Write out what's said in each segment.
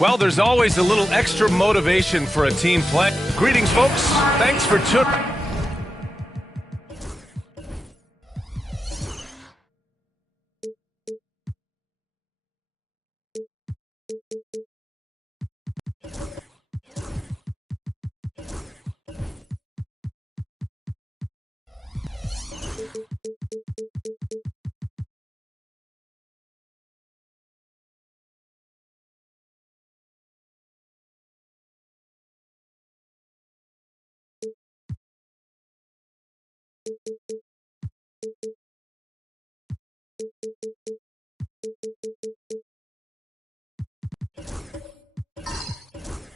Well, there's always a little extra motivation for a team play. Greetings, folks. Thanks for tuning.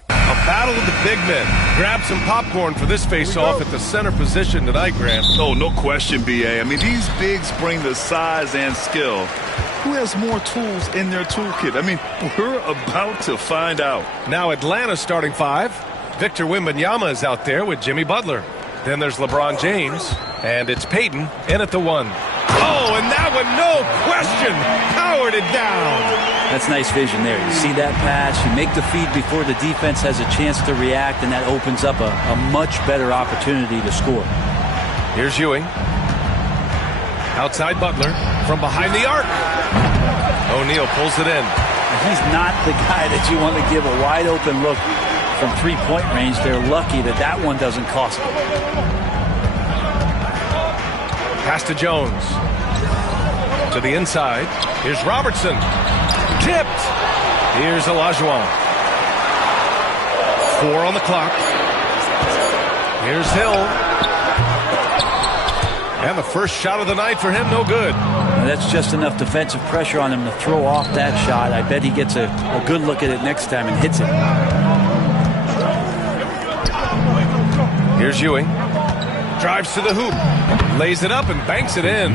A battle of the big men. Grab some popcorn for this face-off at the center position tonight, Grant. Oh, no question, B.A. I mean, these bigs bring the size and skill. Who has more tools in their toolkit? I mean, we're about to find out. Now Atlanta starting five. Victor Wembanyama is out there with Jimmy Butler. Then there's LeBron James, and it's Peyton in at the one. Oh, and that one, no question, powered it down. That's nice vision there. You see that pass, you make the feed before the defense has a chance to react, and that opens up a much better opportunity to score. Here's Ewing. Outside Butler, from behind the arc. O'Neal pulls it in. He's not the guy that you want to give a wide open look from three-point range. They're lucky that that one doesn't cost them. Pass to Jones. To the inside. Here's Robertson. Tipped. Here's Olajuwon. 4 on the clock. Here's Hill. And the first shot of the night for him, no good. Now that's just enough defensive pressure on him to throw off that shot. I bet he gets a good look at it next time and hits it. Here's Ewing. Drives to the hoop. Lays it up and banks it in.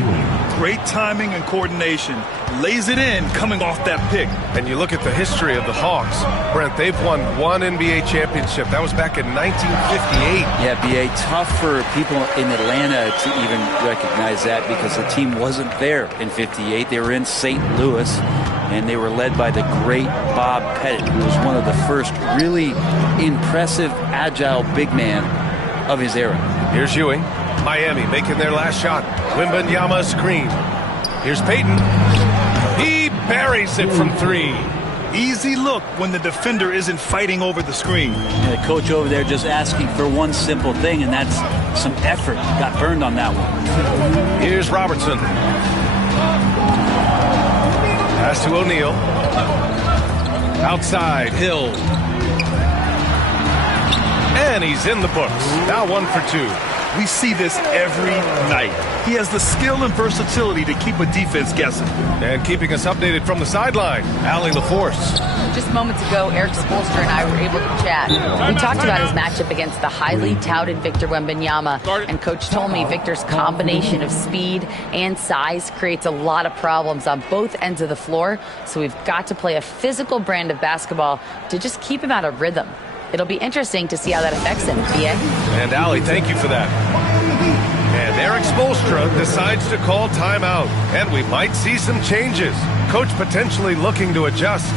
Great timing and coordination. Lays it in coming off that pick. And you look at the history of the Hawks. Brent, they've won one NBA championship. That was back in 1958. Yeah, B.A., tough for people in Atlanta to even recognize that because the team wasn't there in 58. They were in St. Louis. and they were led by the great Bob Pettit, who was one of the first really impressive, agile big man of his era. Here's Ewing. Miami making their last shot. Wembanyama screen. Here's Payton. He buries it from 3. Easy look when the defender isn't fighting over the screen. And the coach over there just asking for one simple thing, and that's some effort. Got burned on that one. Here's Robertson. Pass to O'Neal. Outside, Hill. And he's in the books. Now 1 for 2. We see this every night. He has the skill and versatility to keep a defense guessing. And keeping us updated from the sideline, Allie LaForce. Just moments ago, Eric Spoelstra and I were able to chat. We talked about his matchup against the highly touted Victor Wembanyama, and Coach told me Victor's combination of speed and size creates a lot of problems on both ends of the floor, so we've got to play a physical brand of basketball to just keep him out of rhythm. It'll be interesting to see how that affects him, BA. And Allie, thank you for that. And Eric Spoelstra decides to call timeout, and we might see some changes. Coach potentially looking to adjust.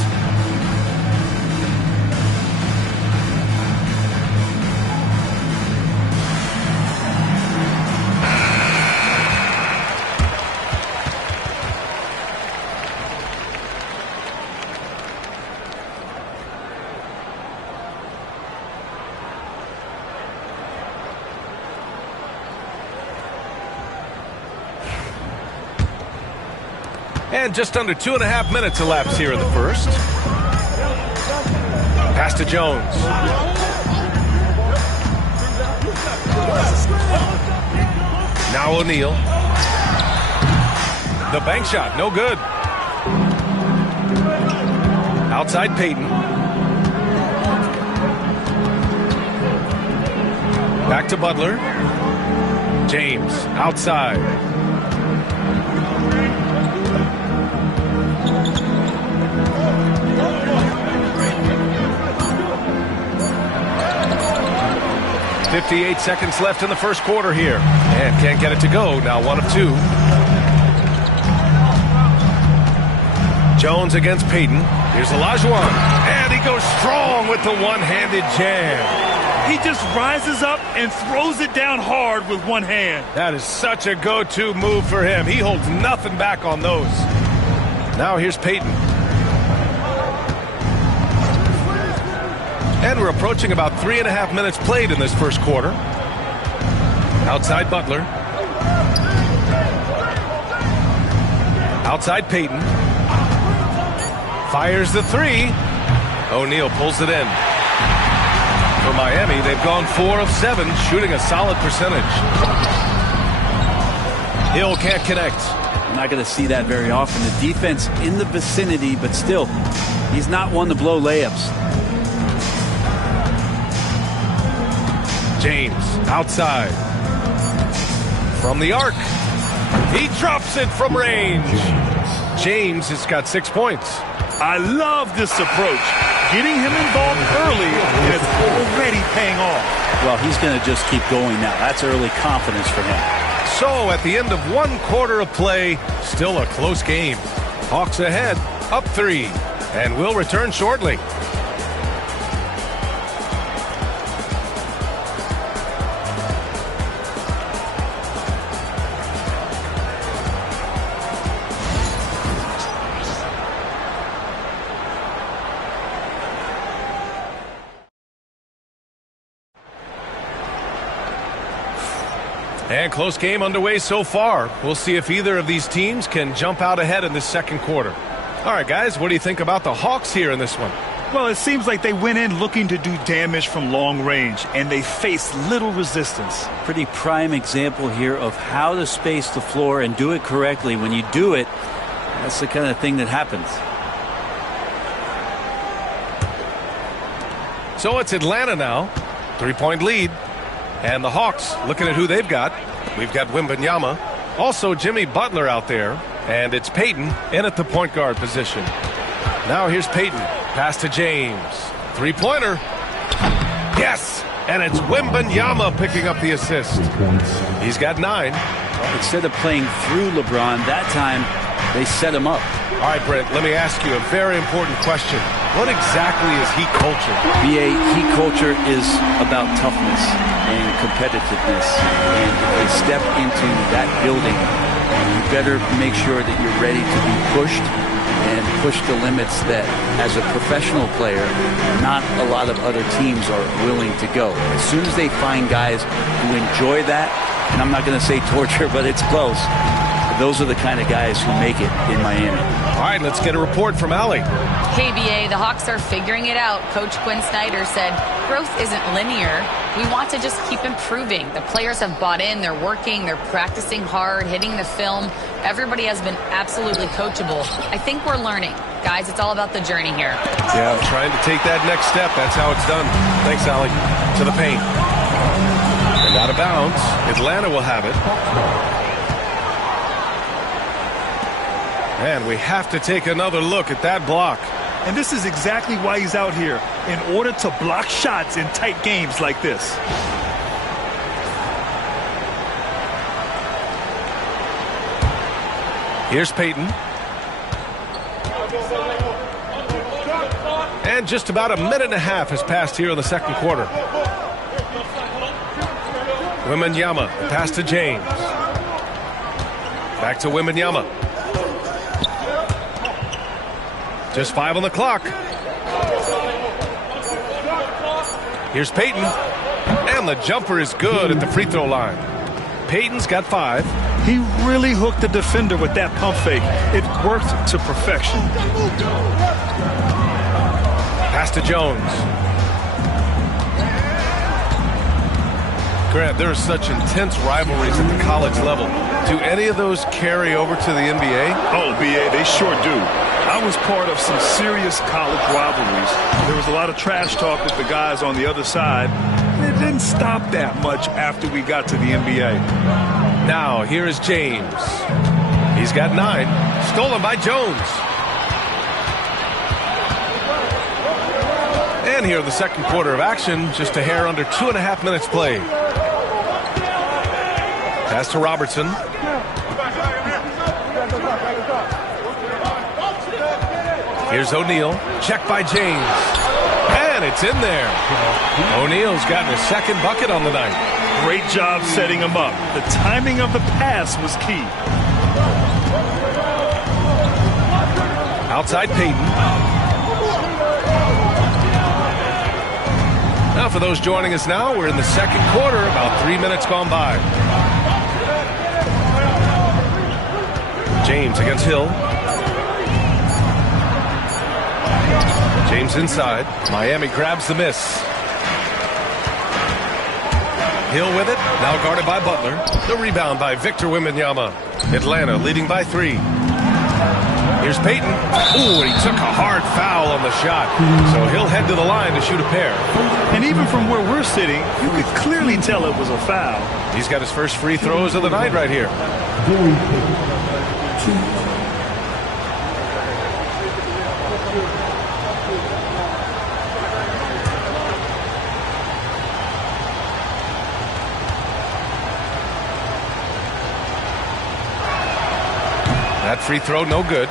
And just under 2.5 minutes elapsed here in the first. Pass to Jones. Now O'Neal. The bank shot, no good. Outside Payton. Back to Butler. James, outside. .58 seconds left in the first quarter here. And can't get it to go. Now 1 of 2. Jones against Payton. Here's Olajuwon. And he goes strong with the one-handed jam. He just rises up and throws it down hard with one hand. That is such a go-to move for him. He holds nothing back on those. Now here's Payton. And we're approaching about 3.5 minutes played in this first quarter. Outside Butler. Outside Payton. Fires the 3. O'Neal pulls it in. For Miami, they've gone 4 of 7, shooting a solid percentage. Hill can't connect. I'm not going to see that very often. The defense in the vicinity, but still, he's not one to blow layups. James outside. From the arc. He drops it from range. James has got 6 points. I love this approach. Getting him involved early, and it's already paying off. Well, he's going to just keep going now. That's early confidence for him. So at the end of 1 quarter of play, still a close game. Hawks ahead, up 3, and we'll return shortly. And close game underway so far. We'll see if either of these teams can jump out ahead in the second quarter. All right, guys, what do you think about the Hawks here in this one? Well, it seems like they went in looking to do damage from long range, and they faced little resistance. Pretty prime example here of how to space the floor and do it correctly. When you do it, that's the kind of thing that happens. So it's Atlanta now. 3-point lead. And the Hawks looking at who they've got. We've got Wembanyama. Also Jimmy Butler out there. And it's Payton in at the point guard position. Now here's Payton. Pass to James. 3-pointer. Yes! And it's Wembanyama picking up the assist. He's got 9. Instead of playing through LeBron, that time they set him up. All right, Brent, let me ask you a very important question. What exactly is Heat culture? BA, Heat culture is about toughness and competitiveness. And if they step into that building, you better make sure that you're ready to be pushed and push the limits that, as a professional player, not a lot of other teams are willing to go. As soon as they find guys who enjoy that, and I'm not going to say torture, but it's close, those are the kind of guys who make it in Miami. All right, let's get a report from Allie. Hey, BA, the Hawks are figuring it out. Coach Quinn Snyder said growth isn't linear. We want to just keep improving. The players have bought in. They're working. They're practicing hard, hitting the film. Everybody has been absolutely coachable. I think we're learning. Guys, it's all about the journey here. Yeah, trying to take that next step. That's how it's done. Thanks, Allie. To the paint. And out of bounds. Atlanta will have it. And we have to take another look at that block. And this is exactly why he's out here, in order to block shots in tight games like this. Here's Payton. And just about a minute and a half has passed here in the second quarter. Wembanyama, the pass to James. Back to Wembanyama. Just 5 on the clock. Here's Payton. And the jumper is good at the free throw line. Payton's got 5. He really hooked the defender with that pump fake. It worked to perfection. Pass to Jones. Grant, there are such intense rivalries at the college level. Do any of those carry over to the NBA? Oh, BA, they sure do. I was part of some serious college rivalries. There was a lot of trash talk with the guys on the other side. It didn't stop that much after we got to the NBA. Now, here is James. He's got 9. Stolen by Jones. And here in the second quarter of action, just a hair under 2.5 minutes played. Pass to Robertson. Here's O'Neal. Check by James. And it's in there. O'Neal's gotten his second bucket on the night. Great job setting him up. The timing of the pass was key. Outside Payton. Now for those joining us now, we're in the second quarter, about 3 minutes gone by. James against Hill. James inside. Miami grabs the miss. Hill with it. Now guarded by Butler. The rebound by Victor Wembanyama. Atlanta leading by 3. Here's Payton. Ooh, he took a hard foul on the shot. So he'll head to the line to shoot a pair. And even from where we're sitting, you could clearly tell it was a foul. He's got his first free throws of the night right here. That free throw, no good.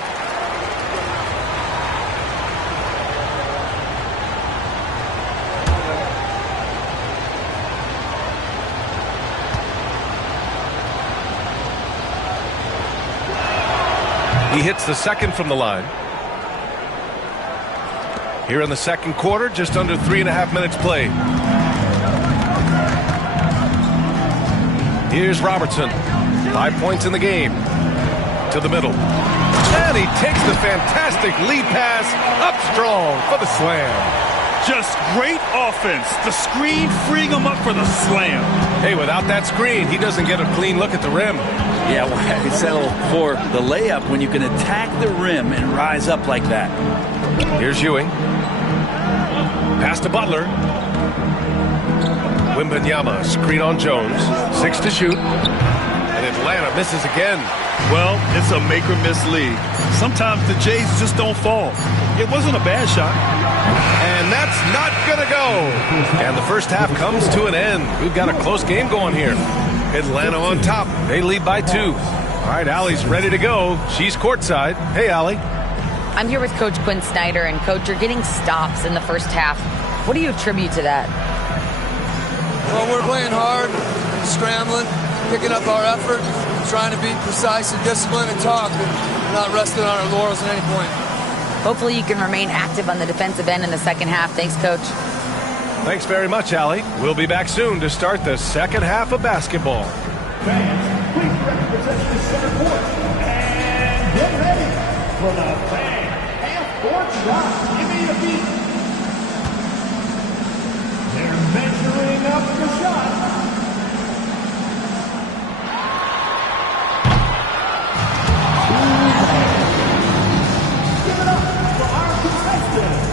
He hits the second from the line. Here in the second quarter, just under 3.5 minutes played. Here's Robertson. 5 points in the game. To the middle. And he takes the fantastic lead pass up strong for the slam. Just great offense. The screen freeing him up for the slam. Hey, without that screen, he doesn't get a clean look at the rim. Yeah, well, I settle for the layup when you can attack the rim and rise up like that. Here's Ewing. Pass to Butler. Wembanyama, screen on Jones. 6 to shoot. And Atlanta misses again. Well, it's a make-or-miss league. Sometimes the Jays just don't fall. It wasn't a bad shot. And that's not going to go. And the first half comes to an end. We've got a close game going here. Atlanta on top. They lead by 2. All right, Allie's ready to go. She's courtside. Hey, Allie. I'm here with Coach Quinn Snyder, and Coach, you're getting stops in the first half. What do you attribute to that? Well, we're playing hard, scrambling, picking up our effort, trying to be precise and disciplined and talk, and not resting on our laurels at any point. Hopefully you can remain active on the defensive end in the second half. Thanks, Coach. Thanks very much, Allie. We'll be back soon to start the second half of basketball. Fans, please represent the center court and get ready for the fan half-court shot. Give me a beat. They're measuring up the shot. Give it up for our contestants.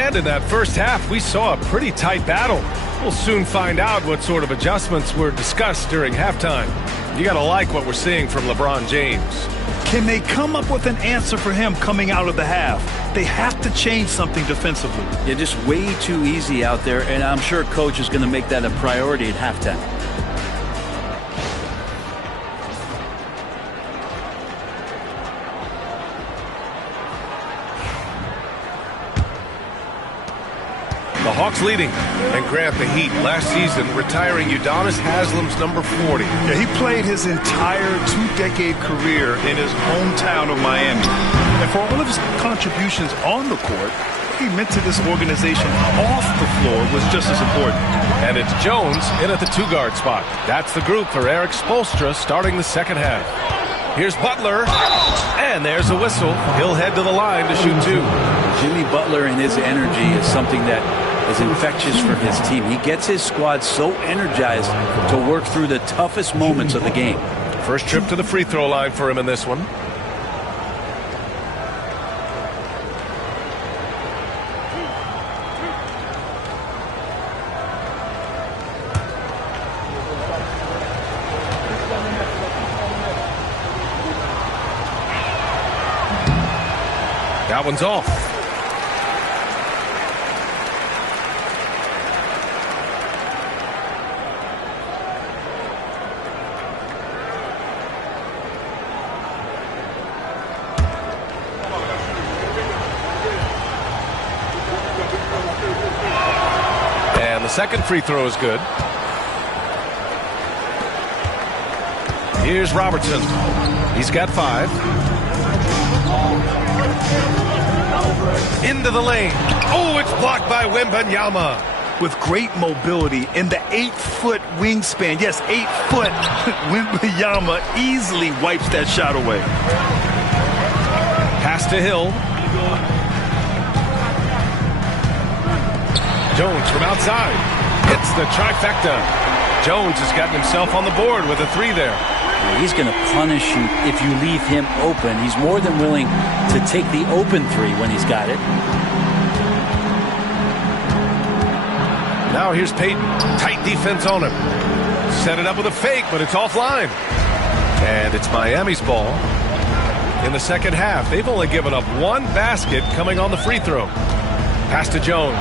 And in that first half, we saw a pretty tight battle. We'll soon find out what sort of adjustments were discussed during halftime. You got to like what we're seeing from LeBron James. Can they come up with an answer for him coming out of the half? They have to change something defensively. You're just way too easy out there, and I'm sure Coach is going to make that a priority at halftime. The Hawks leading, and Grant, the Heat last season retiring Udonis Haslem's number 40. Yeah, he played his entire two-decade career in his hometown of Miami. And for all of his contributions on the court, what he meant to this organization off the floor was just as important. And it's Jones in at the two-guard spot. That's the group for Eric Spoelstra starting the second half. Here's Butler, and there's a whistle. He'll head to the line to shoot two. Jimmy Butler and his energy is something that is infectious for his team. He gets his squad so energized to work through the toughest moments of the game. First trip to the free throw line for him in this one. That one's off. And the second free throw is good. Here's Robertson. He's got 5. Into the lane. Oh, it's blocked by Wembanyama. With great mobility in the 8-foot wingspan. Yes, 8 foot. Wembanyama easily wipes that shot away. Pass to Hill. Jones from outside. Hits the trifecta. Jones has gotten himself on the board with a 3 there. He's going to punish you if you leave him open. He's more than willing to take the open 3 when he's got it. Now here's Payton. Tight defense on him. Set it up with a fake, but it's offline. And it's Miami's ball. In the second half, they've only given up 1 basket coming on the free throw. Pass to Jones.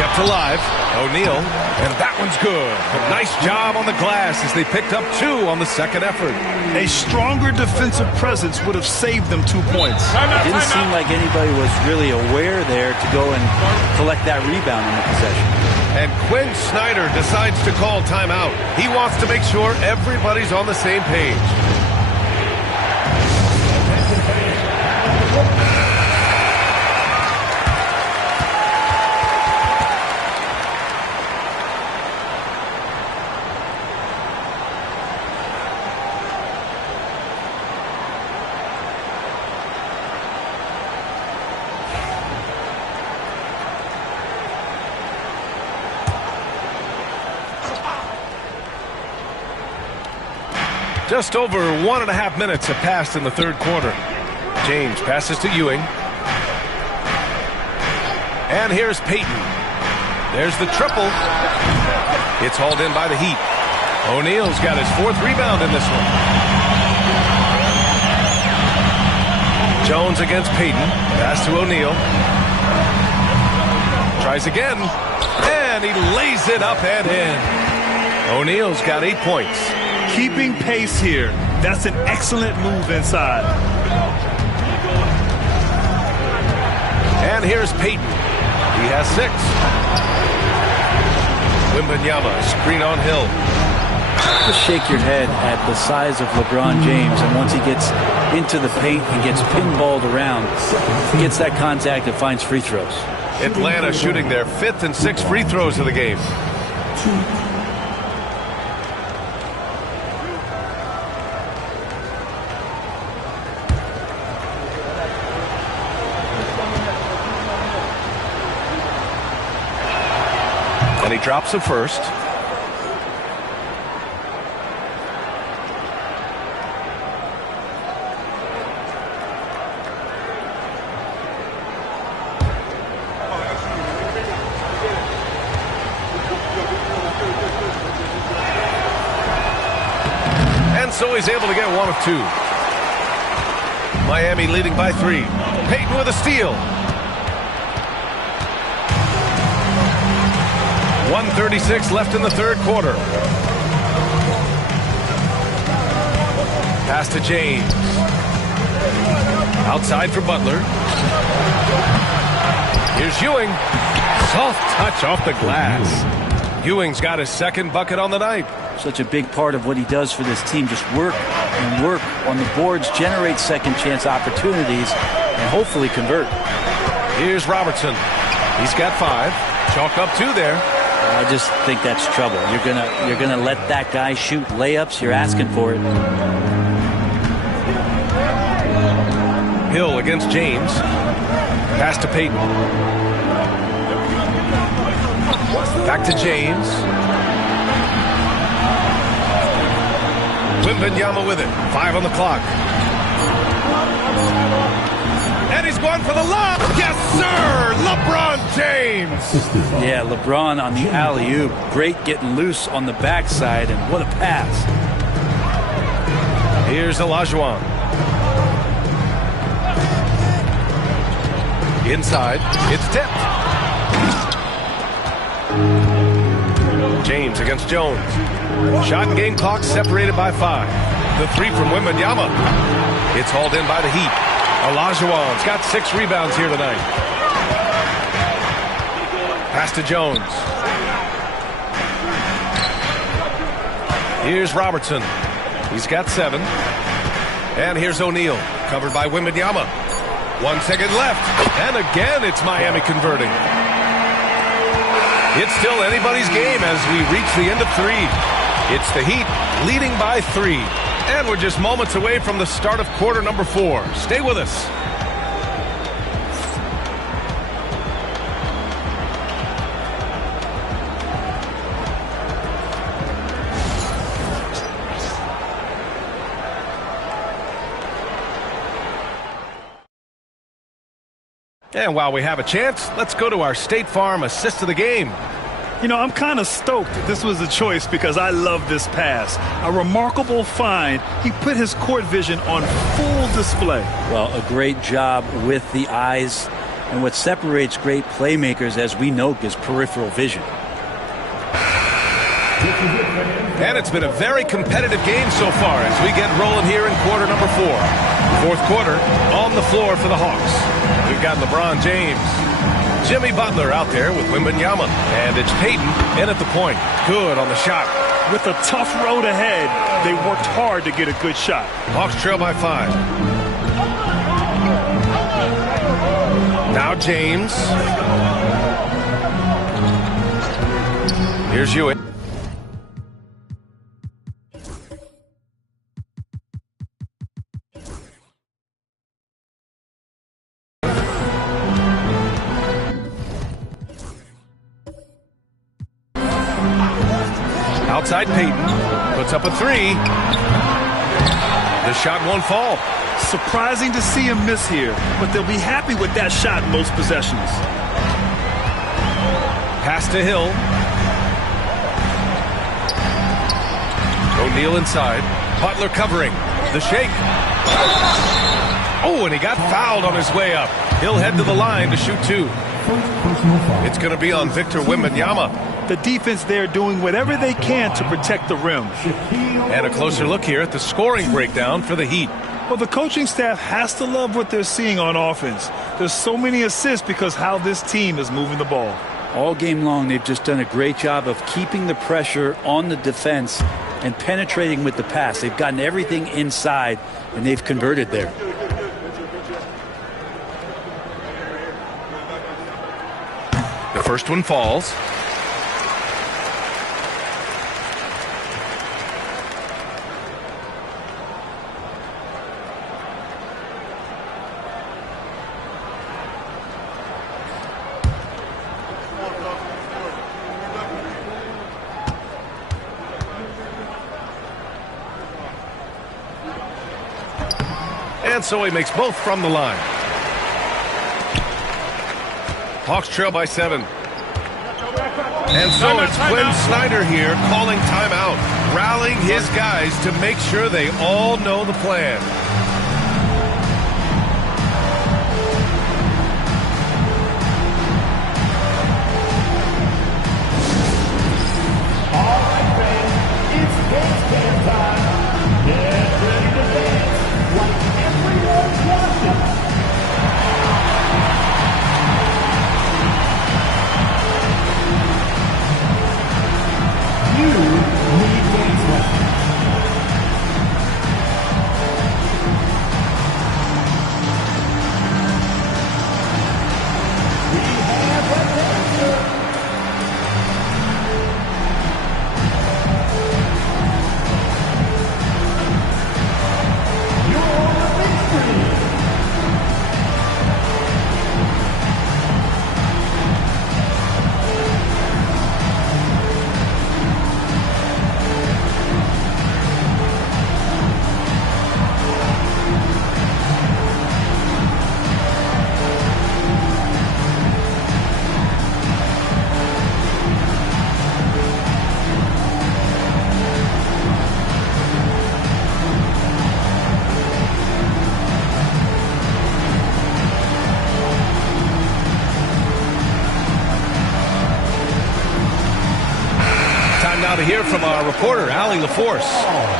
Kept alive. O'Neal. And that one's good. A nice job on the glass as they picked up 2 on the second effort. A stronger defensive presence would have saved them 2 points. It didn't seem like anybody was really aware there to go and collect that rebound in the possession. And Quinn Snyder decides to call timeout. He wants to make sure everybody's on the same page. Just over 1.5 minutes have passed in the third quarter. James passes to Ewing. And here's Payton. There's the triple. It's hauled in by the Heat. O'Neal's got his 4th rebound in this one. Jones against Payton. Pass to O'Neal. Tries again. And he lays it up and in. O'Neal's got 8 points. Keeping pace here. That's an excellent move inside. And here's Payton. He has 6. Wembanyama, screen on Hill. Just shake your head at the size of LeBron James, and once he gets into the paint and gets pinballed around, he gets that contact and finds free throws. Atlanta shooting their 5th and 6th free throws of the game. And he drops the first. And so he's able to get 1 of 2. Miami leading by 3. Payton with a steal. 1:36 left in the third quarter. Pass to James. Outside for Butler. Here's Ewing. Soft touch off the glass. Ewing's got his 2nd bucket on the night. Such a big part of what he does for this team. Just work and work on the boards, generate second chance opportunities, and hopefully convert. Here's Robertson. He's got 5. Chalk up 2 there. I just think that's trouble. You're gonna let that guy shoot layups. You're asking for it. Hill against James. Pass to Payton. Back to James. Wembanyama with it. 5 on the clock. And he's going for the lob. Yes, sir! LeBron James! Yeah, LeBron on the alley-oop. Great getting loose on the backside, and what a pass. Here's Olajuwon. Inside. It's tipped. James against Jones. Shot and game clock separated by 5. The 3 from Wembanyama. It's hauled in by the Heat. Olajuwon's got 6 rebounds here tonight. Pass to Jones. Here's Robertson. He's got 7. And here's O'Neal, covered by Wembanyama. 1 second left. And again, it's Miami converting. It's still anybody's game as we reach the end of 3. It's the Heat leading by 3. And we're just moments away from the start of quarter number 4. Stay with us. And while we have a chance, let's go to our State Farm assist of the game. You know, I'm kind of stoked that this was a choice because I love this pass. A remarkable find. He put his court vision on full display. Well, a great job with the eyes. And what separates great playmakers, as we know, is peripheral vision. And it's been a very competitive game so far as we get rolling here in quarter number 4. Fourth quarter on the floor for the Hawks. We've got LeBron James. Jimmy Butler out there with Wembanyama. And it's Payton in at the point. Good on the shot. With a tough road ahead, they worked hard to get a good shot. Hawks trail by 5. Now James. Here's Ewing. Outside Payton, puts up a 3. The shot won't fall. Surprising to see him miss here, but they'll be happy with that shot in most possessions. Pass to Hill. O'Neal inside. Butler covering. The shake. Oh, and he got fouled on his way up. He'll head to the line to shoot 2. It's going to be on Victor Wembanyama. The defense there doing whatever they can to protect the rim. And a closer look here at the scoring breakdown for the Heat. Well, the coaching staff has to love what they're seeing on offense. There's so many assists because how this team is moving the ball. All game long, they've just done a great job of keeping the pressure on the defense and penetrating with the pass. They've gotten everything inside, and they've converted there. The first one falls. And so he makes both from the line. Hawks trail by 7. And so it's Quinn Snyder here calling timeout, rallying his guys to make sure they all know the plan. All right, fans, it's dance time. Get ready to dance like everyone's watching. You need dance lessons. We have a dancer. You're on the big screen. Now to hear from our reporter, Allie LaForce.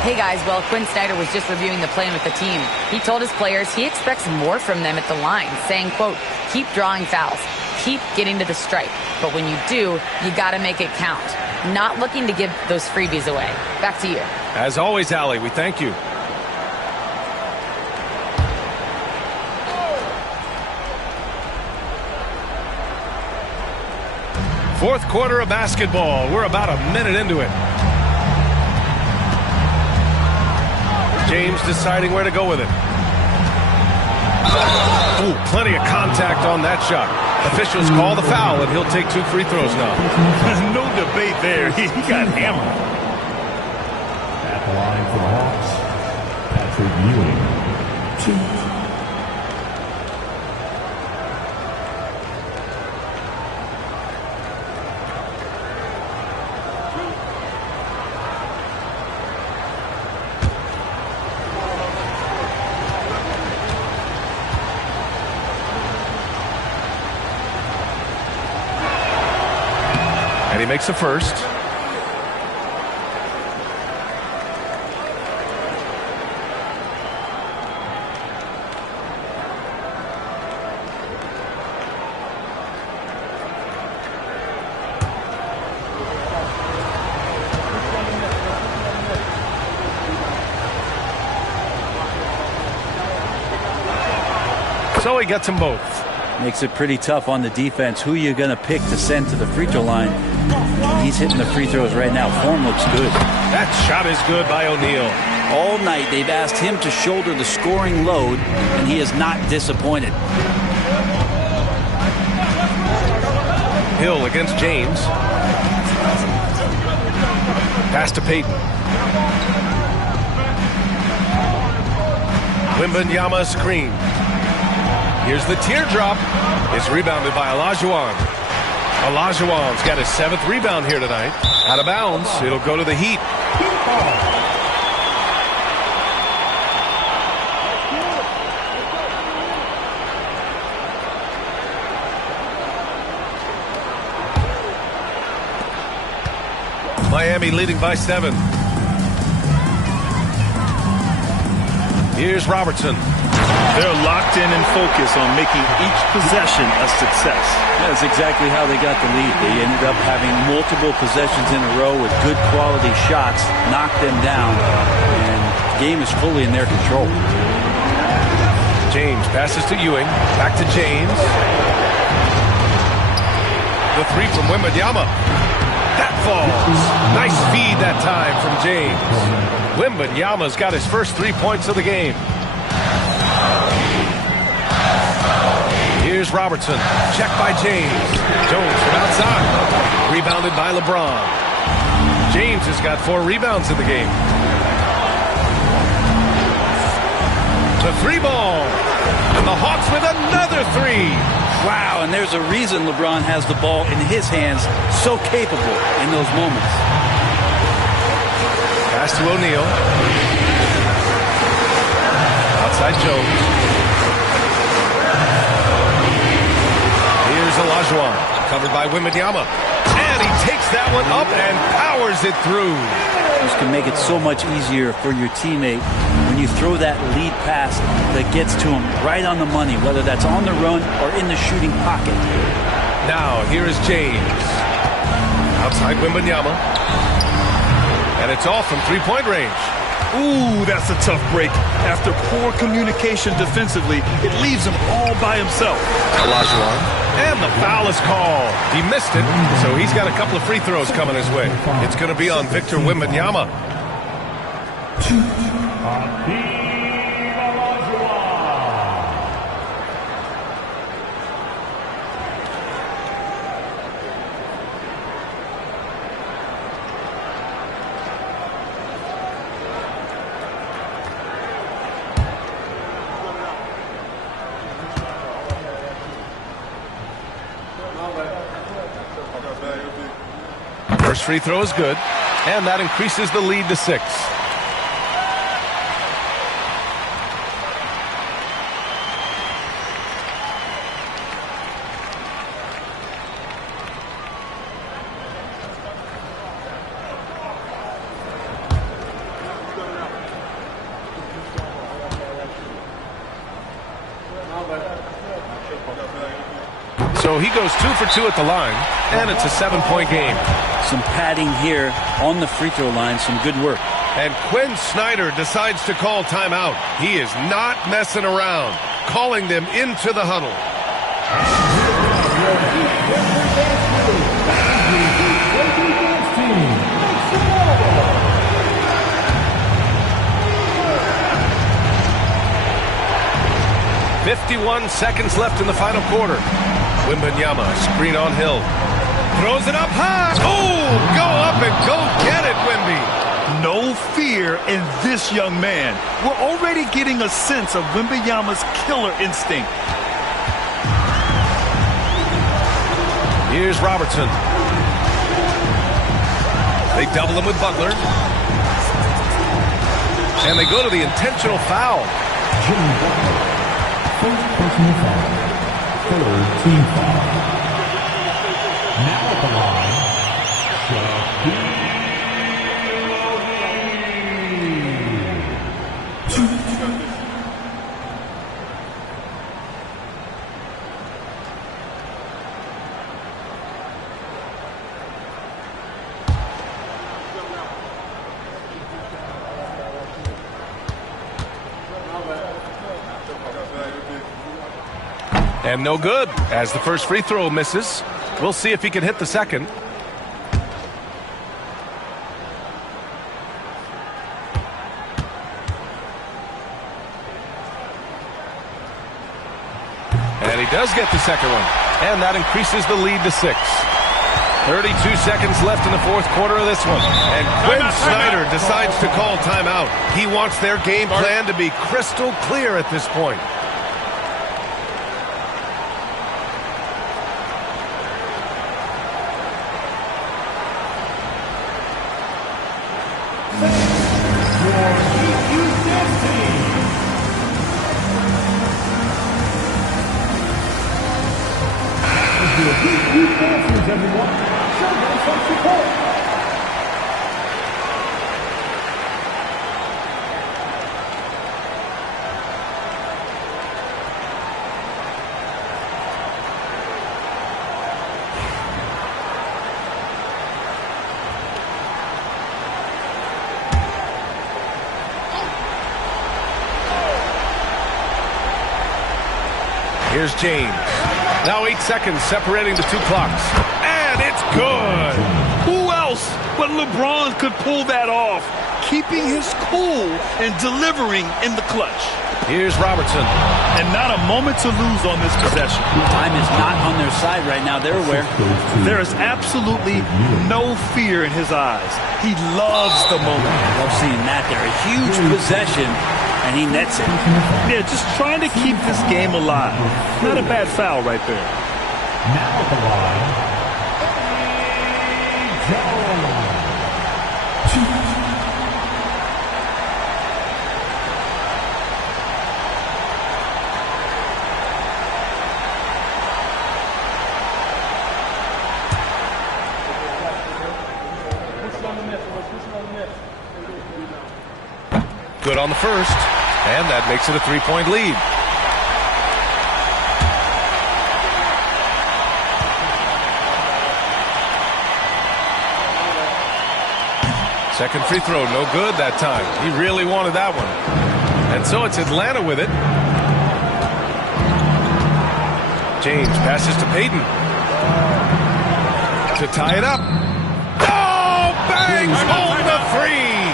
Hey guys, well, Quinn Snyder was just reviewing the plan with the team. He told his players he expects more from them at the line, saying, quote, keep drawing fouls, keep getting to the stripe. But when you do, you got to make it count. Not looking to give those freebies away. Back to you. As always, Allie, we thank you. Fourth quarter of basketball. We're about a minute into it. James deciding where to go with it. Ooh, plenty of contact on that shot. Officials call the foul, and he'll take 2 free throws now. No debate there. He got hammered. At the line for the Hawks, Patrick Ewing. 2. And he makes the first. So he gets them both. Makes it pretty tough on the defense. Who you going to pick to send to the free throw line? He's hitting the free throws right now. Form looks good. That shot is good by O'Neal. All night they've asked him to shoulder the scoring load, and he is not disappointed. Hill against James. Pass to Payton. Wembanyama screen. Here's the teardrop. It's rebounded by Olajuwon. Olajuwon's got his 7th rebound here tonight. Out of bounds. It'll go to the Heat. Miami leading by 7. Here's Robertson. They're locked in and focused on making each possession a success. That's exactly how they got the lead. They ended up having multiple possessions in a row with good quality shots, knocked them down, and the game is fully in their control. James passes to Ewing. Back to James. The 3 from Wembanyama. That falls. Nice feed that time from James. Wembanyama's got his first 3 points of the game. Here's Robertson. Check by James. Jones from outside. Rebounded by LeBron. James has got 4 rebounds in the game. The 3 ball. And the Hawks with another 3. Wow, and there's a reason LeBron has the ball in his hands, so capable in those moments. Pass to O'Neal. Outside Jones. Here's Olajuwon, covered by Wembanyama. And he takes that one up and powers it through. This can make it so much easier for your teammate when you throw that lead pass that gets to him right on the money, whether that's on the run or in the shooting pocket. Now, here is James. Outside Wembanyama. And it's all from 3-point range. Ooh, that's a tough break. After poor communication defensively, it leaves him all by himself. Olajuwon. And the foul is called. He missed it, so he's got a couple of free throws coming his way. It's going to be on Victor Wembanyama. First free throw is good, and that increases the lead to 6. So he goes 2 for 2 at the line, and it's a 7-point game. Some padding here on the free throw line, some good work. And Quinn Snyder decides to call timeout. He is not messing around, calling them into the huddle. 51 seconds left in the final quarter. Wembanyama, screen on Hill. Throws it up high. Oh, go up and go get it, Wemby. No fear in this young man. We're already getting a sense of Wembanyama's killer instinct. Here's Robertson. They double him with Butler. And they go to the intentional foul. Jimmy Butler. First personal foul. Third team foul. Now at the line, Shaquille And no good, as the first free throw misses. We'll see if he can hit the second. And he does get the second one. And that increases the lead to 6. 32 seconds left in the fourth quarter of this one. And Quinn Snyder decides to call timeout. He wants their game plan to be crystal clear at this point. Everyone, show them some support. Here's James. Now 8 seconds separating the two clocks. And it's good. Who else but LeBron could pull that off? Keeping his cool and delivering in the clutch. Here's Robertson. And not a moment to lose on this possession. Time is not on their side right now. They're aware. There is absolutely no fear in his eyes. He loves the moment. I love seeing that. They're a huge possession, and he nets it. Yeah, just trying to keep this game alive. Not a bad foul right there. Now at the line, Good on the first, and that makes it a 3-point lead. Second free throw, no good that time. He really wanted that one. And so it's Atlanta with it. James passes to Payton. To tie it up. Oh, bangs home the three.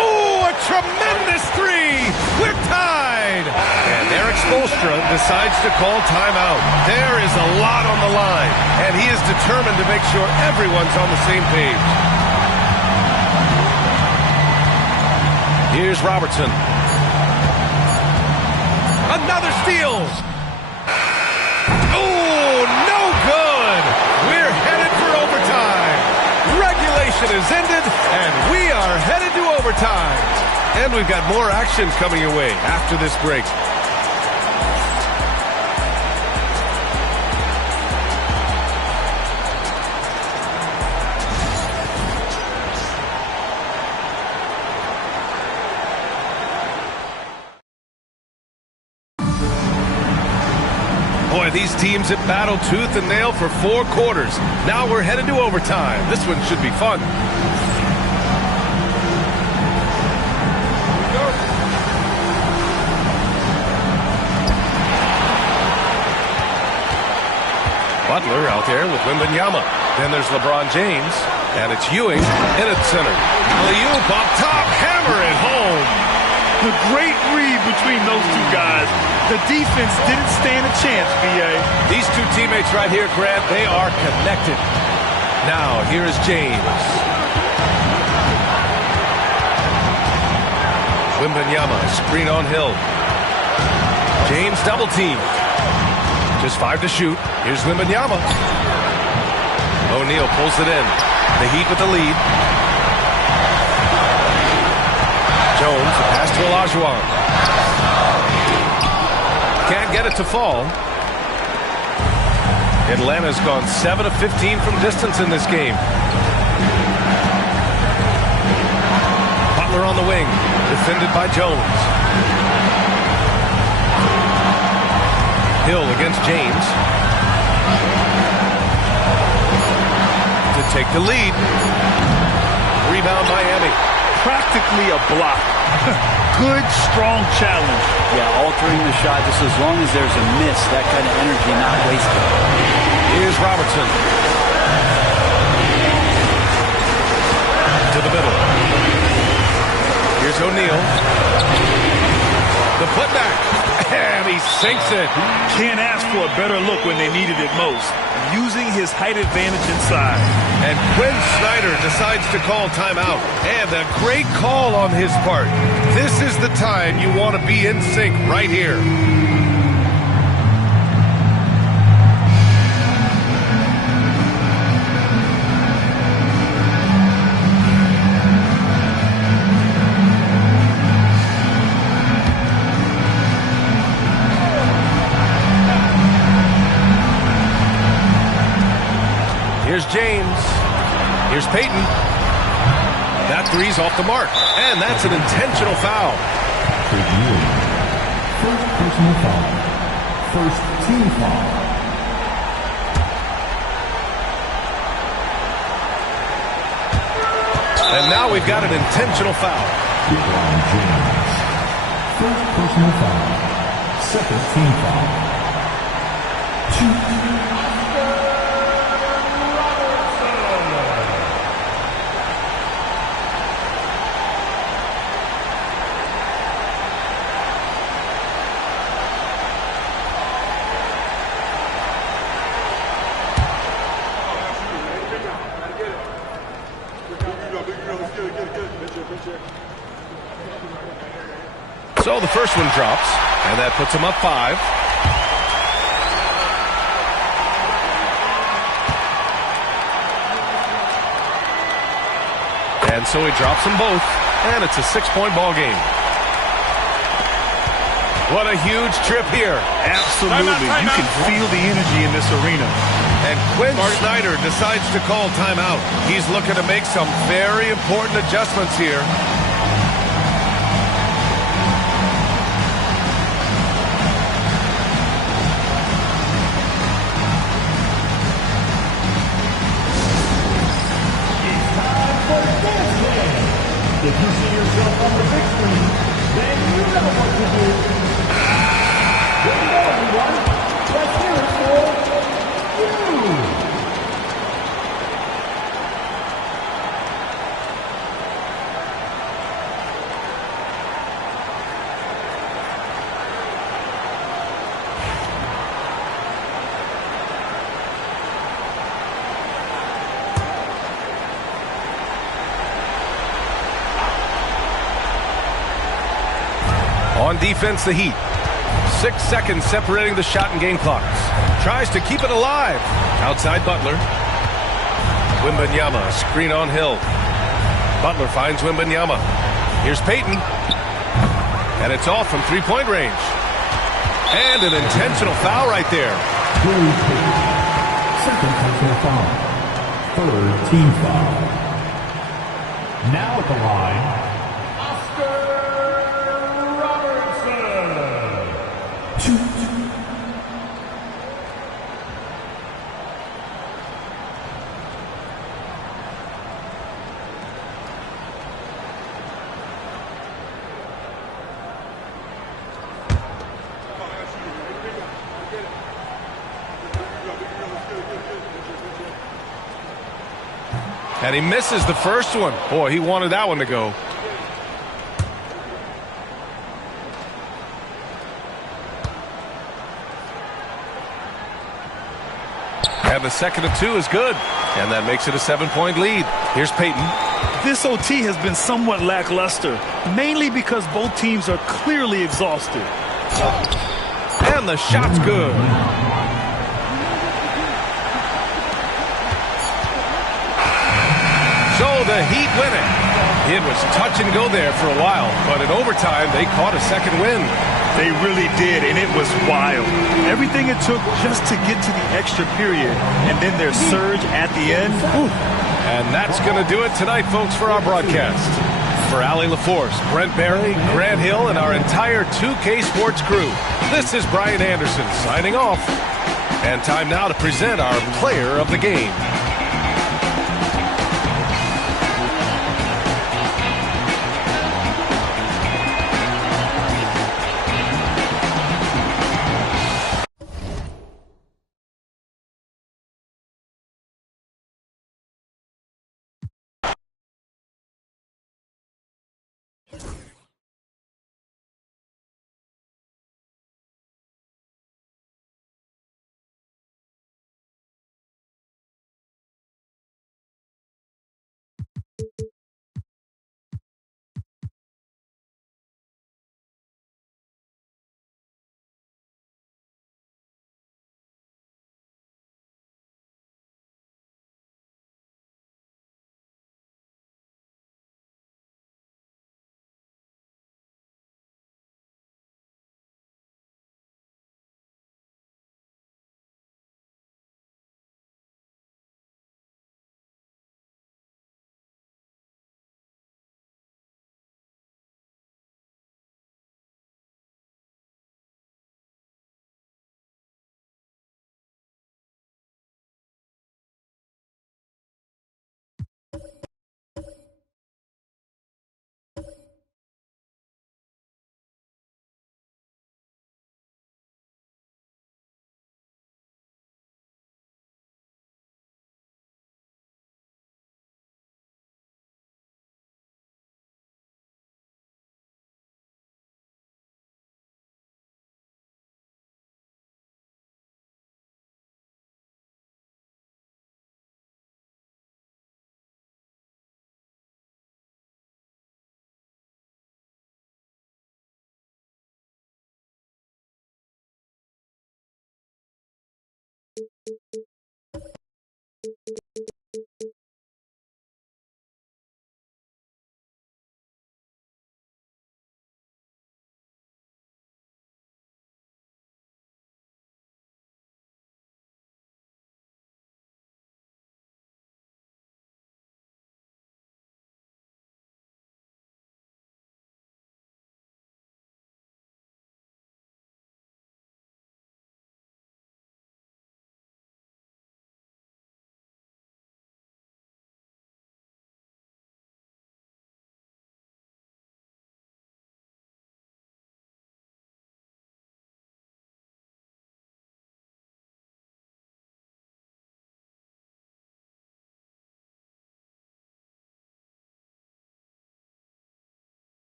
Oh, a tremendous three. We're tied. And Eric Spoelstra decides to call timeout. There is a lot on the line, and he is determined to make sure everyone's on the same page. Here's Robertson. Another steal. Oh, no good. We're headed for overtime. Regulation is ended, and we are headed to overtime. And we've got more action coming your way after this break. Boy, these teams have battled tooth and nail for 4 quarters. Now we're headed to overtime. This one should be fun. Butler out there with Wembanyama. Then there's LeBron James. And it's Ewing in at center. Alley-oop up top. Hammer it home. The great read between those two guys. The defense didn't stand a chance, B.A. These two teammates right here, Grant, they are connected. Now, here is James. Wembanyama, screen on Hill. James double team. Just 5 to shoot. Here's Wembanyama. O'Neal pulls it in. The Heat with the lead. Jones, a pass to Olajuwon. Can't get it to fall. Atlanta's gone 7 of 15 from distance in this game. Butler on the wing, defended by Jones. Hill against James. To take the lead. Rebound Miami. Practically a block. Good, strong challenge. Yeah, altering the shot just as long as there's a miss, that kind of energy not wasted. Here's Robertson. To the middle. Here's O'Neal. The putback. And he he sinks it. Can't ask for a better look when they needed it most. Using his height advantage inside. And Quinn Snyder decides to call timeout. And a great call on his part. This is the time you want to be in sync right here. Here's James. Here's Payton. That three's off the mark. And that's an intentional foul. First personal foul. First team foul. And now we've got an intentional foul. LeBron James. First personal foul. Second team foul. Two. So the first one drops, and that puts him up 5. And so he drops them both, and it's a 6-point ball game. What a huge trip here. Absolutely. You can feel the energy in this arena. And Quinn Snyder decides to call timeout. He's looking to make some very important adjustments here. If you see yourself on the big screen, then you know what to do. Here we go, everyone. Let's hear it for you. On defense, the Heat. 6 seconds separating the shot and game clocks. Tries to keep it alive. Outside Butler. Wembanyama, screen on Hill. Butler finds Wembanyama. Here's Payton. And it's off from three-point range. And an intentional foul right there. Second personal foul. Third team foul. Now at the line, And he misses the first one. Boy, he wanted that one to go. And the second of 2 is good. And that makes it a 7-point lead. Here's Payton. This OT has been somewhat lackluster, mainly because both teams are clearly exhausted. And the shot's good. So the Heat win it. It was touch and go there for a while, but in overtime, they caught a second win. They really did, and it was wild. Everything it took just to get to the extra period, and then their surge at the end. Whew. And that's going to do it tonight, folks, for our broadcast. For Allie LaForce, Brent Barry, Grant Hill, and our entire 2K Sports crew, this is Brian Anderson signing off. And time now to present our player of the game.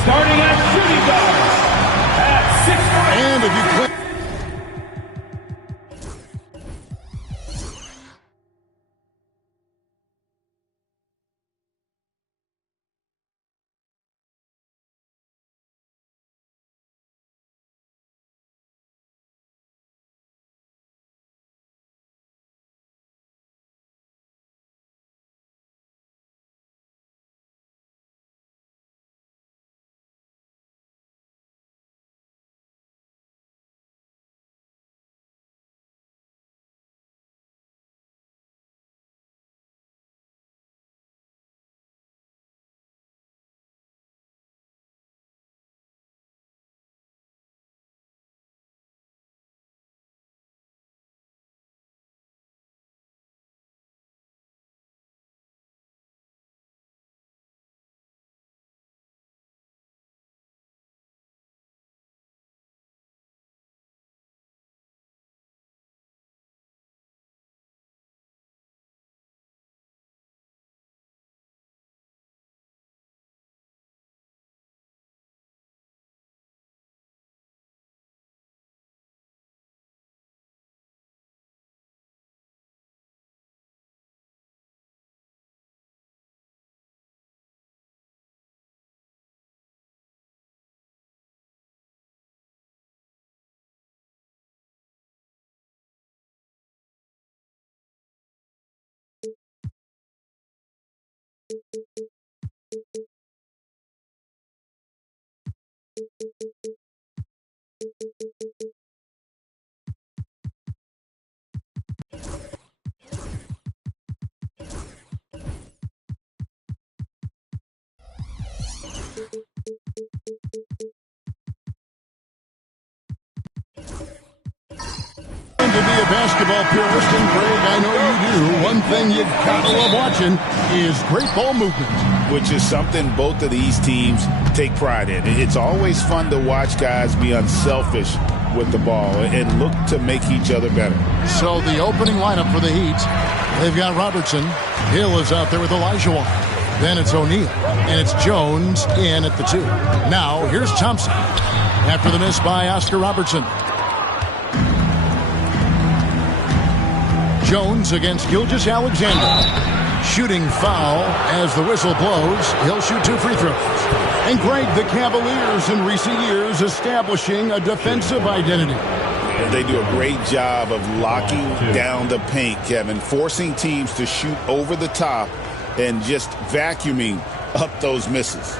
Starting at shooting guard at 6'5". And if you click. To be a basketball purist, and Greg, I know you do, one thing you gotta love watching is great ball movement. Which is something both of these teams take pride in. It's always fun to watch guys be unselfish with the ball and look to make each other better. So the opening lineup for the Heat, they've got Robertson. Hill is out there with Olajuwon. Then it's O'Neal, and it's Jones in at the 2. Now, here's Thompson after the miss by Oscar Robertson. Jones against Gilgeous-Alexander. Shooting foul as the whistle blows. He'll shoot 2 free throws. And Greg, the Cavaliers in recent years establishing a defensive identity. They do a great job of locking down the paint, Kevin, forcing teams to shoot over the top and just vacuuming up those misses.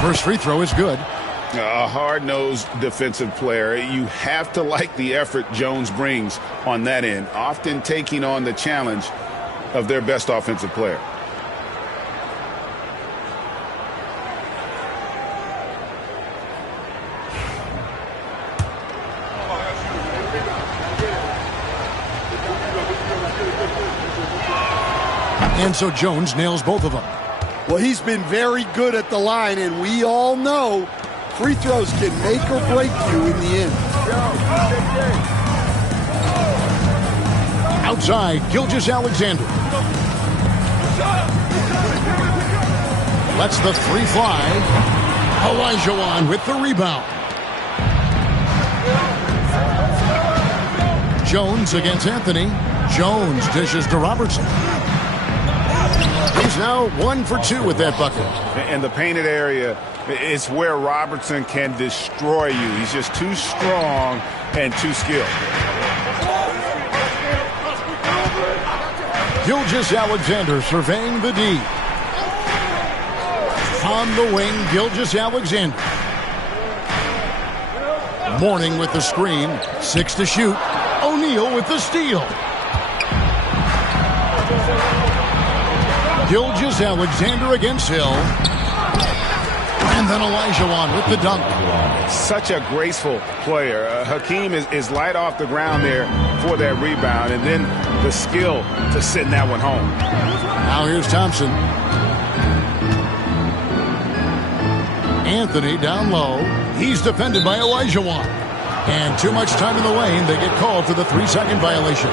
First free throw is good. A hard-nosed defensive player. You have to like the effort Jones brings on that end, often taking on the challenge of their best offensive player. And so Jones nails both of them. Well, he's been very good at the line, and we all know free throws can make or break you in the end. Outside, Gilgeous-Alexander. Lets the 3 fly. Olajuwon with the rebound. Jones against Anthony. Jones dishes to Robertson. He's now 1 for 2 with that bucket. And the painted area is where Robertson can destroy you. He's just too strong and too skilled. Gilgeous-Alexander surveying the D. On the wing, Gilgeous-Alexander. Mourning with the screen. 6 to shoot. O'Neal with the steal. Gilgeous-Alexander against Hill. And then Olajuwon with the dunk. Such a graceful player. Hakeem is light off the ground there for that rebound. And then the skill to send that one home. Now here's Thompson. Anthony down low. He's defended by Olajuwon. And too much time in the lane. They get called for the 3-second violation.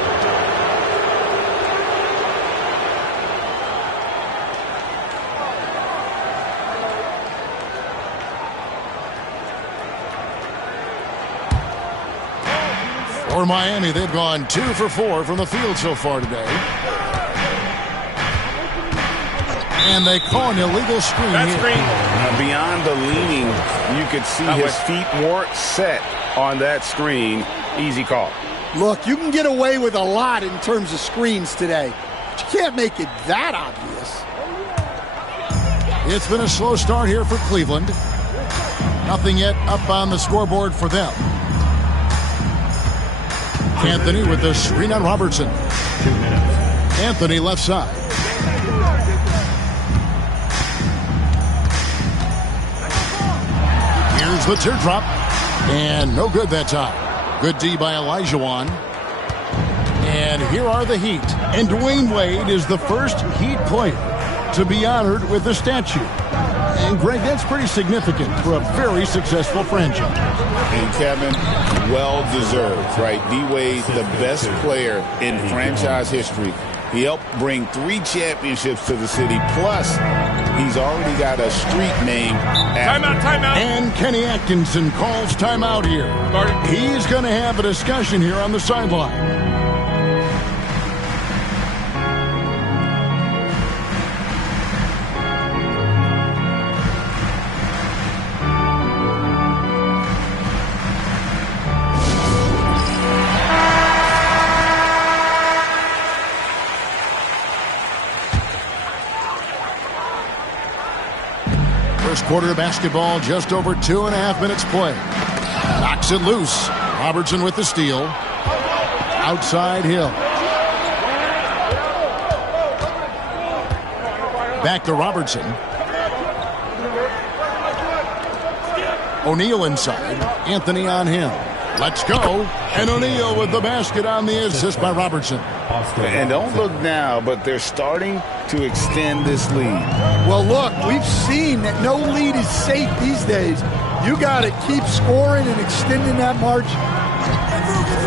For Miami, they've gone 2 for 4 from the field so far today. And they call an illegal screen here. Beyond the leaning, you could see his feet weren't set on that screen. Easy call. Look, you can get away with a lot in terms of screens today, but you can't make it that obvious. It's been a slow start here for Cleveland. Nothing yet up on the scoreboard for them. Anthony with the screen on Robertson. 2 minutes. Anthony left side. Here's the teardrop. And no good that time. Good D by Olajuwon. And here are the Heat. And Dwayne Wade is the first Heat player to be honored with a statue. And, Greg, that's pretty significant for a very successful franchise. And, Kevin, well-deserved, right? D-Wade, the best player in franchise history. He helped bring 3 championships to the city. Plus, he's already got a street name. Timeout. And Kenny Atkinson calls timeout here. He's going to have a discussion here on the sideline. Quarter of basketball, just over 2.5 minutes play. Knocks it loose. Robertson with the steal. Outside Hill. Back to Robertson. O'Neal inside. Anthony on him. Let's go. And O'Neal with the basket on the assist by Robertson. And don't look now, but they're starting to extend this lead. Well, look, we've seen that no lead is safe these days. You got to keep scoring and extending that margin.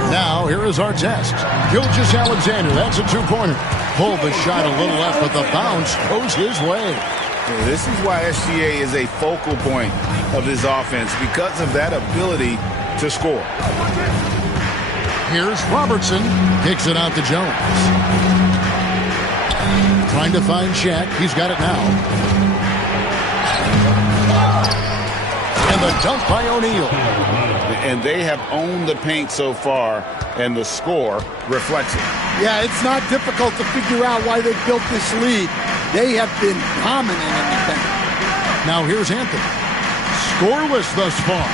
Now, here is our test. Gilgeous-Alexander, that's a 2-pointer. Pulled the shot a little left, but the bounce goes his way. This is why SGA is a focal point of this offense, because of that ability to score. Here's Robertson. Kicks it out to Jones. Trying to find Shaq. He's got it now. And the dunk by O'Neal. And they have owned the paint so far, and the score reflects it. Yeah, it's not difficult to figure out why they built this lead. They have been dominant in the paint. Now here's Anthony. Scoreless thus far.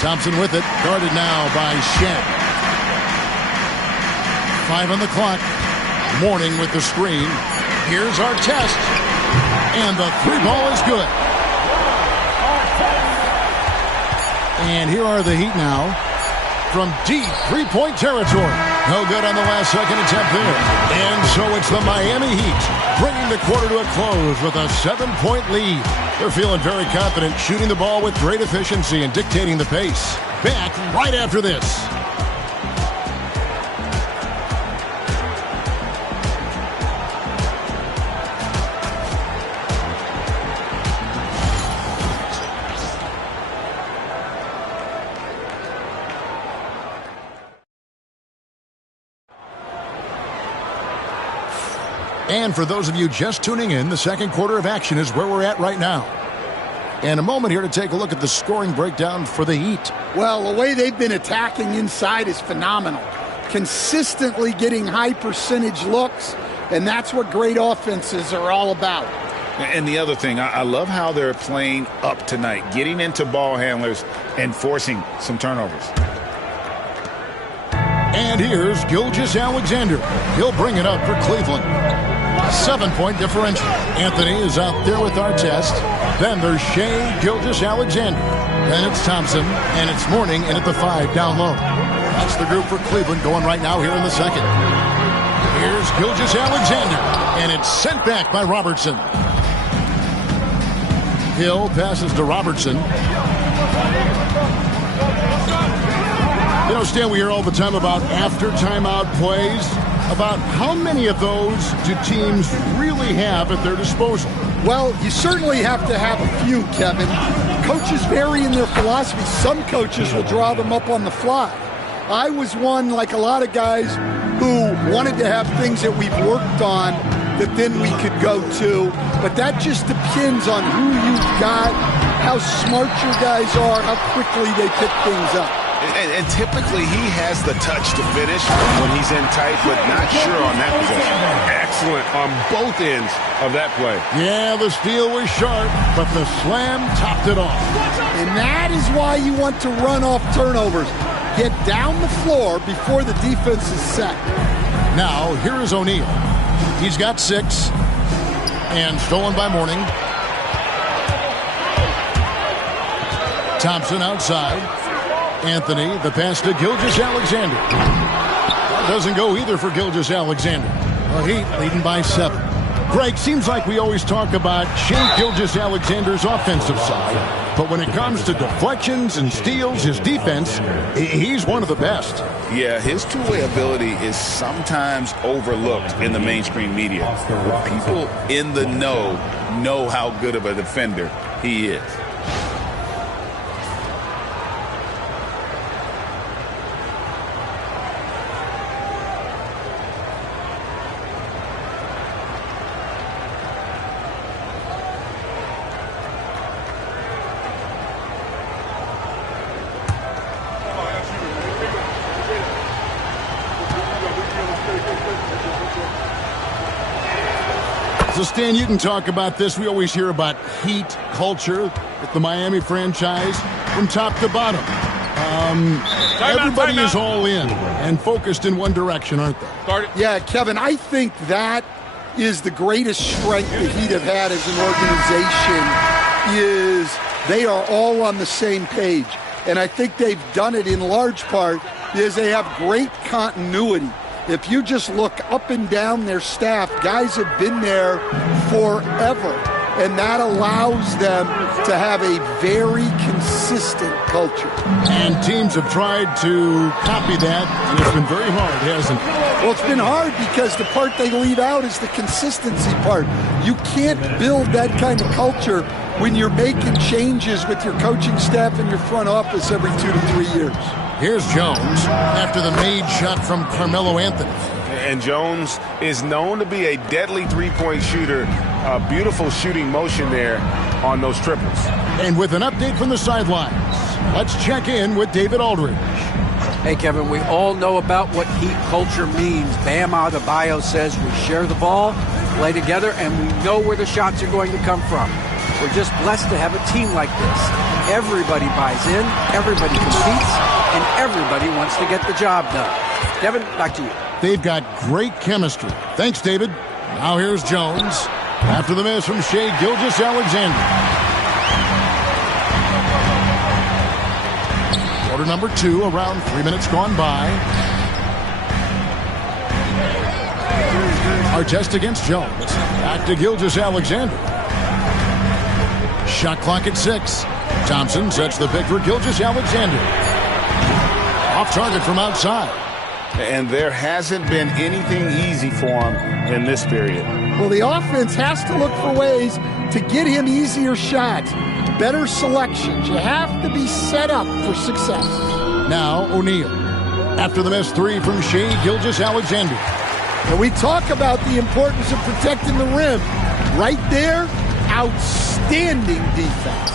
Thompson with it. Guarded now by Shaq. 5 on the clock. Mourning with the screen. Here's our test. And the 3 ball is good. And here are the Heat now. From deep 3-point territory. No good on the last second attempt there. And so it's the Miami Heat bringing the quarter to a close with a 7-point lead. They're feeling very confident, shooting the ball with great efficiency and dictating the pace. Back right after this. And for those of you just tuning in, the second quarter of action is where we're at right now. And a moment here to take a look at the scoring breakdown for the Heat. Well, the way they've been attacking inside is phenomenal. Consistently getting high percentage looks, and that's what great offenses are all about. And the other thing, I love how they're playing up tonight, getting into ball handlers and forcing some turnovers. And here's Gilgeous-Alexander. He'll bring it up for Cleveland. 7-point differential. Anthony is out there with our test. Then there's Shai Gilgeous-Alexander. Then it's Thompson, and it's Mourning in at the 5 down low. That's the group for Cleveland going right now here in the second. Here's Gilgeous-Alexander, and it's sent back by Robertson. Hill passes to Robertson. You know, Stan, we hear all the time about after timeout plays. About how many of those do teams really have at their disposal? Well, you certainly have to have a few, Kevin. Coaches vary in their philosophy. Some coaches will draw them up on the fly. I was one, like a lot of guys, who wanted to have things that we've worked on that then we could go to. But that just depends on who you've got, how smart your guys are, how quickly they pick things up. And typically he has the touch to finish when he's in tight, but not sure on that possession. Excellent on both ends of that play. Yeah, the steal was sharp, but the slam topped it off. And that is why you want to run off turnovers. Get down the floor before the defense is set. Now, here is O'Neal. He's got 6, and stolen by Mourning. Thompson outside. Anthony, the pass to Gilgeous-Alexander. That doesn't go either for Gilgeous-Alexander. The Heat leading by 7. Greg, seems like we always talk about Shai Gilgeous-Alexander's offensive side, but when it comes to deflections and steals, his defense, he's one of the best. Yeah, his two-way ability is sometimes overlooked in the mainstream media. People in the know how good of a defender he is. So, Stan, you can talk about this. We always hear about Heat culture at the Miami franchise from top to bottom. Everybody is all in and focused in one direction, aren't they? Yeah, Kevin, I think that is the greatest strength the Heat have had as an organization is they are all on the same page. And I think they've done it in large part because they have great continuity. If you just look up and down their staff, guys have been there forever, and that allows them to have a very consistent culture. And teams have tried to copy that, and it's been very hard, hasn't it? Well, it's been hard because the part they leave out is the consistency part. You can't build that kind of culture when you're making changes with your coaching staff and your front office every 2 to 3 years. Here's Jones after the made shot from Carmelo Anthony. And Jones is known to be a deadly three-point shooter. A beautiful shooting motion there on those triples. And with an update from the sidelines, let's check in with David Aldridge. Hey, Kevin, we all know about what Heat culture means. Bam Adebayo says we share the ball, play together, and we know where the shots are going to come from. We're just blessed to have a team like this. Everybody buys in, everybody competes, and everybody wants to get the job done. Kevin, back to you. They've got great chemistry. Thanks, David. Now here's Jones after the miss from Shai Gilgeous-Alexander. Quarter number 2, around 3 minutes gone by. Artest against Jones. Back to Gilgeous-Alexander. Shot clock at 6. Thompson sets the pick for Gilgeous-Alexander. Off target from outside. And there hasn't been anything easy for him in this period. Well, the offense has to look for ways to get him easier shots, better selections. You have to be set up for success. Now O'Neal after the miss 3 from Shai Gilgeous-Alexander. And we talk about the importance of protecting the rim. Right there, outstanding defense.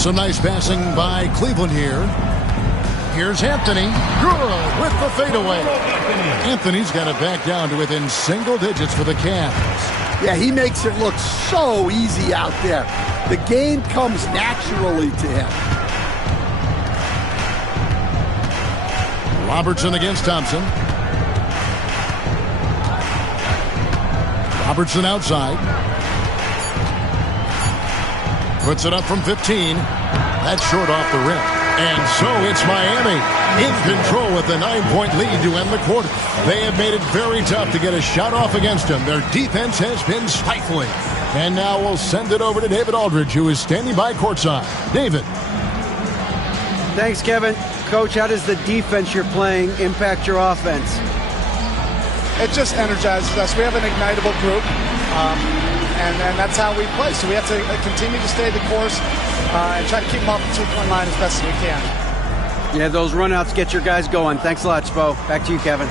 Some nice passing by Cleveland here. Here's Anthony. Good with the fadeaway. Anthony's got it back down to within single digits for the Cavs. Yeah, he makes it look so easy out there. The game comes naturally to him. Robertson against Thompson. Robertson outside. Puts it up from 15. That's short off the rim. And so it's Miami in control with a 9-point lead to end the quarter. They have made it very tough to get a shot off against them. Their defense has been stifling. And now we'll send it over to David Aldridge, who is standing by courtside. David. Thanks, Kevin. Coach, how does the defense you're playing impact your offense? It just energizes us. We have an ignitable group, and that's how we play. So we have to continue to stay the course and try to keep them off the two-point line as best as we can. Yeah, those runouts get your guys going. Thanks a lot, Spo. Back to you, Kevin.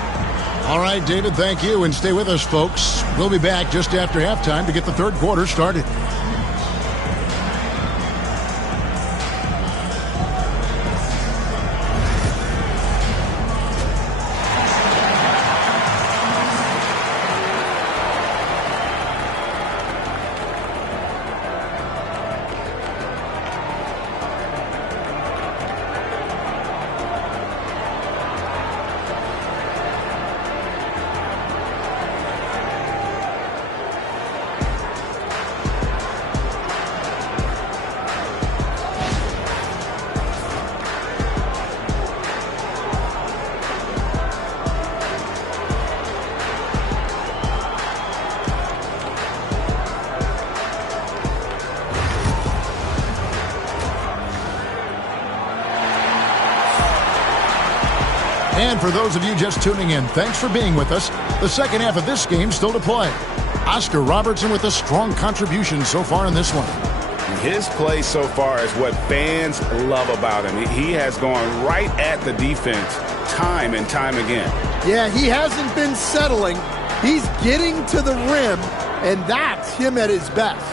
All right, David, thank you. And stay with us, folks. We'll be back just after halftime to get the third quarter started. And for those of you just tuning in, thanks for being with us. The second half of this game still to play. Oscar Robertson with a strong contribution so far in this one. His play so far is what fans love about him. He has gone right at the defense time and time again. Yeah, he hasn't been settling. He's getting to the rim, and that's him at his best.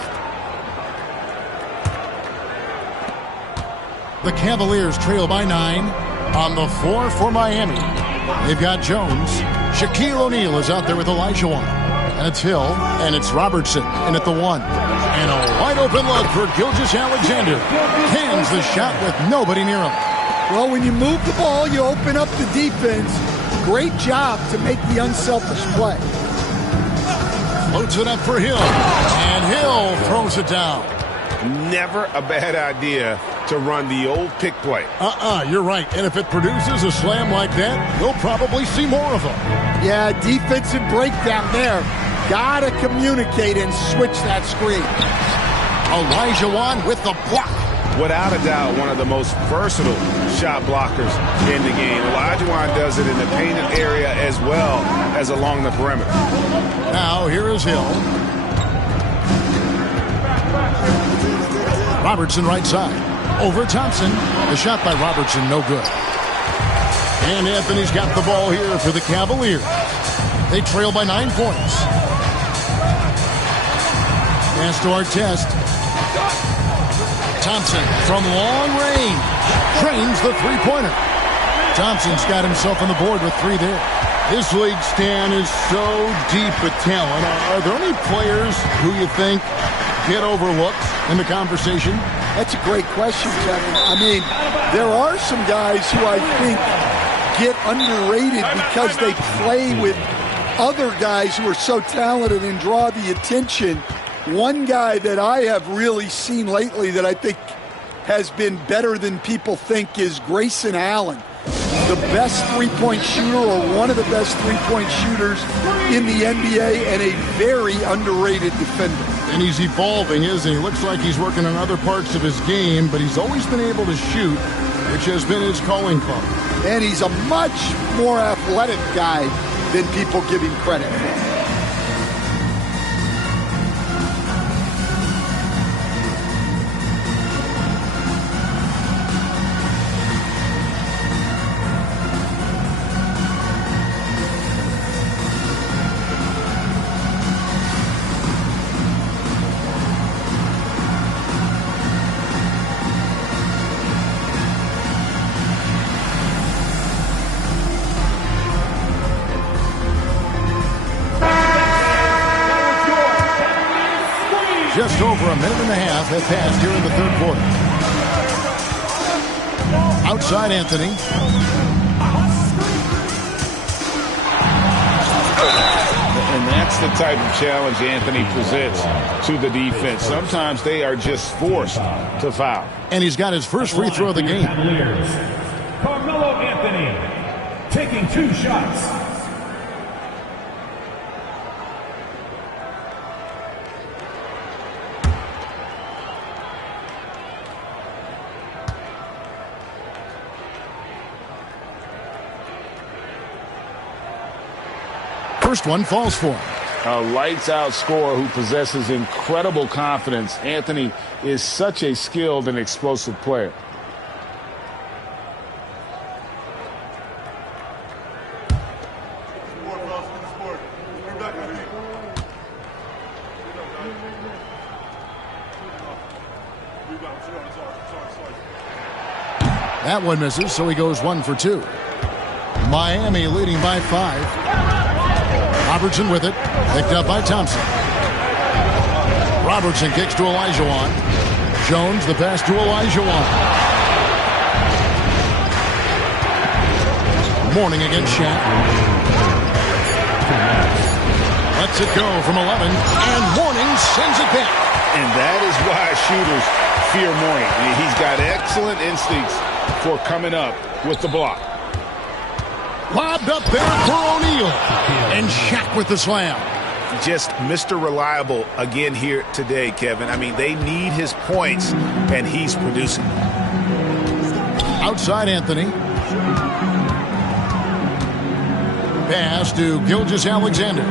The Cavaliers trail by 9. On the floor for Miami, they've got Jones. Shaquille O'Neal is out there with Olajuwon. And it's Hill, and it's Robertson in at the 1. And a wide-open look for Gilgeous-Alexander. Hands the shot with nobody near him. Well, when you move the ball, you open up the defense. Great job to make the unselfish play. Floats it up for Hill. And Hill throws it down. Never a bad idea to run the old pick play. You're right. And if it produces a slam like that, we'll probably see more of them. Yeah, defensive breakdown there. Gotta communicate and switch that screen. Olajuwon with the block. Without a doubt, one of the most versatile shot blockers in the game. Olajuwon does it in the painted area as well as along the perimeter. Now, here is Hill. Robertson right side. Over Thompson. The shot by Robertson, no good. And Anthony's got the ball here for the Cavaliers. They trail by 9 points. Pass to Artest. Thompson from long range. Drains the three-pointer. Thompson's got himself on the board with 3 there. This league, Stan, is so deep with talent. Are there any players who you think get overlooked in the conversation? That's a great question, Kevin. I mean, there are some guys who I think get underrated because they play with other guys who are so talented and draw the attention. One guy that I have really seen lately that I think has been better than people think is Grayson Allen. The best three-point shooter, or one of the best three-point shooters in the NBA, and a very underrated defender. And he's evolving, isn't he? Looks like he's working on other parts of his game, but he's always been able to shoot, which has been his calling card. And he's a much more athletic guy than people give him credit for. Just over a minute and a half have passed here in the third quarter. Outside Anthony. And that's the type of challenge Anthony presents to the defense. Sometimes they are just forced to foul. And he's got his first free throw of the game. Carmelo Anthony. taking 2 shots. First one falls for him. A lights-out scorer who possesses incredible confidence. Anthony is such a skilled and explosive player. That one misses, so he goes 1 for 2. Miami leading by 5. Robertson with it, picked up by Thompson. Robertson kicks to Olajuwon. Jones, the pass to Olajuwon. Mourning against Shaq. Lets it go from 11, and Mourning sends it back. And that is why shooters fear Mourning. I mean, he's got excellent instincts for coming up with the block. Lobbed up there for O'Neal. And Shaq with the slam. Just Mr. Reliable again here today, Kevin. I mean, they need his points, and he's producing. Outside Anthony. Pass to Gilgeous-Alexander.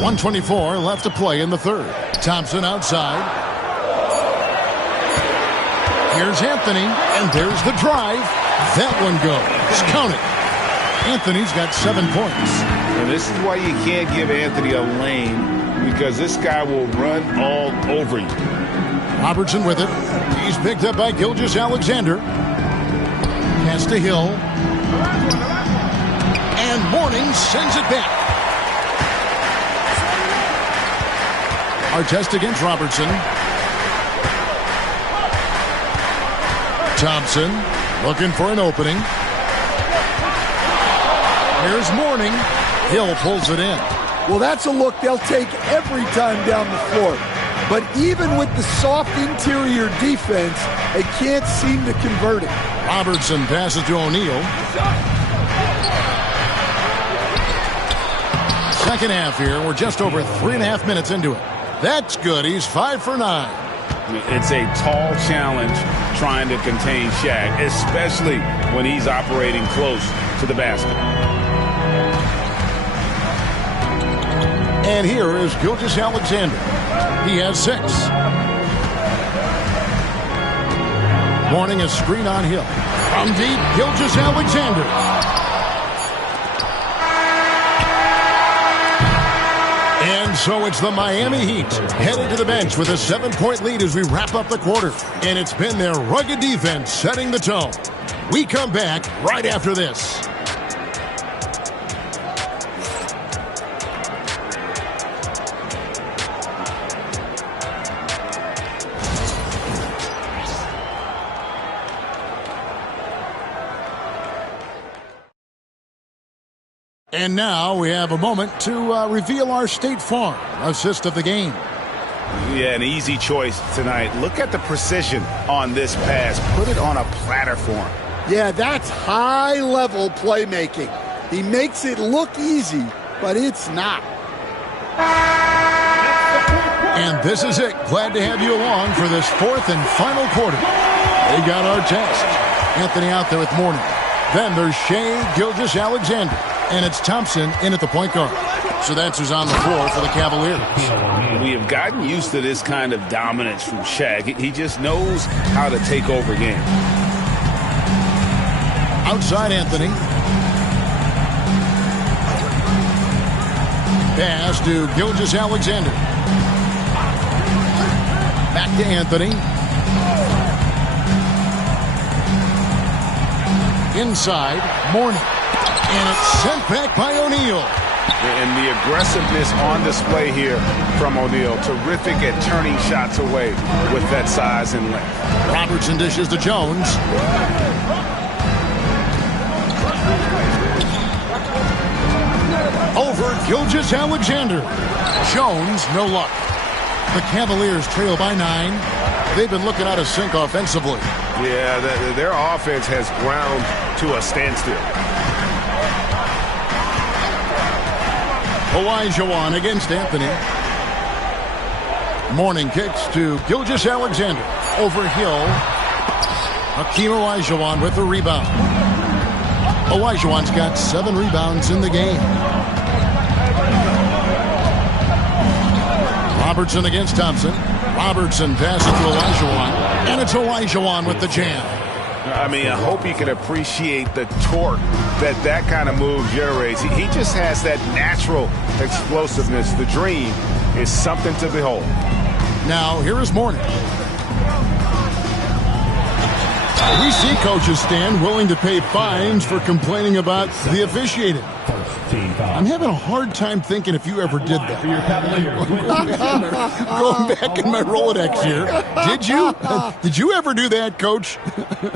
1:24 left to play in the third. Thompson outside. Here's Anthony, and there's the drive. That one goes. Count it. Anthony's got 7 points. And this is why you can't give Anthony a lane, because this guy will run all over you. Robertson with it. He's picked up by Gilgeous-Alexander. Pass to Hill. And Mourning sends it back. Artest against Robertson. Thompson looking for an opening. Here's Mourning. Hill pulls it in. Well, that's a look they'll take every time down the floor. But even with the soft interior defense, they can't seem to convert it. Robertson passes to O'Neal. Second half here. We're just over 3.5 minutes into it. That's good. He's 5 for 9. It's a tall challenge trying to contain Shaq, especially when he's operating close to the basket. And here is Gilgeous-Alexander. He has 6. Mourning a screen on Hill. From deep, Gilgeous-Alexander. And so it's the Miami Heat heading to the bench with a 7-point lead as we wrap up the quarter. And it's been their rugged defense setting the tone. We come back right after this. And now we have a moment to reveal our State Farm assist of the game. Yeah, an easy choice tonight. Look at the precision on this pass. Put it on a platter for him. Yeah, that's high-level playmaking. He makes it look easy, but it's not. And this is it. Glad to have you along for this 4th and final quarter. They got our test. Anthony out there with Mourning. Then there's Shai Gilgeous-Alexander. And it's Thompson in at the point guard. So that's who's on the floor for the Cavaliers. We have gotten used to this kind of dominance from Shaq. He just knows how to take over games. Outside Anthony. Pass to Gilgeous-Alexander. Back to Anthony. Inside, Mourning. And it's sent back by O'Neal. And the aggressiveness on display here from O'Neal. Terrific at turning shots away with that size and length. Robertson dishes to Jones. Over Gilgeous-Alexander. Jones, no luck. The Cavaliers trail by 9. They've been looking out of sync offensively. Yeah, their offense has ground to a standstill. Olajuwon against Anthony. Mourning kicks to Gilgeous-Alexander. Over Hill. Hakeem Olajuwon with the rebound. Olajuwon's got 7 rebounds in the game. Robertson against Thompson. Robertson passes to Olajuwon. And it's Olajuwon with the jam. I mean, I hope you can appreciate the torque that kind of move generates. He just has that natural explosiveness. The dream is something to behold. Now, here is Mourning. We see coaches stand willing to pay fines for complaining about the officiating. I'm having a hard time thinking if you ever did that. Going back in my Rolodex here. Did you? Did you ever do that, Coach?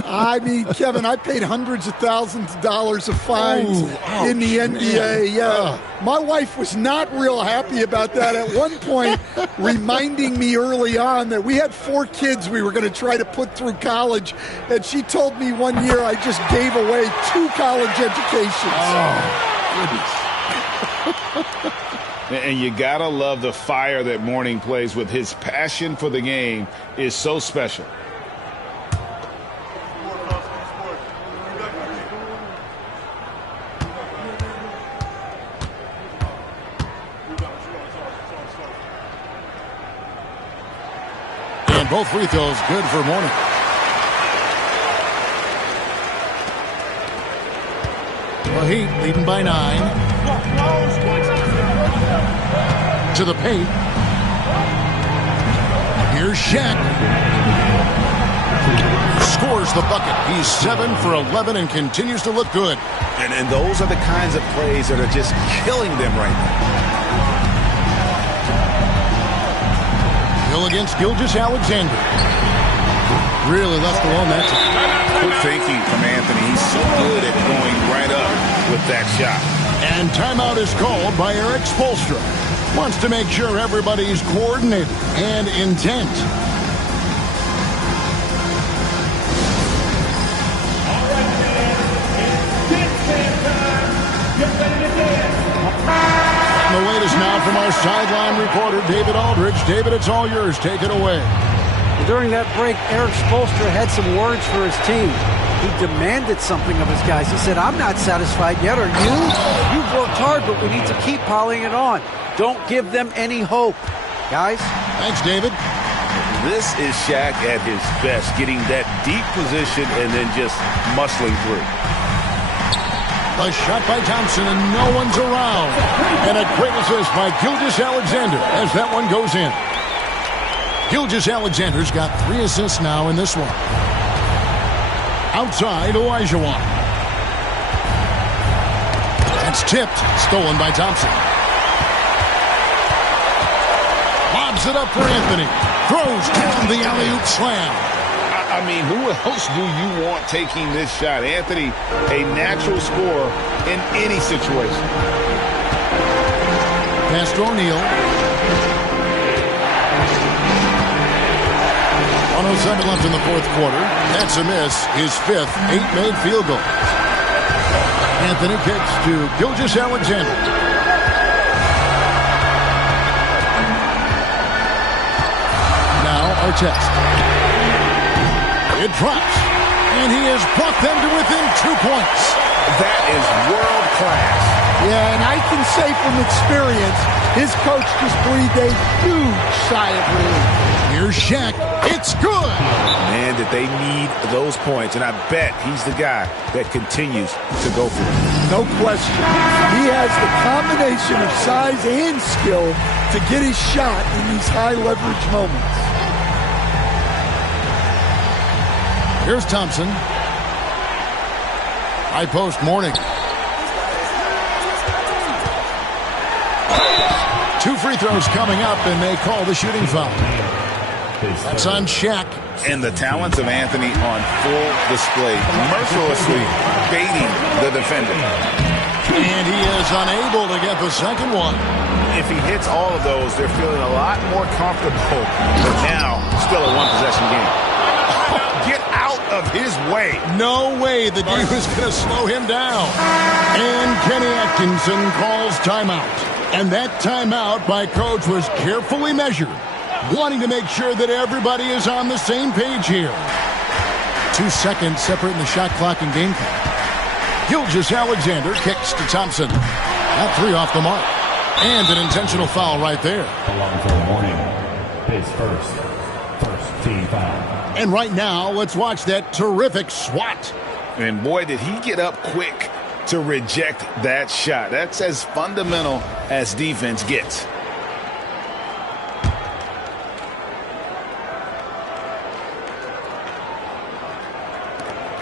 I mean, Kevin, I paid hundreds of thousands of dollars of fines in the NBA. Yeah. My wife was not real happy about that at one point, reminding me early on that we had 4 kids we were going to try to put through college, and she told me one year I just gave away 2 college educations. And you gotta love the fire that Mourning plays with. His passion for the game is so special. And both free throws good for Mourning. The Heat leading by 9. To the paint. Here's Shaq. Scores the bucket. He's 7 for 11 and continues to look good. And those are the kinds of plays that are just killing them right now. Hill against Gilgeous-Alexander. Really left alone that time. Good thinking from Anthony. He's so good at going right up with that shot. And timeout is called by Eric Spoelstra. Wants to make sure everybody's coordinated and intent. And the latest now from our sideline reporter, David Aldridge. David, it's all yours. Take it away. During that break, Eric Spoelstra had some words for his team. He demanded something of his guys. He said, I'm not satisfied yet. Are you? You've worked hard, but we need to keep piling it on. Don't give them any hope. Guys? Thanks, David. This is Shaq at his best, getting that deep position and then just muscling through. A shot by Thompson, and no one's around. And a great assist by Gilgeous-Alexander as that one goes in. Gilgeous-Alexander's got 3 assists now in this one. Outside, Olajuwon. That's tipped. Stolen by Thompson. Lobs it up for Anthony. Throws down the alley-oop slam. I mean, who else do you want taking this shot? Anthony, a natural scorer in any situation. Pass to O'Neal. 107 left in the fourth quarter. That's a miss. His 5th 8-made field goal. Anthony kicks to Gilgeous-Alexander. Artest. It drops, and he has brought them to within 2 points. That is world class. Yeah, and I can say from experience, his coach just breathed a huge sigh of relief. Here's Shaq. It's good. Man, did they need those points, and I bet he's the guy that continues to go for it. No question. He has the combination of size and skill to get his shot in these high leverage moments. Here's Thompson. High post Mourning. 2 free throws coming up, and they call the shooting foul. That's on Shaq. And the talents of Anthony on full display, mercilessly baiting the defender. And he is unable to get the second one. If he hits all of those, they're feeling a lot more comfortable. But now, still a one-possession game. Get out of his way. No way the D was going to slow him down. And Kenny Atkinson calls timeout. And that timeout by Coach was carefully measured, wanting to make sure that everybody is on the same page here. 2 seconds separating the shot clock and game clock. Gilgeous-Alexander kicks to Thompson. That 3 off the mark. And an intentional foul right there. Along for the morning. His first team foul. And right now, let's watch that terrific swat. And boy, did he get up quick to reject that shot. That's as fundamental as defense gets.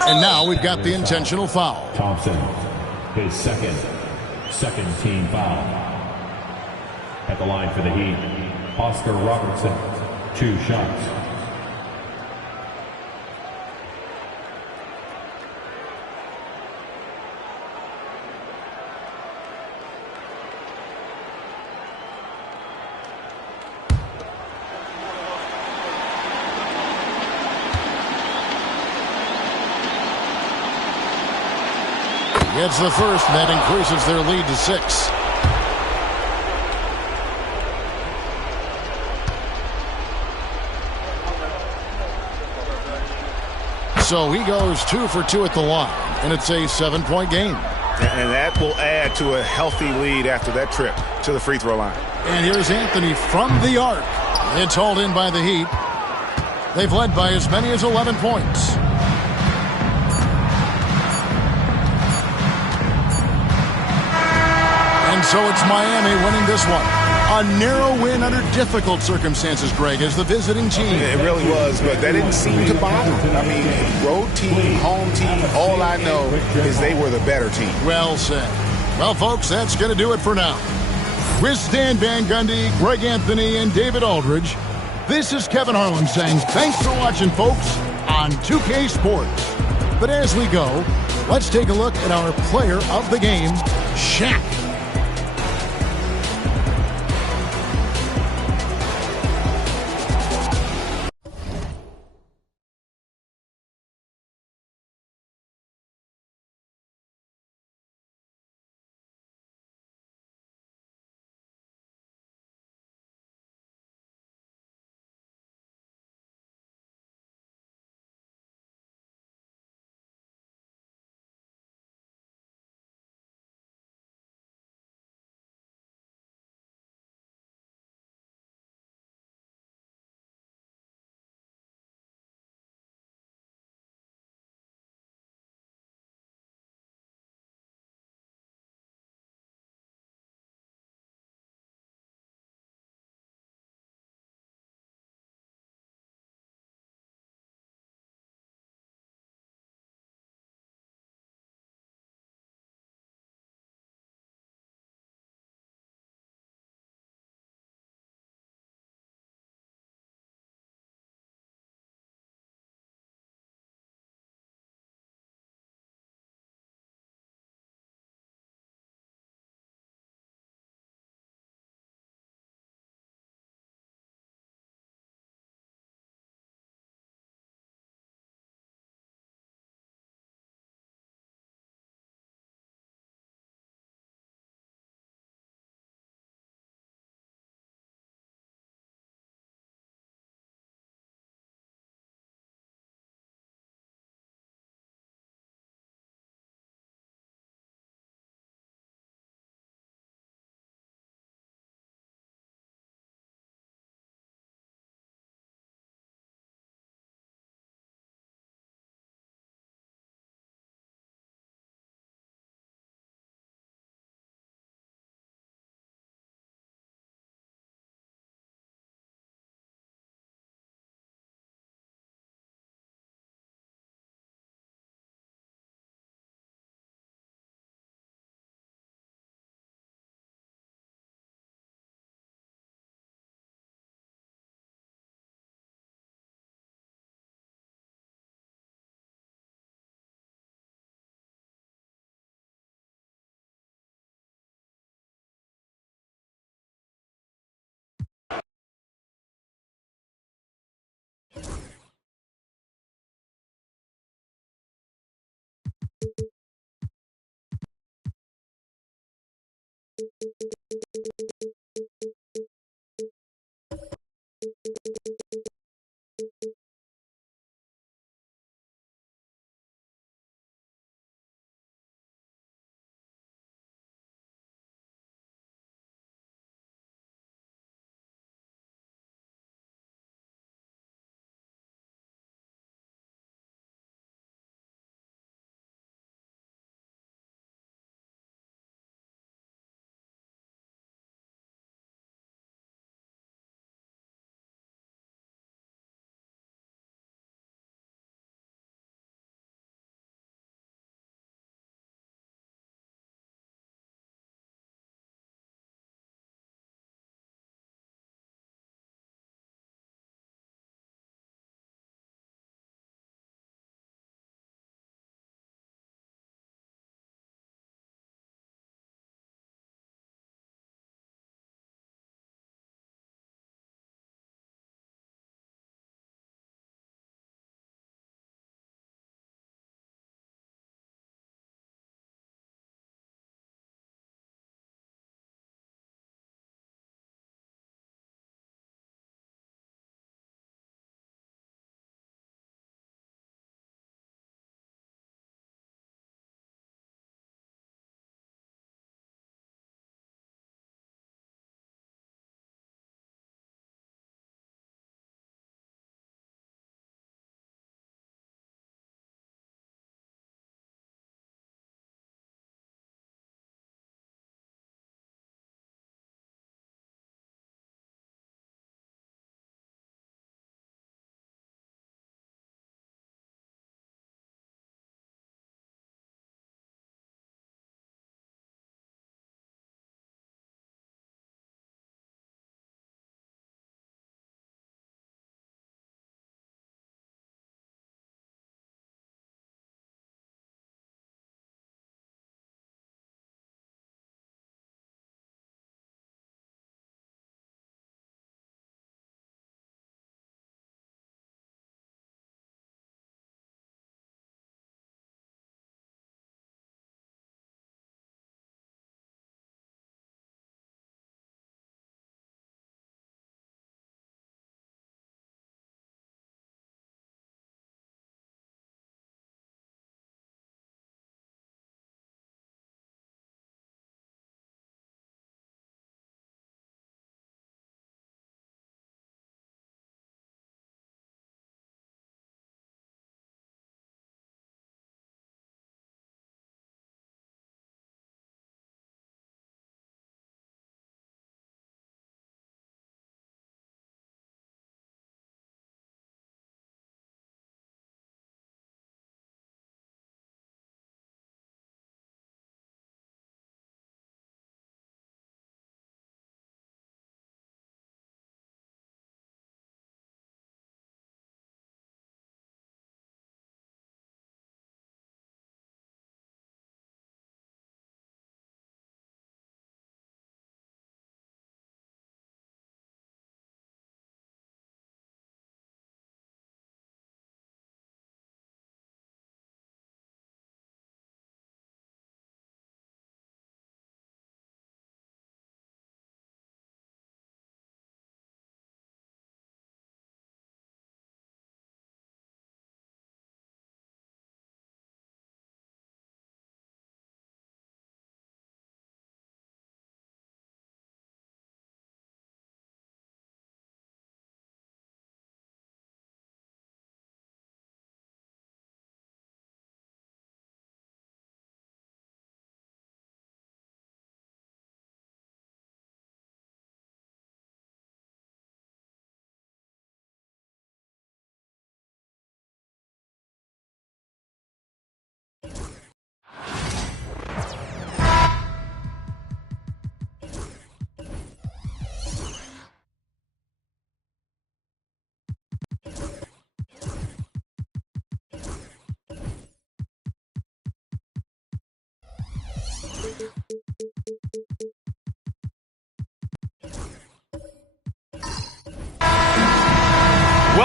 And now we've got the intentional foul. Thompson, his second team foul. At the line for the Heat, Oscar Robertson, 2 shots. Gets the first, and that increases their lead to 6. So he goes 2 for 2 at the line, and it's a 7-point game. And that will add to a healthy lead after that trip to the free throw line. And here's Anthony from the arc. It's hauled in by the Heat. They've led by as many as 11 points. And so it's Miami winning this one. A narrow win under difficult circumstances, Greg, as the visiting team. It really was, but that didn't seem to bother them. I mean, road team, home team, all I know is they were the better team. Well said. Well, folks, that's going to do it for now. With Stan Van Gundy, Greg Anthony, and David Aldridge, this is Kevin Harlan saying thanks for watching, folks, on 2K Sports. But as we go, let's take a look at our player of the game, Shaq.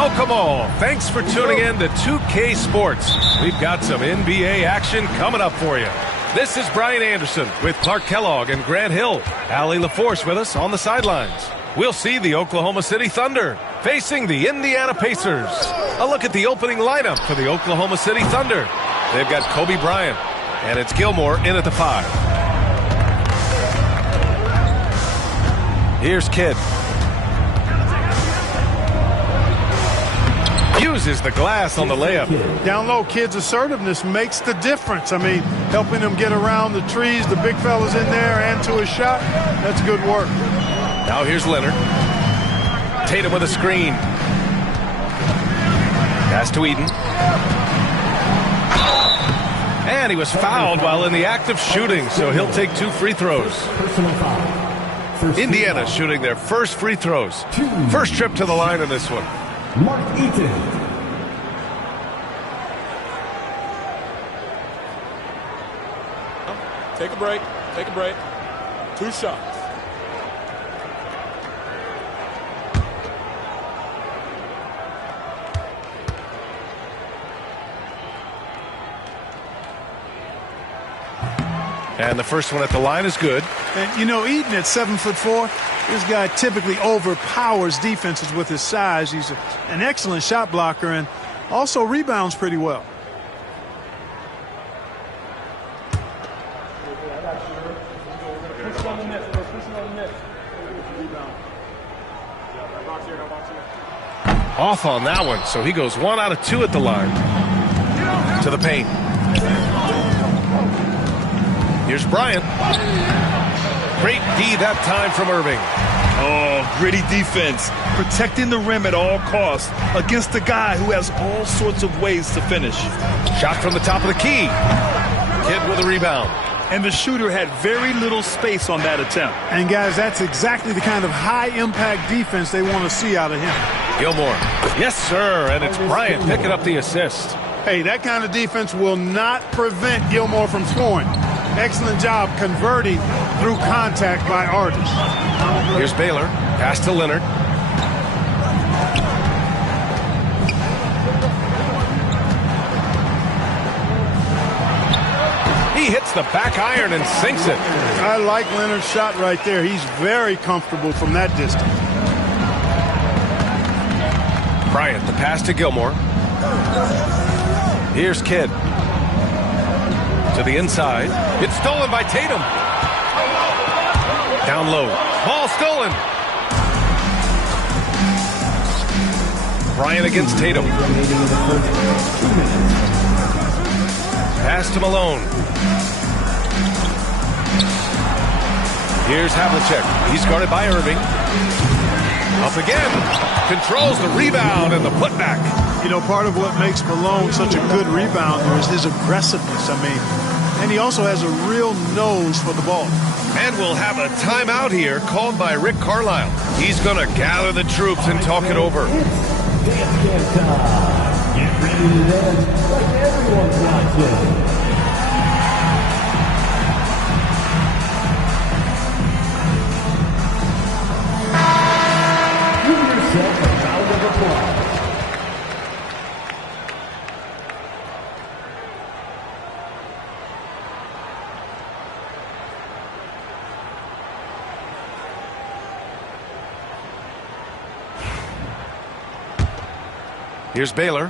Welcome all. Thanks for tuning in to 2K Sports. We've got some NBA action coming up for you. This is Brian Anderson with Clark Kellogg and Grant Hill. Allie LaForce with us on the sidelines. We'll see the Oklahoma City Thunder facing the Indiana Pacers. A look at the opening lineup for the Oklahoma City Thunder. They've got Kobe Bryant, and it's Gilmore in at the 5. Here's Kidd. Uses the glass on the layup. Down low, Kidd's assertiveness makes the difference. I mean, helping him get around the trees, the big fellas in there, and to his shot. That's good work. Now here's Leonard. Tatum with a screen. Pass to Eden. And he was fouled while in the act of shooting, so he'll take 2 free throws. Indiana shooting their first free throws. First trip to the line in this one. Mark Eaton. Take a break. Take a break. 2 shots. And the first one at the line is good. And, you know, Eaton at 7'4", this guy typically overpowers defenses with his size. He's an excellent shot blocker and also rebounds pretty well. Off on that one, so he goes 1 out of 2 at the line. To the paint. Here's Bryant. Great D that time from Irving. Oh, gritty defense. Protecting the rim at all costs against a guy who has all sorts of ways to finish. Shot from the top of the key. Kidd with a rebound. And the shooter had very little space on that attempt. And, guys, that's exactly the kind of high-impact defense they want to see out of him. Gilmore. Yes, sir. And it's Bryant picking up the assist. Hey, that kind of defense will not prevent Gilmore from scoring. Excellent job converting through contact by Artis. Here's Baylor. Pass to Leonard. He hits the back iron and sinks it. I like Leonard's shot right there. He's very comfortable from that distance. Bryant, the pass to Gilmore. Here's Kidd. To the inside. It's stolen by Tatum. Down low. Ball stolen. Bryant against Tatum. Pass to Malone. Here's Havlicek. He's guarded by Irving. Up again. Controls the rebound and the putback. You know, part of what makes Malone such a good rebounder is his aggressiveness. I mean, and he also has a real nose for the ball. And we'll have a timeout here called by Rick Carlisle. He's going to gather the troops and talk it over. Get ready to dance like everyone's watching. Give yourself a round of applause. Here's Baylor.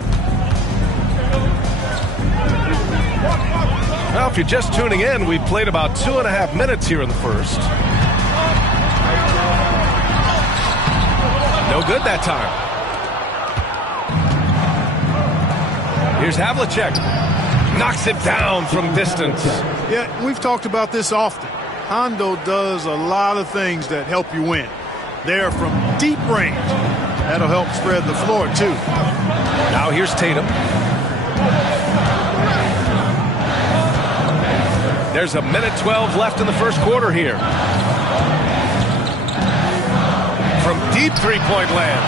Now, if you're just tuning in, we've played about 2.5 minutes here in the first. No good that time. Here's Havlicek. Knocks it down from distance. Yeah, we've talked about this often. Hondo does a lot of things that help you win. They're from deep range. That'll help spread the floor, too. Now here's Tatum. There's 1:12 left in the first quarter here. From deep three-point land.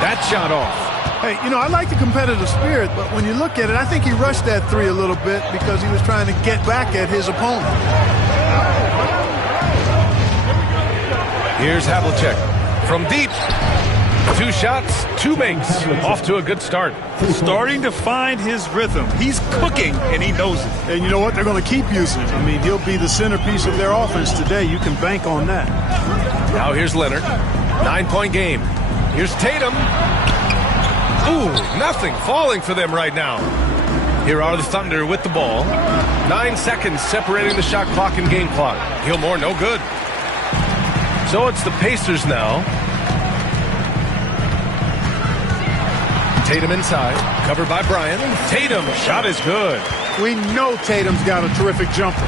That shot off. Hey, you know, I like the competitive spirit, but when you look at it, I think he rushed that three a little bit because he was trying to get back at his opponent. Here's Havlicek. From deep. 2 shots, 2 makes. Off to a good start. Starting to find his rhythm. He's cooking, and he knows it. And you know what? They're going to keep using it. I mean, he'll be the centerpiece of their offense today. You can bank on that. Now here's Leonard. 9-point game. Here's Tatum. Ooh, nothing falling for them right now. Here are the Thunder with the ball. 9 seconds separating the shot clock and game clock. Gilmore, no good. So it's the Pacers now. Tatum inside, covered by Bryant. Tatum, shot is good. We know Tatum's got a terrific jumper,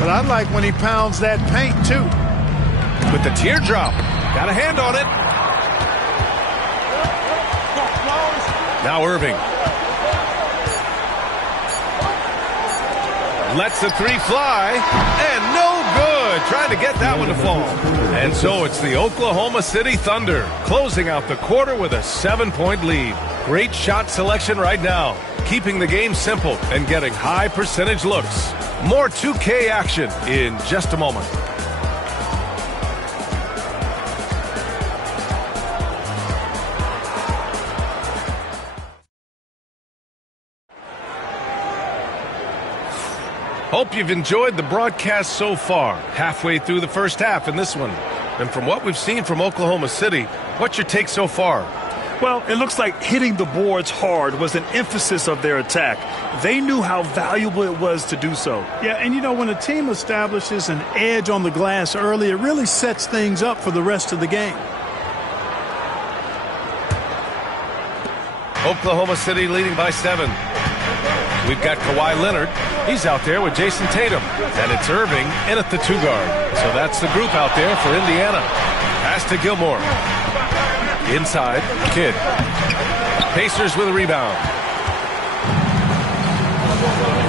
but I like when he pounds that paint, too. With the teardrop, got a hand on it. Now Irving. Lets the 3 fly, and no good. Trying to get that one to fall. And so it's the Oklahoma City Thunder closing out the quarter with a 7-point lead. Great shot selection right now, keeping the game simple and getting high percentage looks. More 2K action in just a moment. Hope you've enjoyed the broadcast so far, halfway through the first half in this one. And from what we've seen from Oklahoma City, what's your take so far? Well, it looks like hitting the boards hard was an emphasis of their attack. They knew how valuable it was to do so. Yeah, and you know, when a team establishes an edge on the glass early, it really sets things up for the rest of the game. Oklahoma City leading by 7. We've got Kawhi Leonard. He's out there with Jason Tatum. And it's Irving in at the 2 guard. So that's the group out there for Indiana. Pass to Gilmore. Inside, Kidd. Pacers with a rebound.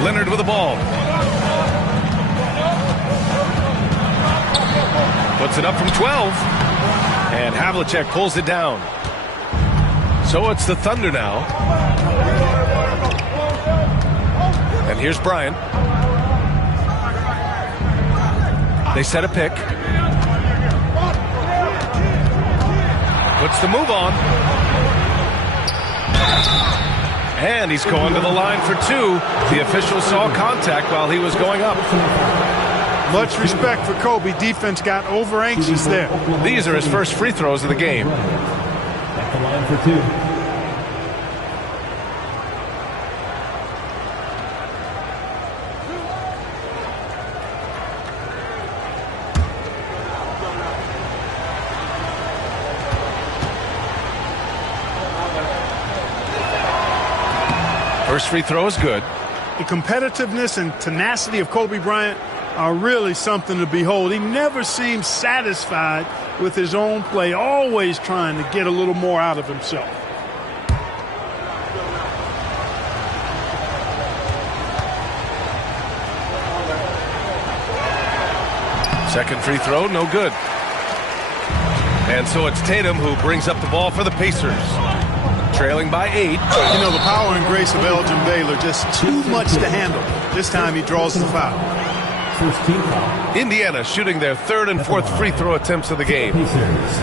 Leonard with the ball. Puts it up from 12. And Havlicek pulls it down. So it's the Thunder now. And here's Bryant. They set a pick. Puts the move on. And he's going to the line for 2. The official saw contact while he was going up. Much respect for Kobe. Defense got over anxious there. These are his first free throws of the game. At the line for 2. First free throw is good. The competitiveness and tenacity of Kobe Bryant are really something to behold. He never seems satisfied with his own play, always trying to get a little more out of himself. Second free throw, no good. And so it's Tatum who brings up the ball for the Pacers. Trailing by 8. You know, the power and grace of Elgin Baylor, just too much to handle. This time he draws the foul. First team foul. Indiana shooting their 3rd and 4th free throw attempts of the game. Pacers.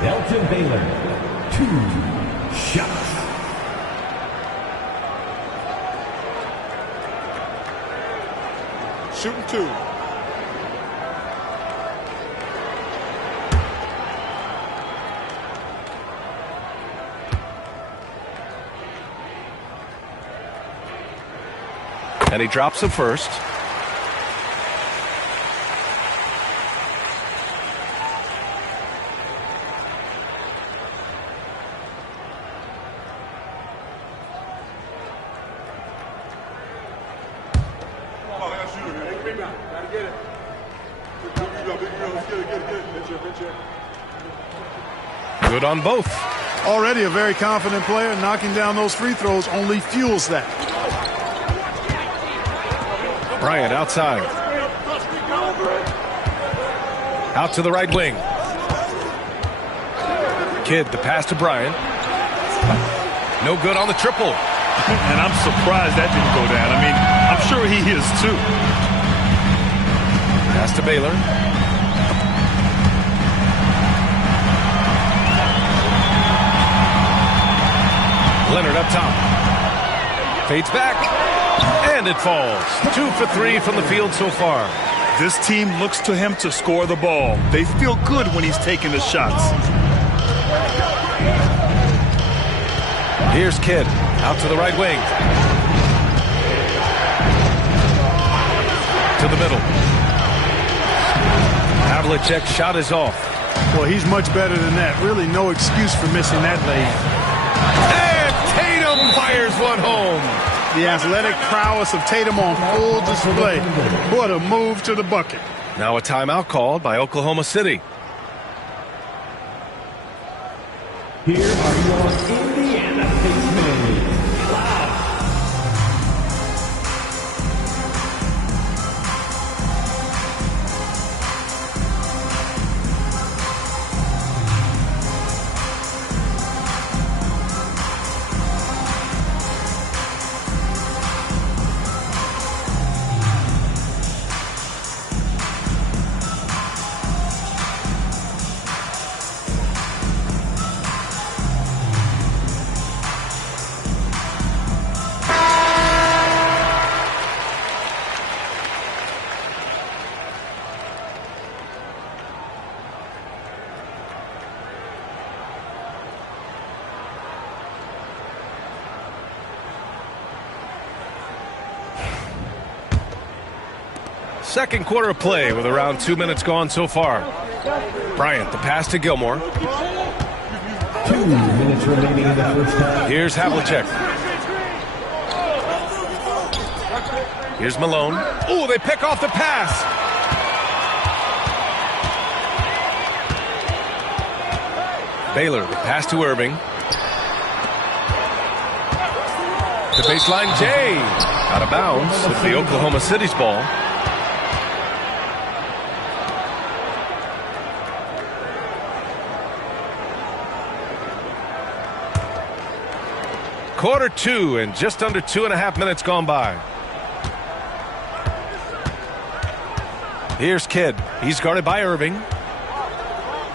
Elgin Baylor, 2 shots. Shooting 2. And he drops the first. Good on both. Already a very confident player. Knocking down those free throws only fuels that. Bryant outside. Out to the right wing. Kidd, the pass to Bryant. No good on the triple. And I'm surprised that didn't go down. I mean, I'm sure he is too. Pass to Baylor. Leonard up top. Fades back. And it falls. 2 for 3 from the field so far. This team looks to him to score the ball. They feel good when he's taking the shots. Here's Kidd. Out to the right wing. To the middle. Havlicek's shot is off. Well, he's much better than that. Really no excuse for missing that lead. And Tatum fires one home. The athletic prowess of Tatum on full display. What a move to the bucket. Now a timeout called by Oklahoma City. Here are your Indiana Spacemen. Second quarter of play with around 2 minutes gone so far. Bryant, the pass to Gilmore. 2 minutes remaining in the first half. Here's Havlicek. Here's Malone. Oh, they pick off the pass. Baylor, the pass to Irving. The baseline, Jay. Out of bounds with the Oklahoma City's ball. Quarter 2 and just under 2.5 minutes gone by. Here's Kidd. He's guarded by Irving.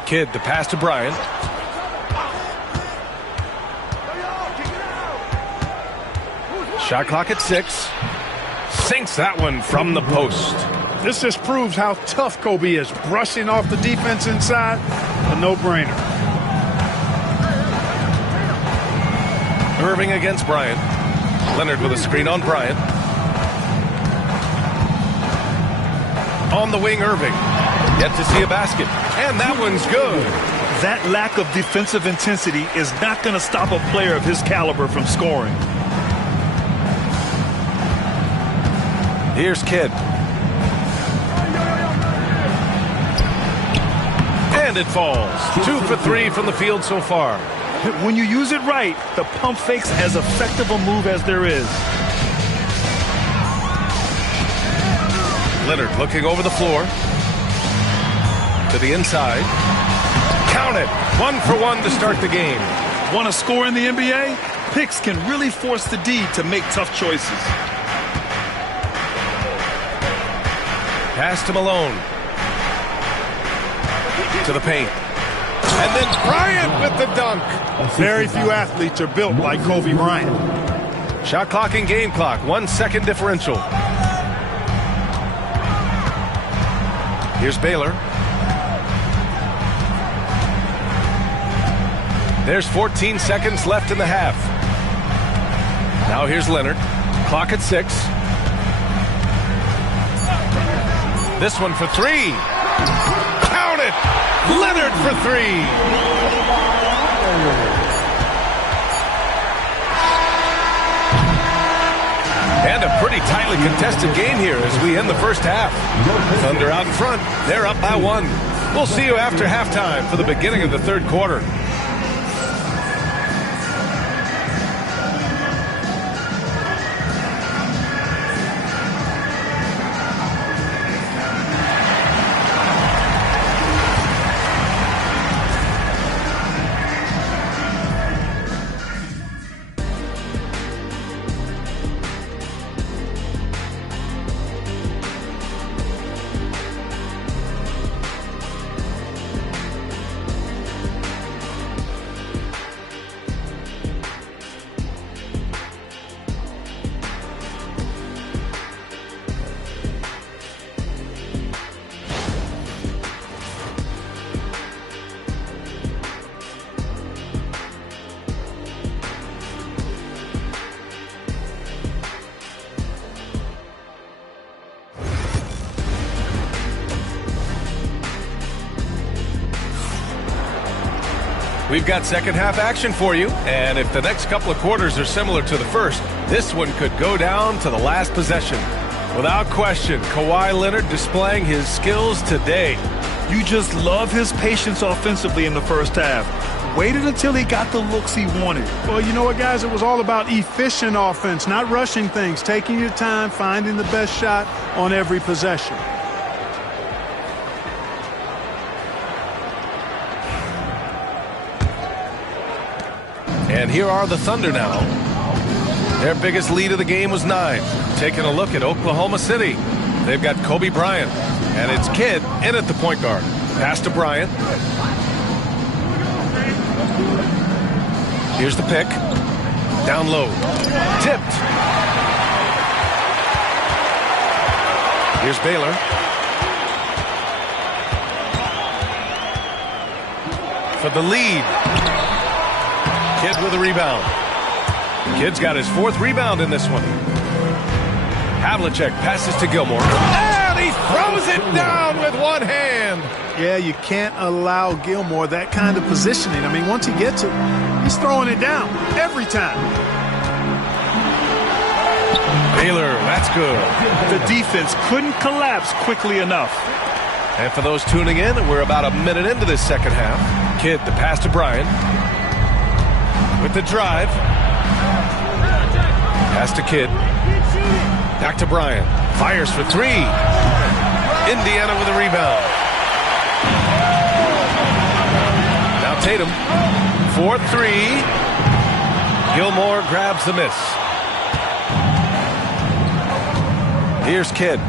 Kidd, the pass to Bryant. Shot clock at 6. Sinks that one from the post. This just proves how tough Kobe is. Brushing off the defense inside, a no-brainer. Irving against Bryant. Leonard with a screen on Bryant. On the wing, Irving. Yet to see a basket. And that one's good. That lack of defensive intensity is not going to stop a player of his caliber from scoring. Here's Kidd. And it falls. 2 for 3 from the field so far. When you use it right, the pump fake's as effective a move as there is. Leonard looking over the floor. To the inside. Count it. 1 for 1 to start the game. Want to score in the NBA? Picks can really force the D to make tough choices. Pass to Malone. To the paint. And then Bryant with the dunk. Very few athletes are built like Kobe Bryant. Shot clock and game clock. 1 second differential. Here's Baylor. There's 14 seconds left in the half. Now here's Leonard. Clock at 6. This one for 3. Count it! Leonard for 3. And a pretty tightly contested game here as we end the first half. Thunder out in front. They're up by 1. We'll see you after halftime for the beginning of the third quarter. We've got second half action for you, and if the next couple of quarters are similar to the first, this one could go down to the last possession. Without question, Kawhi Leonard displaying his skills today. You just love his patience offensively in the first half. Waited until he got the looks he wanted. Well, you know what, guys? It was all about efficient offense, not rushing things, taking your time, finding the best shot on every possession. And here are the Thunder now. Their biggest lead of the game was 9. Taking a look at Oklahoma City. They've got Kobe Bryant. And it's Kidd in at the point guard. Pass to Bryant. Here's the pick. Down low. Tipped. Here's Baylor. For the lead. Kidd with a rebound. Kidd's got his 4th rebound in this one. Havlicek passes to Gilmore. And he throws it down with one hand. Yeah, you can't allow Gilmore that kind of positioning. I mean, once he gets it, he's throwing it down every time. Baylor, that's good. The defense couldn't collapse quickly enough. And for those tuning in, we're about a minute into this second half. Kidd, the pass to Bryant. With the drive. Pass to Kidd. Back to Bryant. Fires for 3. Indiana with a rebound. Now Tatum. 4-3. Gilmore grabs the miss. Here's Kidd.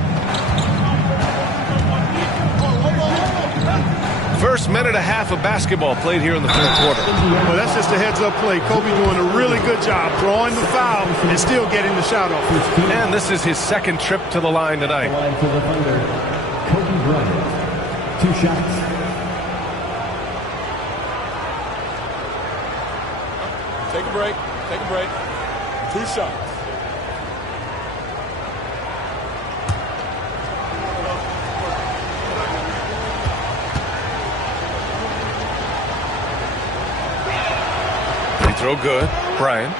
First minute and a half of basketball played here in the third quarter. Well, that's just a heads-up play. Kobe doing a really good job drawing the foul and still getting the shot off. And this is his second trip to the line tonight. Kobe Bryant, 2 shots. Take a break. Take a break. 2 shots. Throw good. Bryant.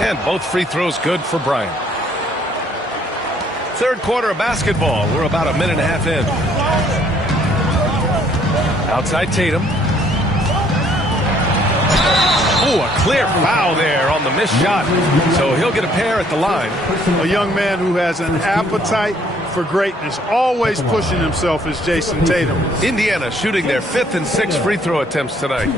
And both free throws good for Bryant. Third quarter of basketball. We're about a minute and a half in. Outside Tatum. Oh, a clear foul there on the missed shot. So he'll get a pair at the line. A young man who has an appetite for greatness, always pushing himself, is Jason Tatum. Indiana shooting their 5th and 6th free throw attempts tonight.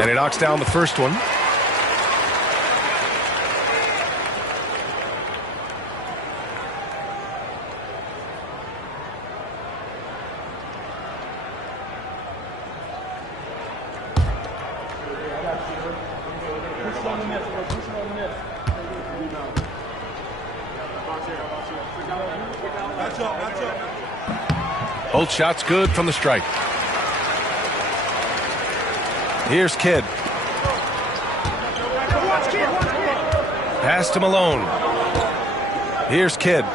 And he knocks down the first one. Both shots good from the stripe. Here's Kidd. Pass to Malone. Here's Kidd.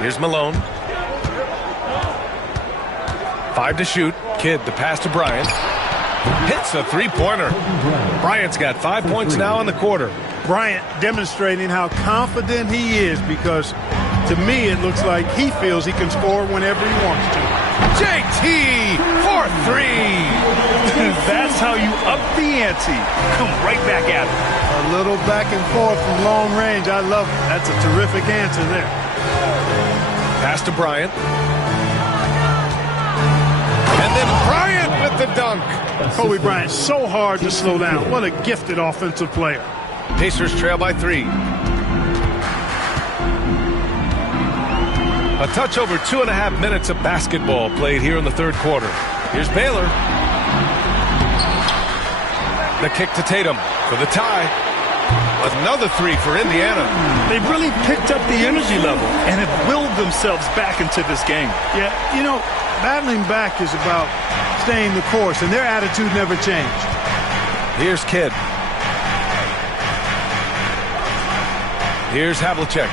Here's Malone. 5 to shoot. Kidd, the pass to Bryant. Hits a 3-pointer. Bryant's got 5 points now in the quarter. Bryant demonstrating how confident he is, because to me it looks like he feels he can score whenever he wants to. JT for 3. That's how you up the ante. Come right back at it. A little back and forth from long range. I love it. That's a terrific answer there. Pass to Bryant. And then Bryant with the dunk. Kobe Bryant, so hard to slow down. What a gifted offensive player. Pacers trail by 3. A touch over 2.5 minutes of basketball played here in the third quarter. Here's Baylor. The kick to Tatum for the tie. Another 3 for Indiana. They've really picked up the energy level and have willed themselves back into this game. Yeah, you know, battling back is about staying the course, and their attitude never changed. Here's Kidd. Here's Havlicek.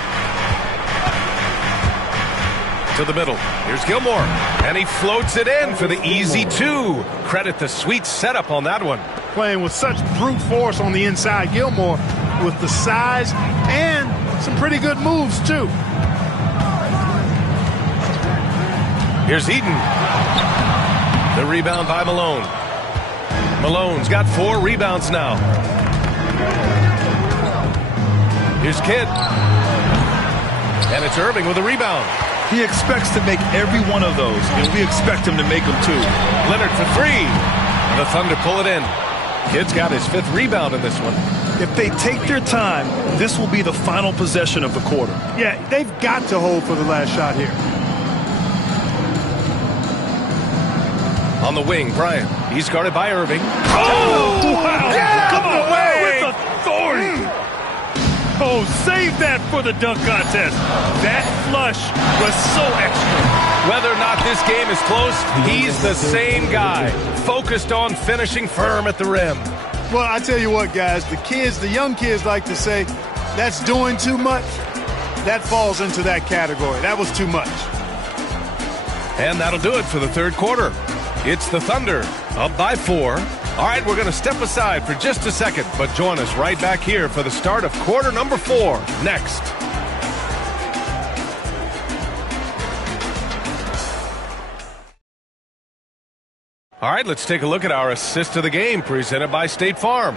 To the middle. Here's Gilmore. And he floats it in for the easy 2. Credit the sweet setup on that one. Playing with such brute force on the inside. Gilmore with the size and some pretty good moves, too. Here's Eaton. The rebound by Malone. Malone's got 4 rebounds now. Here's Kidd. And it's Irving with a rebound. He expects to make every one of those, and we expect him to make them too. Leonard for 3. The Thunder pull it in. Kidd's got his 5th rebound in this one. If they take their time, this will be the final possession of the quarter. Yeah, they've got to hold for the last shot here. On the wing, Bryant. He's guarded by Irving. Oh, wow. Yeah, come away with authority. Oh, save that for the dunk contest. That flush was so extra. Whether or not this game is close, he's the same guy. Focused on finishing firm at the rim. Well, I tell you what, guys, the young kids like to say, that's doing too much. That falls into that category. That was too much. And that'll do it for the third quarter. It's the Thunder, up by 4. All right, we're going to step aside for just a second, but join us right back here for the start of quarter number 4 next. All right, let's take a look at our assist of the game presented by State Farm.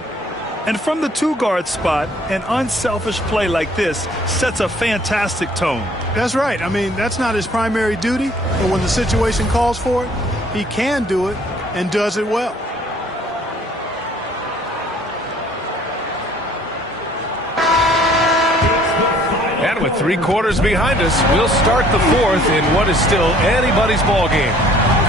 And from the 2-guard spot, an unselfish play like this sets a fantastic tone. That's right. I mean, that's not his primary duty, but when the situation calls for it, he can do it and does it well. And with 3 quarters behind us, we'll start the 4th in what is still anybody's ball game.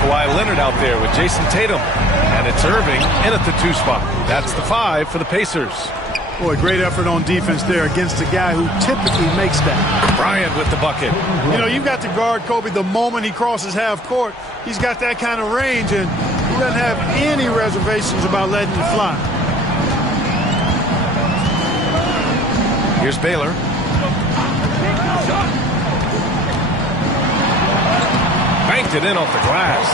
Kawhi Leonard out there with Jason Tatum. And it's Irving in at the 2 spot. That's the 5 for the Pacers. Boy, great effort on defense there against a guy who typically makes that. Bryant with the bucket. You know, you've got to guard Kobe the moment he crosses half court. He's got that kind of range, and he doesn't have any reservations about letting it fly. Here's Baylor. Banked it in off the glass.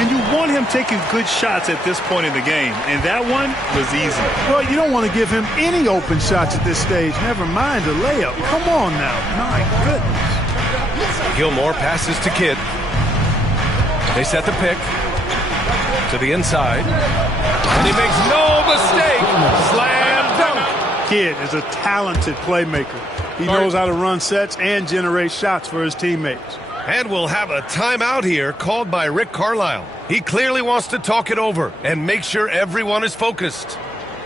And you want him taking good shots at this point in the game, and that one was easy. Well, you don't want to give him any open shots at this stage. Never mind a layup. Come on now. My goodness. Gilmore passes to Kidd. They set the pick to the inside. And he makes no mistake. Slam dunk. Kidd is a talented playmaker. He knows how to run sets and generate shots for his teammates. And we'll have a timeout here called by Rick Carlisle. He clearly wants to talk it over and make sure everyone is focused.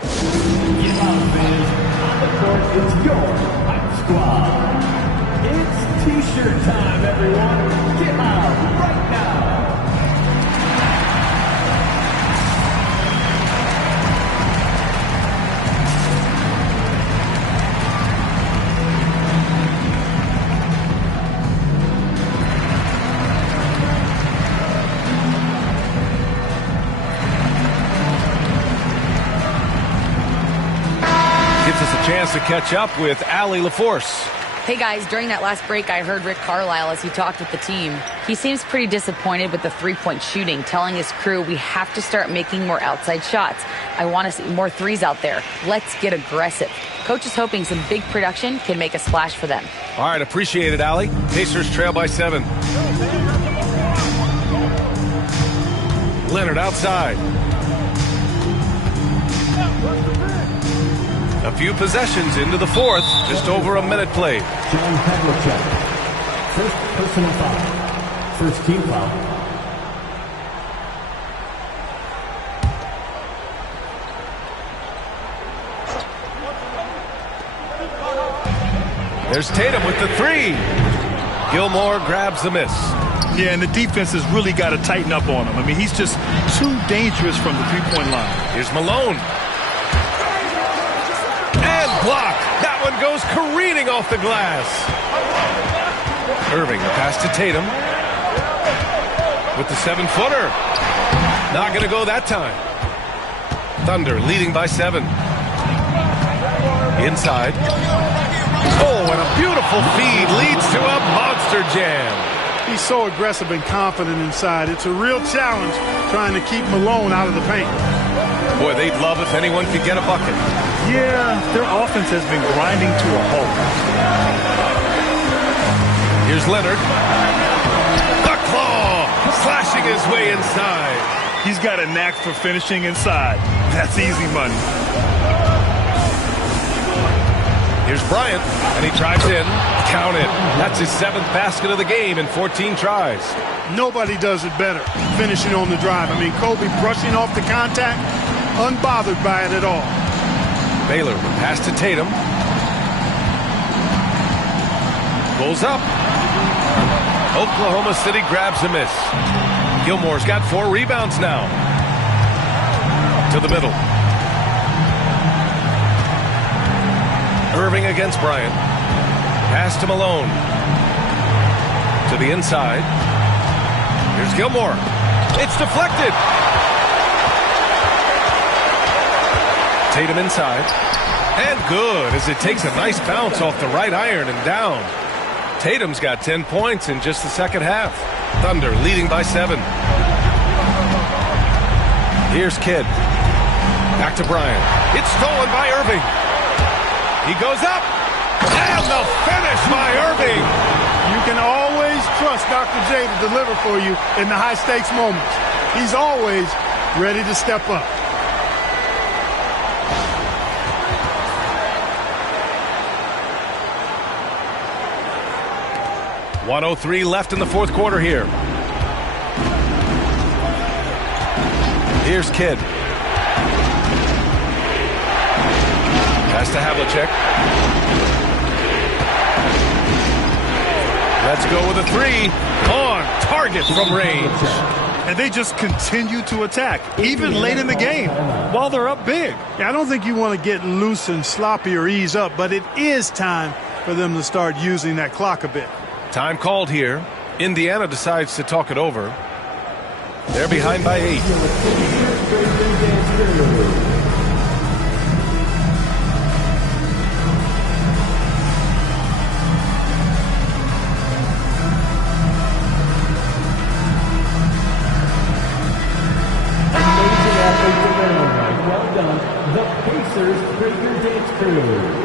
It's your hype squad. It's T-shirt time, everyone. Get out right now. Chance to catch up with Allie LaForce. Hey guys, during that last break, I heard Rick Carlisle as he talked with the team. He seems pretty disappointed with the three-point shooting, telling his crew we have to start making more outside shots. I want to see more threes out there. Let's get aggressive. Coach is hoping some big production can make a splash for them. All right, appreciate it, Allie. Pacers trail by 7. Leonard outside. A few possessions into the 4th, just over a minute played. John Havlicek, first personal foul, first team foul. There's Tatum with the three. Gilmore grabs the miss. Yeah, and the defense has really got to tighten up on him. I mean, he's just too dangerous from the three-point line. Here's Malone. And block. That one goes careening off the glass. Irving, the pass to Tatum. With the 7-footer. Not going to go that time. Thunder leading by 7. Inside. Oh, and a beautiful feed leads to a monster jam. He's so aggressive and confident inside. It's a real challenge trying to keep Malone out of the paint. Boy, they'd love if anyone could get a bucket. Yeah, their offense has been grinding to a halt. Here's Leonard. The claw, slashing his way inside. He's got a knack for finishing inside. That's easy money. Here's Bryant, and he drives in. Count it. That's his 7th basket of the game in 14 tries. Nobody does it better, finishing on the drive. I mean, Kobe brushing off the contact, unbothered by it at all. Baylor, pass to Tatum. Pulls up. Oklahoma City grabs a miss. Gilmore's got 4 rebounds now. To the middle. Irving against Bryant. Pass to Malone. To the inside. Here's Gilmore. It's deflected. Tatum inside. And good as it takes a nice bounce off the right iron and down. Tatum's got 10 points in just the second half. Thunder leading by 7. Here's Kidd. Back to Bryant. It's stolen by Irving. He goes up. And the finish by Irving. You can always trust Dr. J to deliver for you in the high-stakes moments. He's always ready to step up. .103 left in the fourth quarter here. Here's Kidd. Pass to Havlicek. Let's go with a 3. On target from range. And they just continue to attack, even late in the game, while they're up big. Yeah, I don't think you want to get loose and sloppy or ease up, but it is time for them to start using that clock a bit. Time called here. Indiana decides to talk it over. They're behind by 8. Well done, the Pacers Breaker Dance Crew.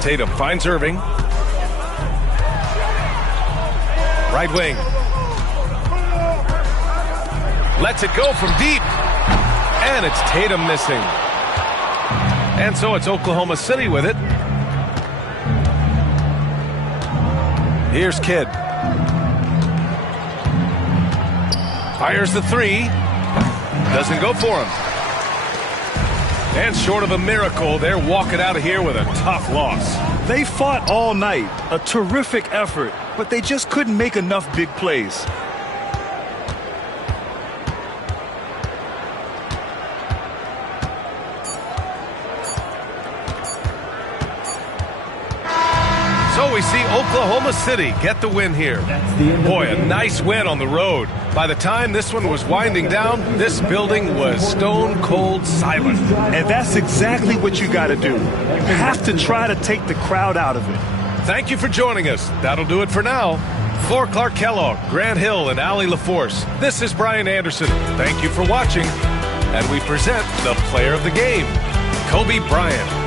Tatum finds Irving. Right wing. Lets it go from deep. And it's Tatum missing. And so it's Oklahoma City with it. Here's Kidd. Fires the 3. Doesn't go for him. And short of a miracle, they're walking out of here with a tough loss. They fought all night, a terrific effort, but they just couldn't make enough big plays. So we see Oklahoma City get the win here. Boy, a nice win on the road. By the time this one was winding down, this building was stone cold silent. And that's exactly what you got to do. You have to try to take the crowd out of it. Thank you for joining us. That'll do it for now. For Clark Kellogg, Grant Hill, and Allie LaForce, this is Brian Anderson. Thank you for watching. And we present the player of the game, Kobe Bryant.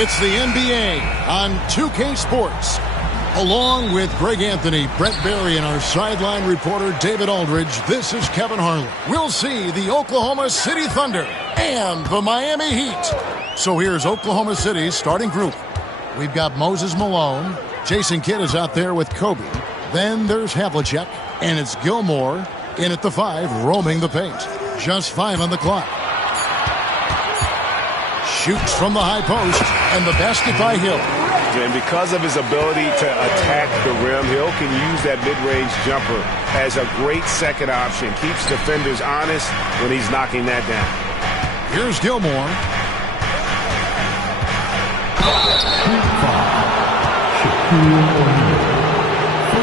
It's the NBA on 2K Sports. Along with Greg Anthony, Brett Barry, and our sideline reporter David Aldridge, this is Kevin Harlan. We'll see the Oklahoma City Thunder and the Miami Heat. So here's Oklahoma City's starting group. We've got Moses Malone. Jason Kidd is out there with Kobe. Then there's Havlicek, and it's Gilmore in at the 5, roaming the paint. Just 5 on the clock. Shoots from the high post, and the basket by Hill. And because of his ability to attack the rim, Hill can use that mid-range jumper as a great second option. Keeps defenders honest when he's knocking that down. Here's Gilmore.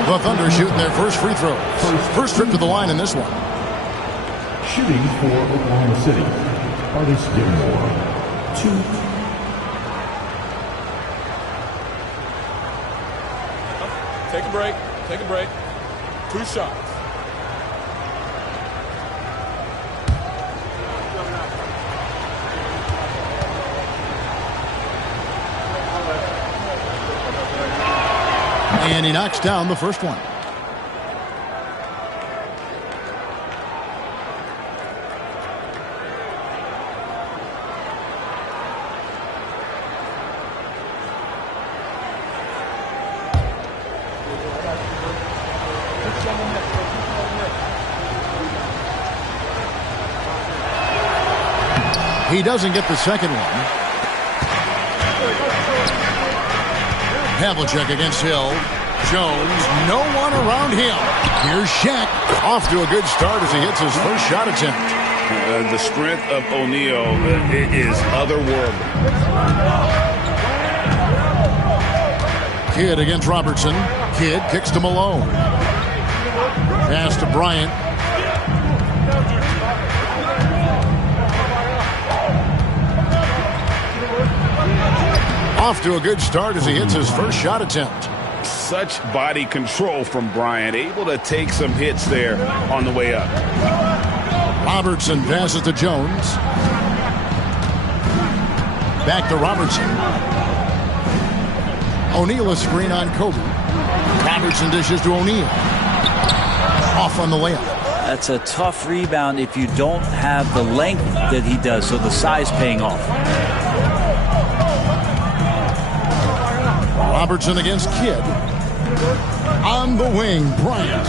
The Thunder shooting their first free throw. First trip to the line in this one. Shooting for Oklahoma City, Artis Gilmore. 2. Take a break. Take a break. 2 shots. And he knocks down the first one. He doesn't get the second one. Havlicek against Hill. Jones, no one around him. Here's Shaq. Off to a good start as he hits his first shot attempt. The strength of O'Neal is otherworldly. Kidd against Robertson. Kidd kicks to Malone. Pass to Bryant. Off to a good start as he hits his first shot attempt. Such body control from Bryant, able to take some hits there on the way up. Robertson passes to Jones. Back to Robertson. O'Neal a screen on Kobe. Robertson dishes to O'Neal. Off on the layup. That's a tough rebound if you don't have the length that he does, so the size paying off. Robertson against Kidd. On the wing, Bryant.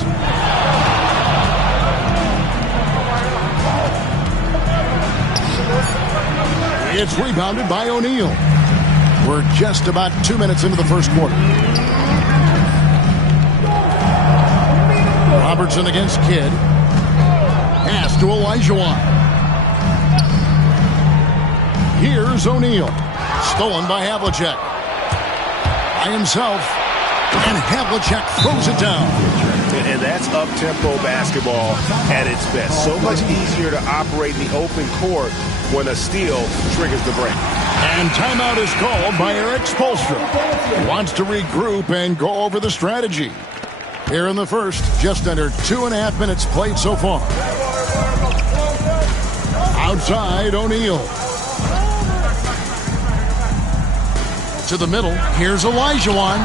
It's rebounded by O'Neal. We're just about 2 minutes into the first quarter. Robertson against Kidd. Pass to Olajuwon. Here's O'Neal. Stolen by Havlicek. By himself, and Havlicek throws it down. And that's up-tempo basketball at its best. So much easier to operate in the open court when a steal triggers the break. And timeout is called by Eric Spoelstra. He wants to regroup and go over the strategy. Here in the first, just under 2.5 minutes played so far. Outside, O'Neal. To the middle, here's Olajuwon.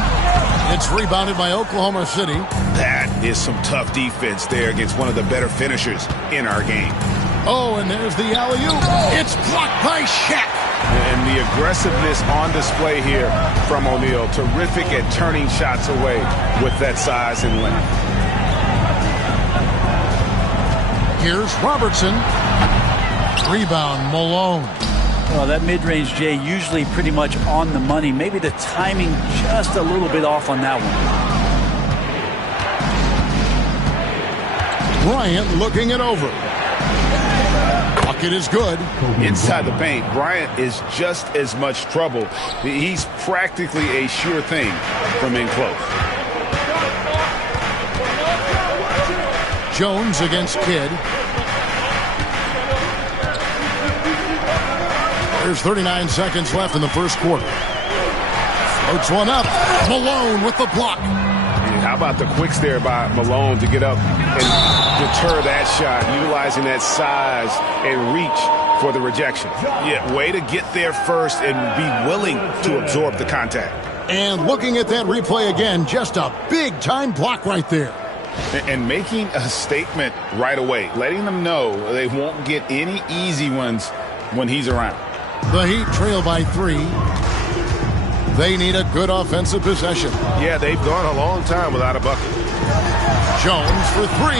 It's rebounded by Oklahoma City. That is some tough defense there against one of the better finishers in our game. Oh, and there's the alley-oop. It's blocked by Shaq. And the aggressiveness on display here from O'Neal. Terrific at turning shots away with that size and length. Here's Robertson. Rebound, Malone. Well, that mid-range, Jay, usually pretty much on the money. Maybe the timing just a little bit off on that one. Bryant looking it over. Bucket is good. Inside the paint, Bryant is just as much trouble. He's practically a sure thing from in close. Jones against Kidd. There's 39 seconds left in the first quarter. Floats one up. Malone with the block. How about the quicks there by Malone to get up and deter that shot, utilizing that size and reach for the rejection. Yeah, way to get there first and be willing to absorb the contact. And looking at that replay again, just a big-time block right there. And making a statement right away, letting them know they won't get any easy ones when he's around. The Heat trail by 3. They need a good offensive possession. Yeah, they've gone a long time without a bucket. Jones for 3.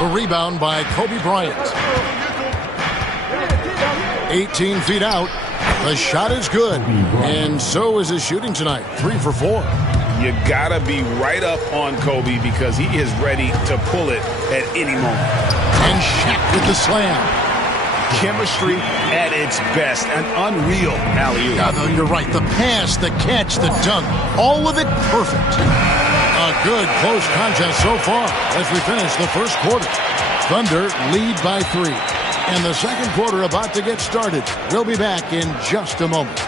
A rebound by Kobe Bryant. 18 feet out. The shot is good. And so is his shooting tonight. 3 for 4. You gotta be right up on Kobe because he is ready to pull it at any moment. And Shaq with the slam. Chemistry at its best. An unreal alley-oop. Yeah, you're right. The pass, the catch, the dunk. All of it perfect. A good close contest so far as we finish the first quarter. Thunder lead by 3. And the second quarter about to get started. We'll be back in just a moment.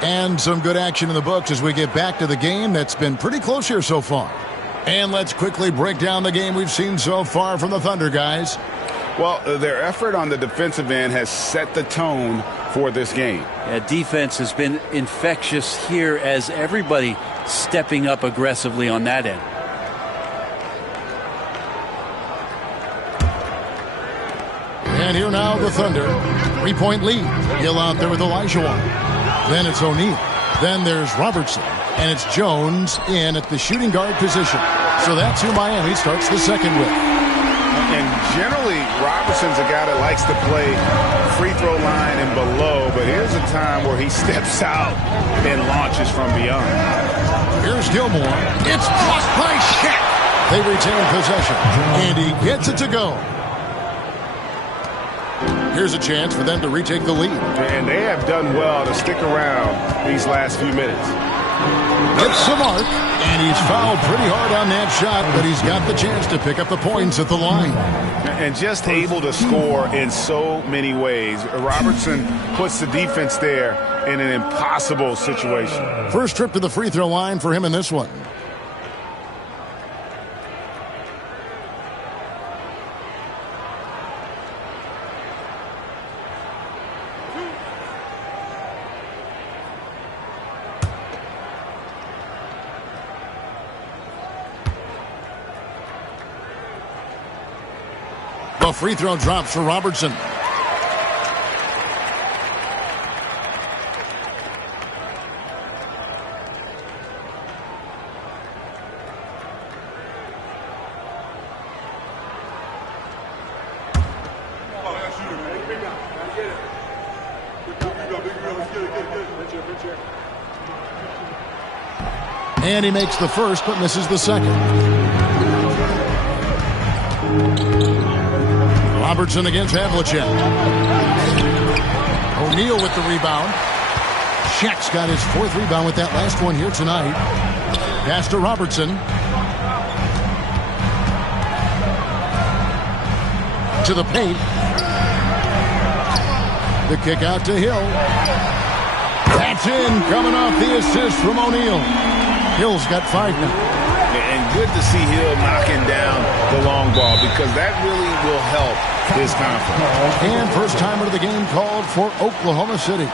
And some good action in the books as we get back to the game that's been pretty close here so far. And let's quickly break down the game we've seen so far from the Thunder, guys. Well, their effort on the defensive end has set the tone for this game. Yeah, defense has been infectious here as everybody stepping up aggressively on that end. And here now the Thunder. 3-point lead. Hill out there with Olajuwon. Then it's O'Neal. Then there's Robertson. And it's Jones in at the shooting guard position. So that's who Miami starts the second with. And generally, Robertson's a guy that likes to play free throw line and below. But here's a time where he steps out and launches from beyond. Here's Gilmore. It's blocked by Shaq. They retain possession. And he gets it to go. Here's a chance for them to retake the lead. And they have done well to stick around these last few minutes. Hits the mark, and he's fouled pretty hard on that shot, but he's got the chance to pick up the points at the line. And just able to score in so many ways. Robertson puts the defense there in an impossible situation. First trip to the free throw line for him in this one. The free throw drops for Robertson. And he makes the first, but misses the second. Robertson against Havlicek. O'Neal with the rebound. Shaq's got his fourth rebound with that last one here tonight. Pass to Robertson. To the paint. The kick out to Hill. That's in, coming off the assist from O'Neal. Hill's got 5 now. And good to see Hill knocking down the long ball because that really will help his confidence. And first timer of the game called for Oklahoma City.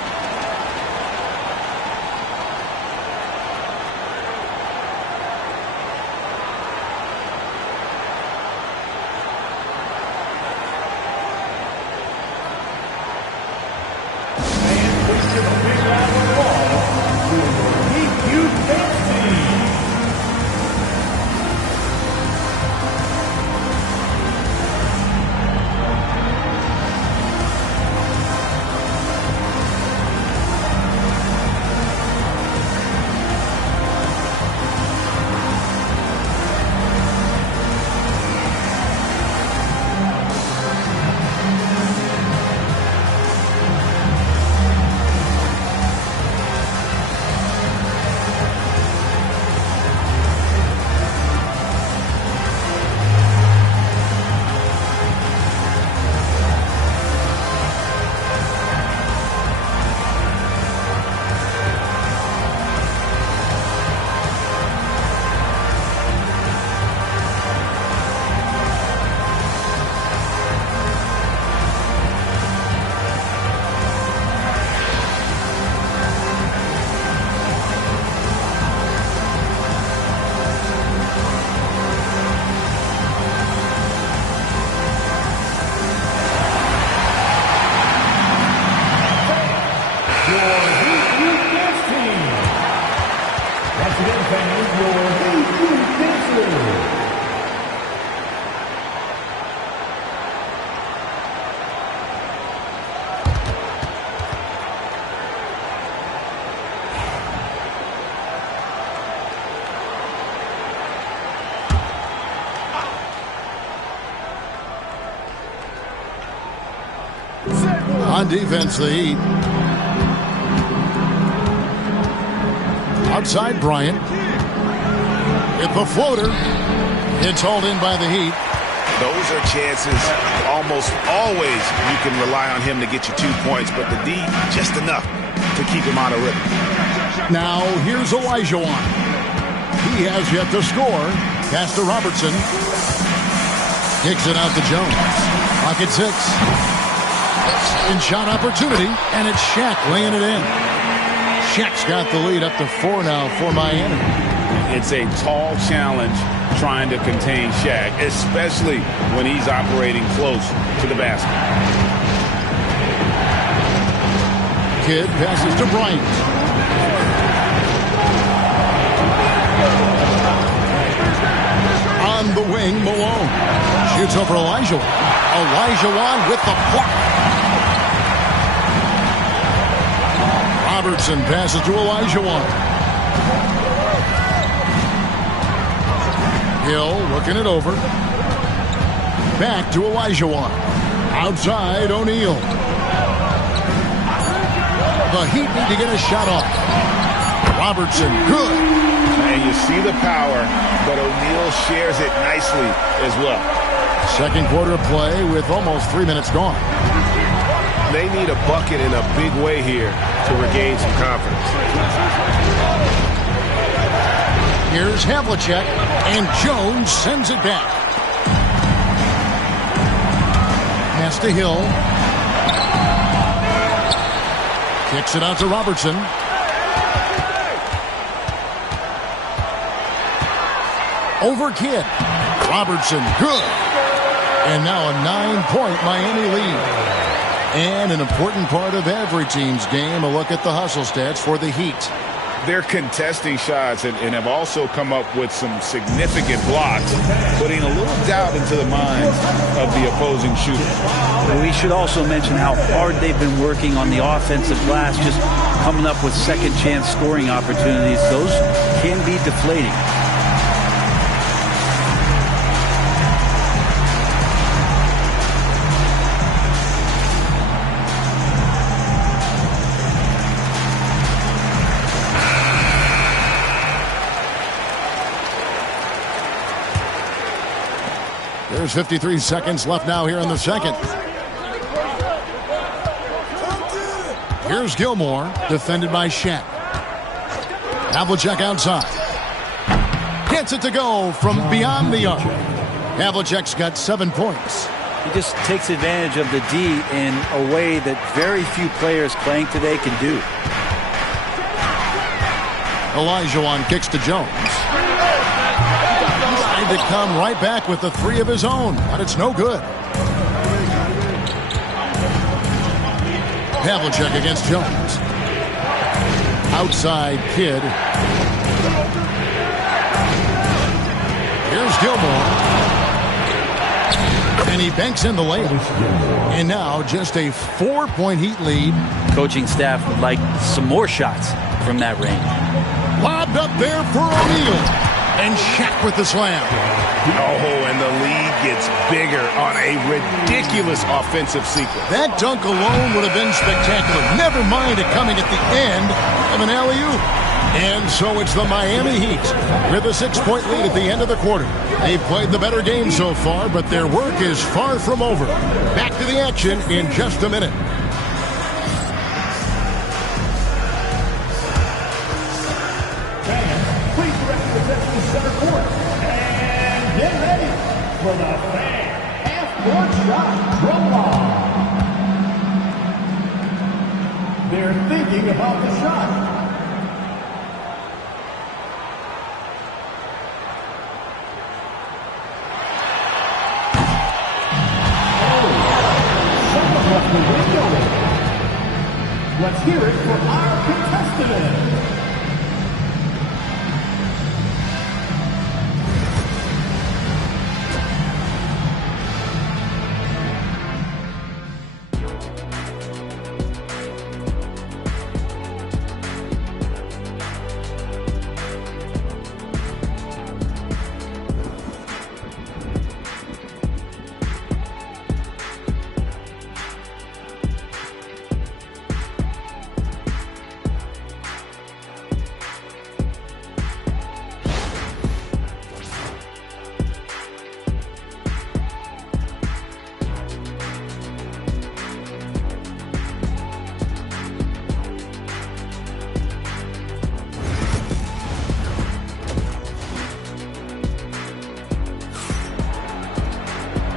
On defense, the Heat. Outside, Bryant. With the floater. It's hauled in by the Heat. Those are chances almost always you can rely on him to get you 2 points, but the D, just enough to keep him out of rhythm. Now, here's Olajuwon. He has yet to score. Pass to Robertson. Kicks it out to Jones. Clock at 6. In shot opportunity, and it's Shaq laying it in. Shaq's got the lead up to 4 now for Miami. It's a tall challenge trying to contain Shaq, especially when he's operating close to the basket. Kidd passes to Bryant. On the wing, Malone. Shoots over Olajuwon. Olajuwon with the block. Robertson passes to Olajuwon. Hill looking it over. Back to Olajuwon. Outside, O'Neal. The Heat need to get a shot off. Robertson, good. And you see the power, but O'Neal shares it nicely as well. Second quarter play with almost 3 minutes gone. They need a bucket in a big way here to regain some confidence. Here's Havlicek, and Jones sends it back. Pass to Hill. Kicks it out to Robertson. Over Kidd. Robertson, good. And now a 9-point Miami lead. And an important part of every team's game, a look at the hustle stats for the Heat. They're contesting shots and have also come up with some significant blocks, putting a little doubt into the minds of the opposing shooter. We should also mention how hard they've been working on the offensive glass, just coming up with second chance scoring opportunities. Those can be deflating. There's 53 seconds left now here in the second. Here's Gilmore, defended by Shaq. Havlicek outside. Gets it to go from beyond the arc. Havlicek's got 7 points. He just takes advantage of the D in a way that very few players playing today can do. Olajuwon kicks to Jones. He's trying to come right back with the 3 of his own, but it's no good. Havlicek against Jones. Outside Kidd. Here's Gilmore. And he banks in the layup. And now just a 4-point Heat lead. Coaching staff would like some more shots from that range. Lobbed up there for O'Neal. And Shaq with the slam. Oh, and the lead gets bigger on a ridiculous offensive sequence. That dunk alone would have been spectacular. Never mind it coming at the end of an alley-oop. And so it's the Miami Heat with a 6-point lead at the end of the quarter. They've played the better game so far, but their work is far from over. Back to the action in just a minute. Please direct your attention to center court. And get ready for the fan half-court shot roll-off. They're thinking about the shot. Let's hear it for our contestant.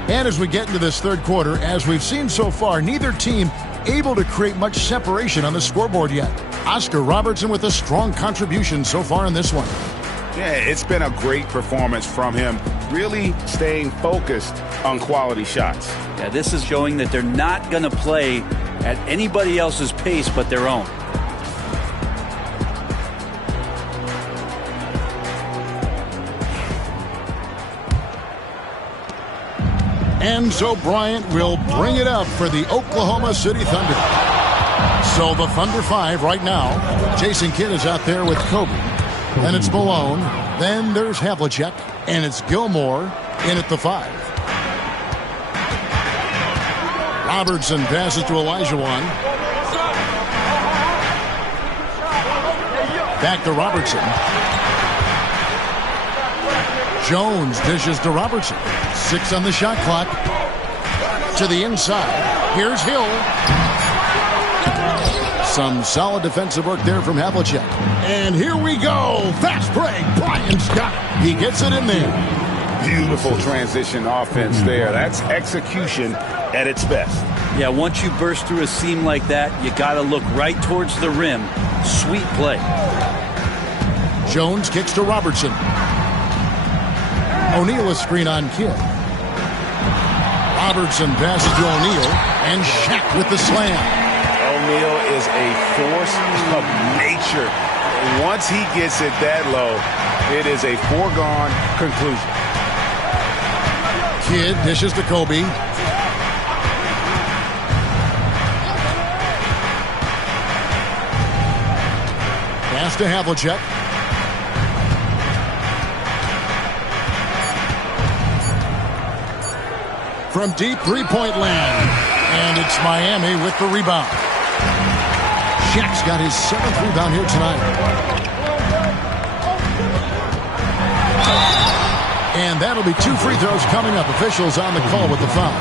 And as we get into this third quarter, as we've seen so far, neither team able to create much separation on the scoreboard yet. Oscar Robertson with a strong contribution so far in this one. Yeah, it's been a great performance from him, really staying focused on quality shots. Yeah, this is showing that they're not going to play at anybody else's pace but their own. Enzo Bryant will bring it up for the Oklahoma City Thunder. So the Thunder 5 right now. Jason Kidd is out there with Kobe. Then it's Malone. Then there's Havlicek. And it's Gilmore in at the 5. Robertson passes to Olajuwon. Back to Robertson. Jones dishes to Robertson. 6 on the shot clock. To the inside. Here's Hill. Some solid defensive work there from Havlicek. And here we go. Fast break. Bryant's got it. He gets it in there. Beautiful transition offense there. That's execution at its best. Yeah, once you burst through a seam like that, you got to look right towards the rim. Sweet play. Jones kicks to Robertson. O'Neal a screen on Kidd. Robertson passes to O'Neal, and Shaq with the slam. O'Neal is a force of nature. Once he gets it that low, it is a foregone conclusion. Kidd dishes to Kobe. Pass to Havlicek. From deep three-point land. And it's Miami with the rebound. Shaq's got his 7th rebound here tonight. And that'll be 2 free throws coming up. Officials on the call with the foul.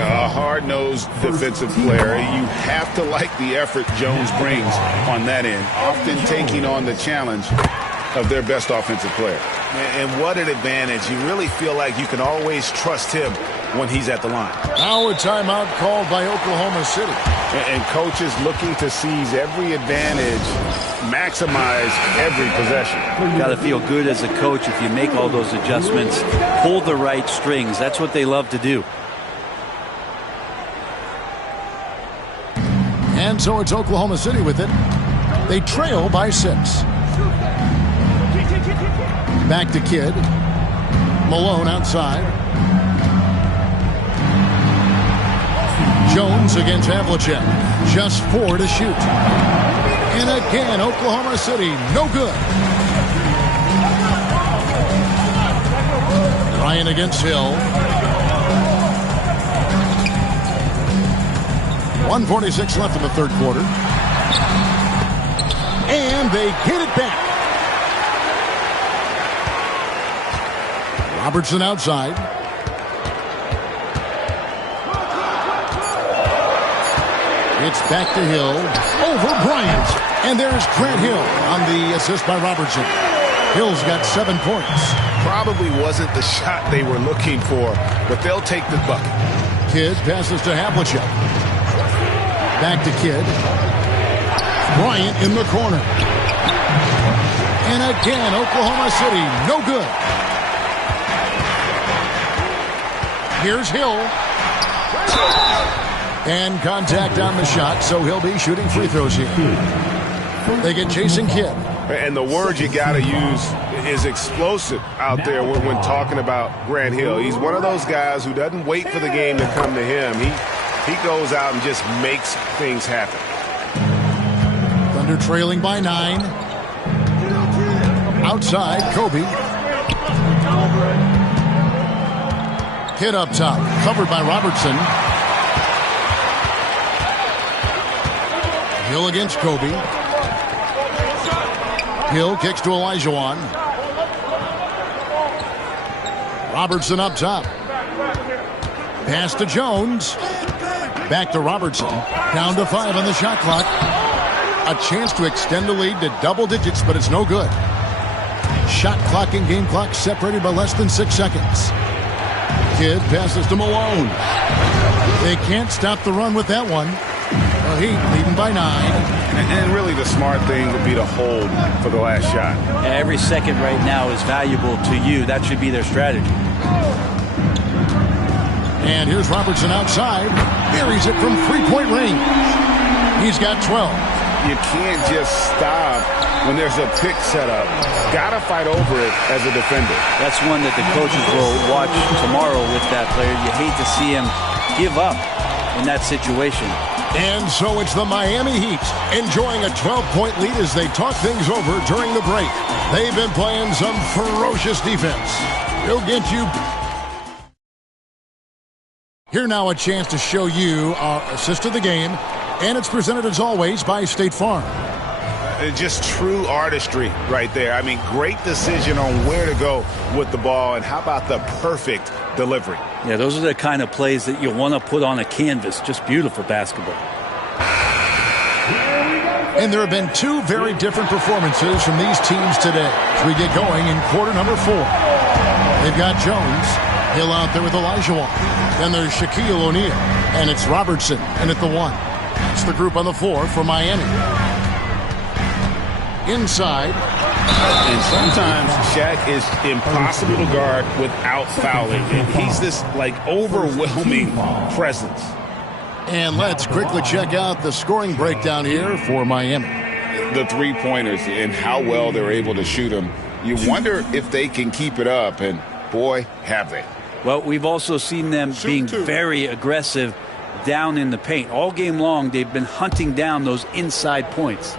A hard-nosed defensive player. You have to like the effort Jones brings on that end. Often taking on the challenge of their best offensive player. And what an advantage. You really feel like you can always trust him when he's at the line. Now a timeout called by Oklahoma City. And coaches looking to seize every advantage, maximize every possession. Got to feel good as a coach if you make all those adjustments, pull the right strings. That's what they love to do. And so it's Oklahoma City with it. They trail by 6. Back to Kidd. Malone outside. Jones against Havlicek. Just 4 to shoot. And again, Oklahoma City, no good. Ryan against Hill. 1:46 left in the third quarter. And they get it back. Robertson outside. It's back to Hill. Over Bryant. And there's Grant Hill on the assist by Robertson. Hill's got 7 points. Probably wasn't the shot they were looking for, but they'll take the bucket. Kidd passes to Havlicek. Back to Kidd. Bryant in the corner. And again, Oklahoma City, no good. Here's Hill. And contact on the shot, so he'll be shooting free throws here. They get Jason Kidd. And the word you got to use is explosive out there when talking about Grant Hill. He's one of those guys who doesn't wait for the game to come to him. He goes out and just makes things happen. Thunder trailing by 9. Outside, Kobe. Hit up top, covered by Robertson. Hill against Kobe. Hill kicks to Olajuwon. Robertson up top. Pass to Jones. Back to Robertson. Down to 5 on the shot clock. A chance to extend the lead to double digits, but it's no good. Shot clock and game clock separated by less than 6 seconds. Kidd passes to Malone. They can't stop the run with that one. The Heat leading by 9. And really the smart thing would be to hold for the last shot. Every second right now is valuable to you. That should be their strategy. And here's Robertson outside. Buries it from 3-point range. He's got 12. You can't just stop when there's a pick set up. Got to fight over it as a defender. That's one that the coaches will watch tomorrow with that player. You hate to see him give up in that situation. And so it's the Miami Heat enjoying a 12-point lead as they talk things over during the break. They've been playing some ferocious defense. They'll get you. Here now a chance to show you our assist of the game. And it's presented as always by State Farm. Just true artistry right there. I mean, great decision on where to go with the ball. And how about the perfect delivery? Yeah, those are the kind of plays that you want to put on a canvas. Just beautiful basketball. And there have been 2 very different performances from these teams today as we get going in quarter number 4. They've got Jones. Hill out there with Olajuwon. Then there's Shaquille O'Neal. And it's Robertson in at the 1. It's the group on the floor for Miami. Inside. And sometimes Shaq is impossible to guard without fouling. And he's this, like, overwhelming presence. And let's quickly check out the scoring breakdown here for Miami. The three-pointers and how well they're able to shoot them. You wonder if they can keep it up, and boy, have they. Well, we've also seen them being very aggressive down in the paint. All game long, they've been hunting down those inside points.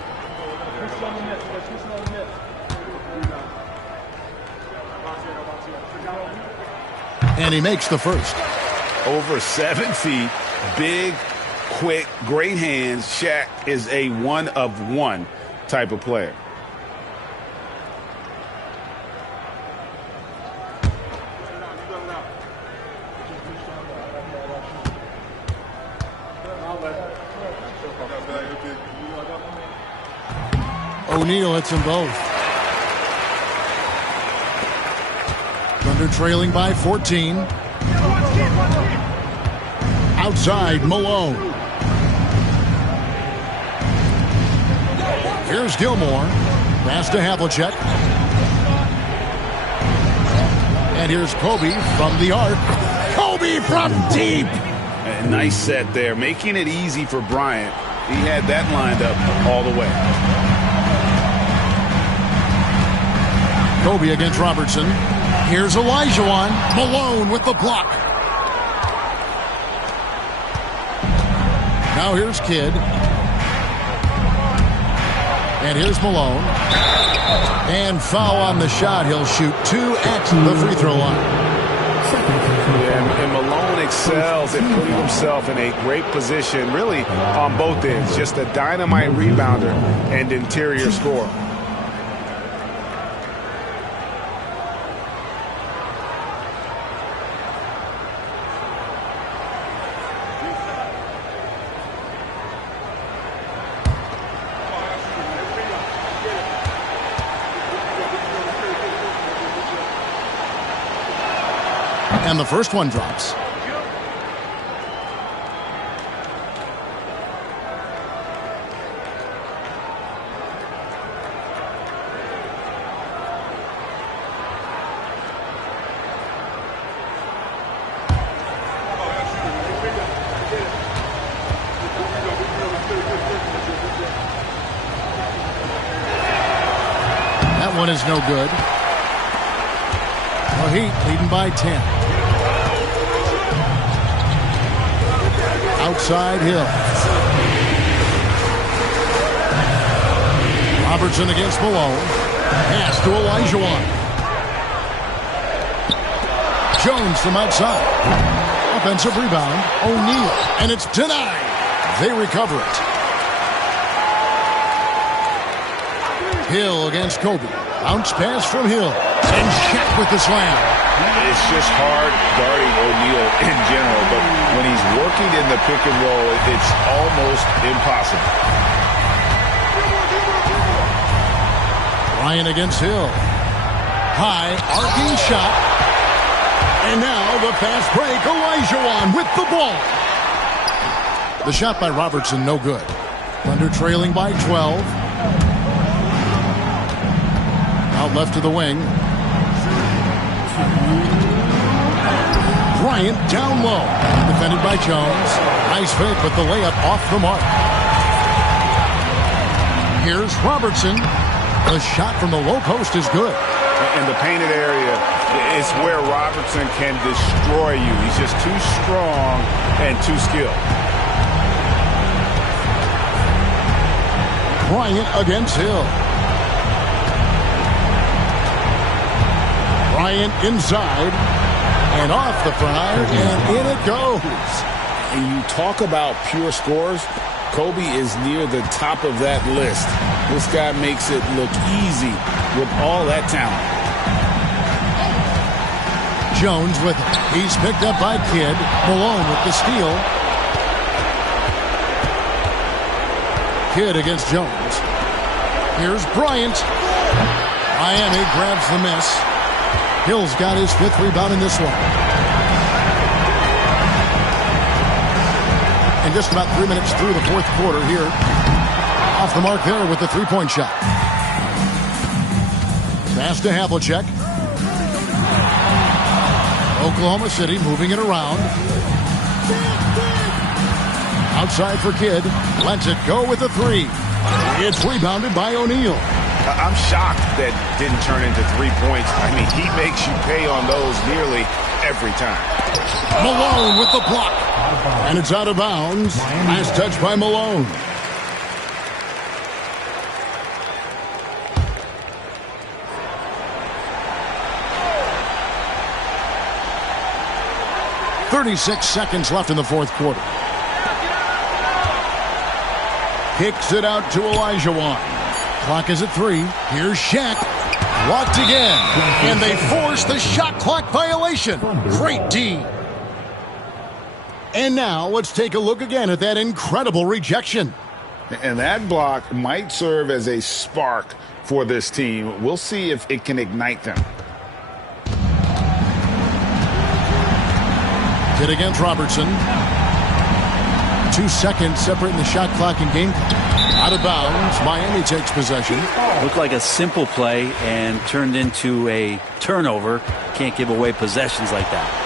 And he makes the first. Over 7 feet, big, quick, great hands. Shaq is a one-of-one type of player. O'Neal hits them both. trailing by 14. Outside, Malone. Here's Gilmore. Pass to Havlicek. And here's Kobe from the arc. Kobe from deep. A nice set there, making it easy for Bryant. He had that lined up all the way. Kobe against Robertson. Here's Olajuwon. Malone with the block. Now here's Kidd. And here's Malone. And foul on the shot. He'll shoot 2 at the free throw line. And Malone excels at putting himself in a great position, really, on both ends. Just a dynamite rebounder and interior scorer. And the first one drops. That one is no good. The Heat leading by 10. Outside Hill. Robertson against Malone. Pass to Olajuwon. Jones from outside. Offensive rebound. O'Neal. And it's denied. They recover it. Hill against Kobe. Bounce pass from Hill. And Shaq with the slam. It's just hard guarding O'Neal in general, but when he's working in the pick and roll, it's almost impossible. Ryan against Hill. High, arcing shot. And now the fast break. Olajuwon with the ball. The shot by Robertson, no good. Thunder trailing by 12. Out left to the wing. Bryant down low. Defended by Jones. Nice fake, but the layup off the mark. Here's Robertson. The shot from the low post is good. In the painted area is where Robertson can destroy you. He's just too strong and too skilled. Bryant against Hill. Bryant inside. And off the front, and in it goes. And you talk about pure scores, Kobe is near the top of that list. This guy makes it look easy with all that talent. Jones with it. He's picked up by Kidd. Malone with the steal. Kidd against Jones. Here's Bryant. Miami grabs the miss. Hill's got his 5th rebound in this one. And just about 3 minutes through the 4th quarter here. Off the mark there with the 3-point shot. Pass to Havlicek. Oklahoma City moving it around. Outside for Kidd. Lets it go with the 3. It's rebounded by O'Neal. I'm shocked that didn't turn into 3 points. I mean, he makes you pay on those nearly every time. Malone with the block. And it's out of bounds. Last touch by Malone. .36 seconds left in the 4th quarter. Kicks it out to Olajuwon. Clock is at 3. Here's Shaq. Blocked again. And they force the shot clock violation. Great D. And now let's take a look again at that incredible rejection. And that block might serve as a spark for this team. We'll see if it can ignite them. Hit against Robertson. 2 seconds separating the shot clock and game clock. Out of bounds. Miami takes possession. Looked like a simple play and turned into a turnover. Can't give away possessions like that.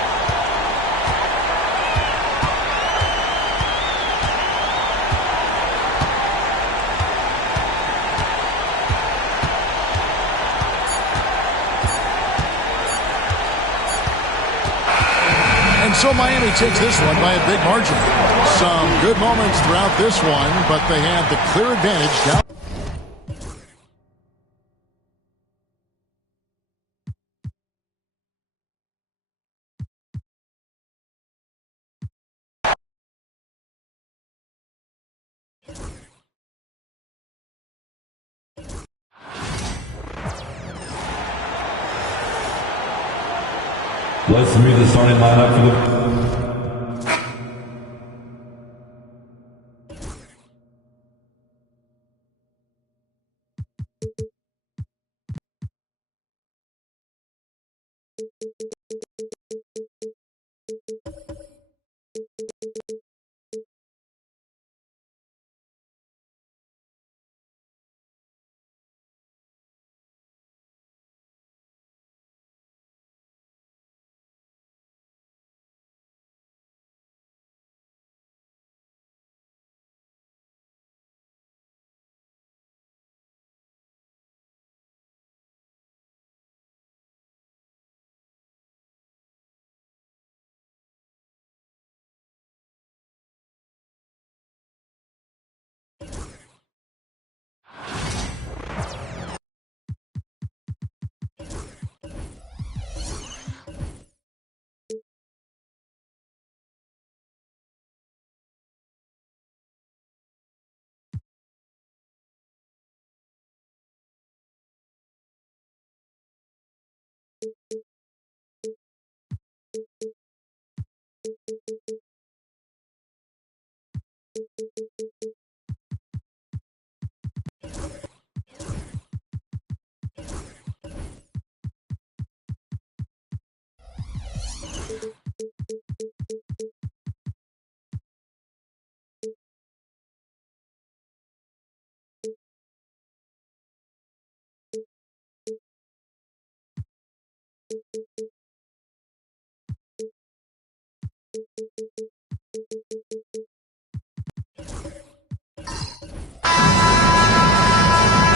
So Miami takes this one by a big margin. Some good moments throughout this one, but they had the clear advantage down. Let's meet the starting lineup for the...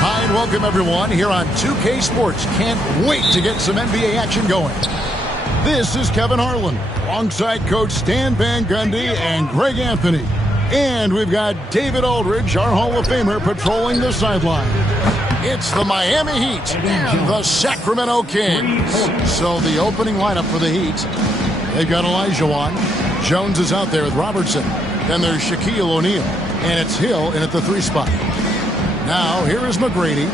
Hi, and welcome everyone here on 2K Sports. Can't wait to get some NBA action going. This is Kevin Harlan, alongside Coach Stan Van Gundy and Greg Anthony. And we've got David Aldridge, our Hall of Famer, patrolling the sideline. It's the Miami Heat and the Sacramento Kings. So the opening lineup for the Heat, they've got Olajuwon. Jones is out there with Robertson. Then there's Shaquille O'Neal. And it's Hill in at the 3 spot. Now, here is McGrady.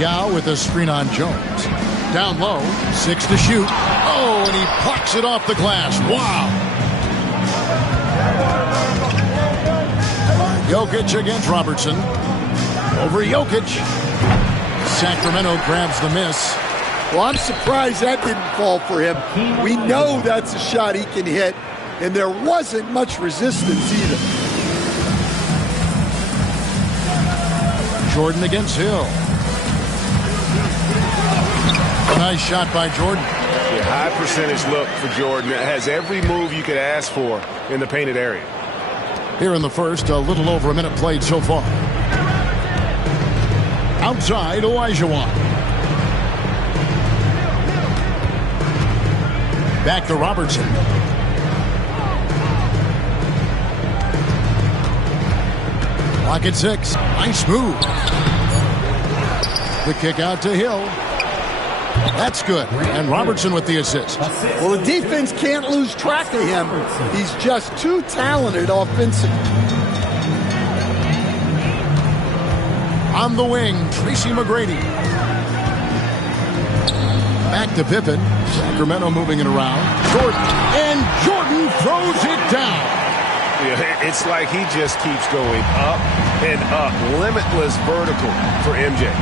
Yao with a screen on Jones. Down low, 6 to shoot. Oh, and he plucks it off the glass. Wow. Jokic against Robertson. Over Jokic. Sacramento grabs the miss. Well, I'm surprised that didn't fall for him. We know that's a shot he can hit, and there wasn't much resistance either. Jordan against Hill. A nice shot by Jordan. Yeah, high percentage look for Jordan. It has every move you could ask for in the painted area. Here in the first, a little over a minute played so far. Outside, Olajuwon. Back to Robertson. Clock at 6. Nice move. The kick out to Hill. That's good. And Robertson with the assist. Well, the defense can't lose track of him. He's just too talented offensively. On the wing, Tracy McGrady. Back to Pippen. Sacramento moving it around. Jordan. And Jordan throws it down. Yeah, it's like he just keeps going up and up. Limitless vertical for MJ.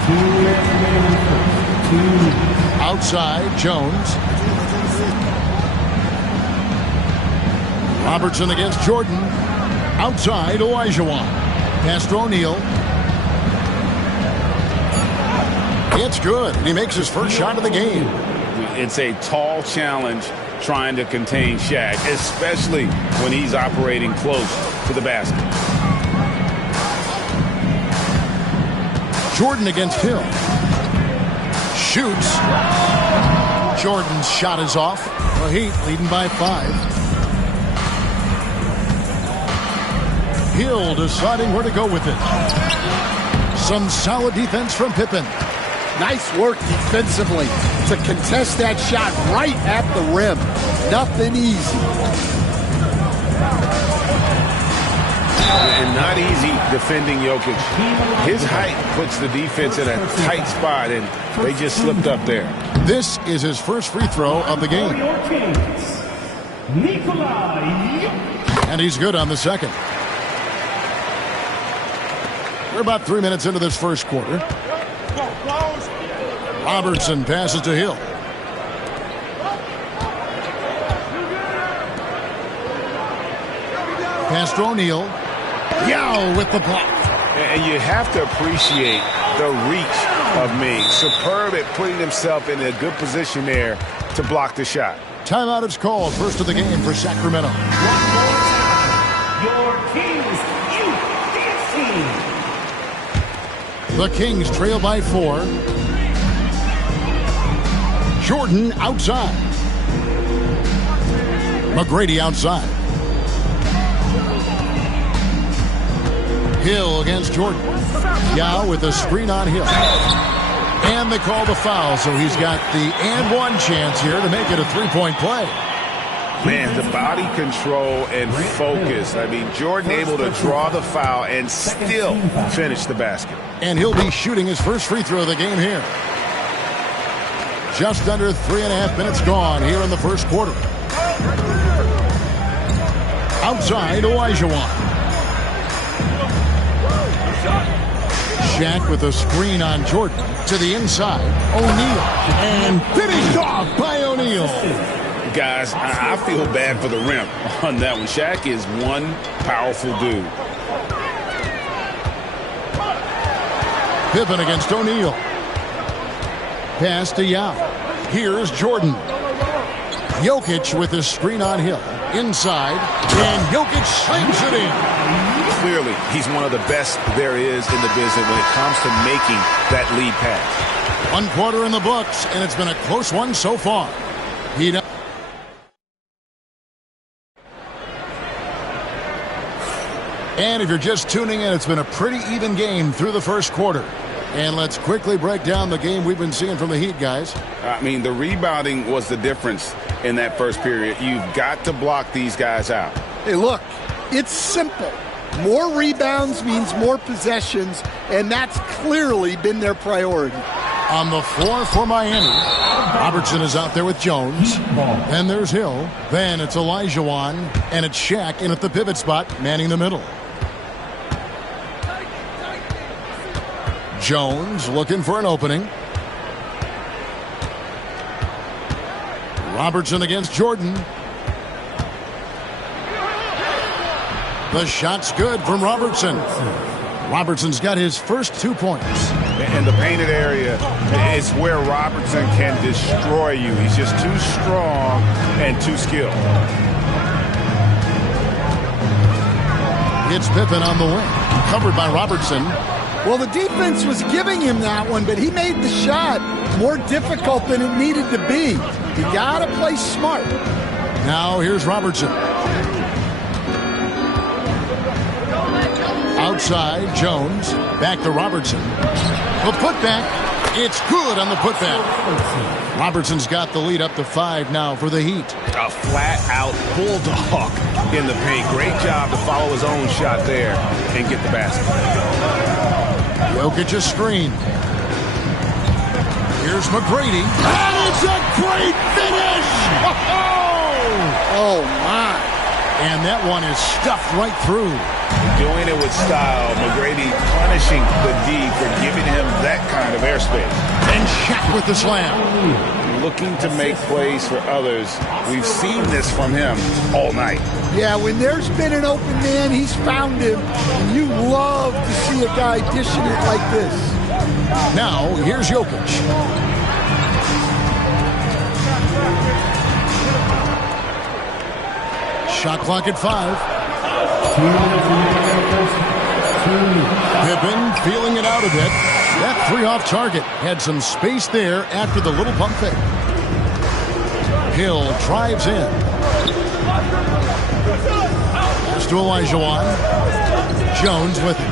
Outside, Jones. Robertson against Jordan. Outside, Olajuwon. Pass to O'Neal. It's good. He makes his first shot of the game. It's a tall challenge trying to contain Shaq, especially when he's operating close to the basket. Jordan against Hill. Shoots. Jordan's shot is off. The Heat leading by 5. Hill deciding where to go with it. Some solid defense from Pippen. Nice work defensively to contest that shot right at the rim. Nothing easy. And not easy defending Jokic. His height puts the defense in a tight spot, and they just slipped up there. This is his first free throw of the game. And he's good on the second. We're about 3 minutes into this first quarter. Robertson passes to Hill. Pass to O'Neal. Yao with the block. And you have to appreciate the reach of Ming. Superb at putting himself in a good position there to block the shot. Timeout is called. First of the game for Sacramento. Your Kings U15. The Kings trail by 4. Jordan outside. McGrady outside. Hill against Jordan. Yao with a screen on Hill. And they call the foul, so he's got the and one chance here to make it a three-point play. Man, the body control and focus. I mean, Jordan able to draw the foul and still finish the basket. And he'll be shooting his first free throw of the game here. Just under 3.5 minutes gone here in the first quarter. Outside, Olajuwon. Shaq with a screen on Jordan. To the inside, O'Neal. And finished off by O'Neal. Guys, I feel bad for the rim on that one. Shaq is one powerful dude. Pippen against O'Neal. Pass to Yao. Here's Jordan. Jokic with his screen on Hill. Inside, and Jokic slings it in. Clearly, he's one of the best there is in the business when it comes to making that lead pass. 1 quarter in the books, and it's been a close one so far. And if you're just tuning in, it's been a pretty even game through the first quarter. And let's quickly break down the game we've been seeing from the Heat, guys. I mean, the rebounding was the difference in that first period. You've got to block these guys out. Hey, look, it's simple. More rebounds means more possessions, and that's clearly been their priority. On the floor for Miami, Robertson is out there with Jones. Then there's Hill. Then it's Olajuwon, and it's Shaq in at the pivot spot, manning the middle. Jones looking for an opening. Robertson against Jordan. The shot's good from Robertson. Robertson's got his first 2 points. And the painted area is where Robertson can destroy you. He's just too strong and too skilled. It's Pippen on the wing. Covered by Robertson. Well, the defense was giving him that one, but he made the shot more difficult than it needed to be. You got to play smart. Now here's Robertson. Outside, Jones. Back to Robertson. The putback. It's good on the putback. Robertson's got the lead up to 5 now for the Heat. A flat-out bulldog in the paint. Great job to follow his own shot there and get the basket. Jokic a screen. Here's McGrady. And it's a great finish! Oh, my. And that one is stuffed right through. Doing it with style. McGrady punishing the D for giving him that kind of airspace. And Shaq with the slam. Looking to make plays for others. We've seen this from him all night. Yeah, when there's been an open man, he's found him. And you love to see a guy dishing it like this. Now, here's Jokic. Shot clock at 5. Pippen feeling it out a bit. That 3 off target had some space there after the little pump fake. Hill drives in. Pass to Olajuwon. Jones with it.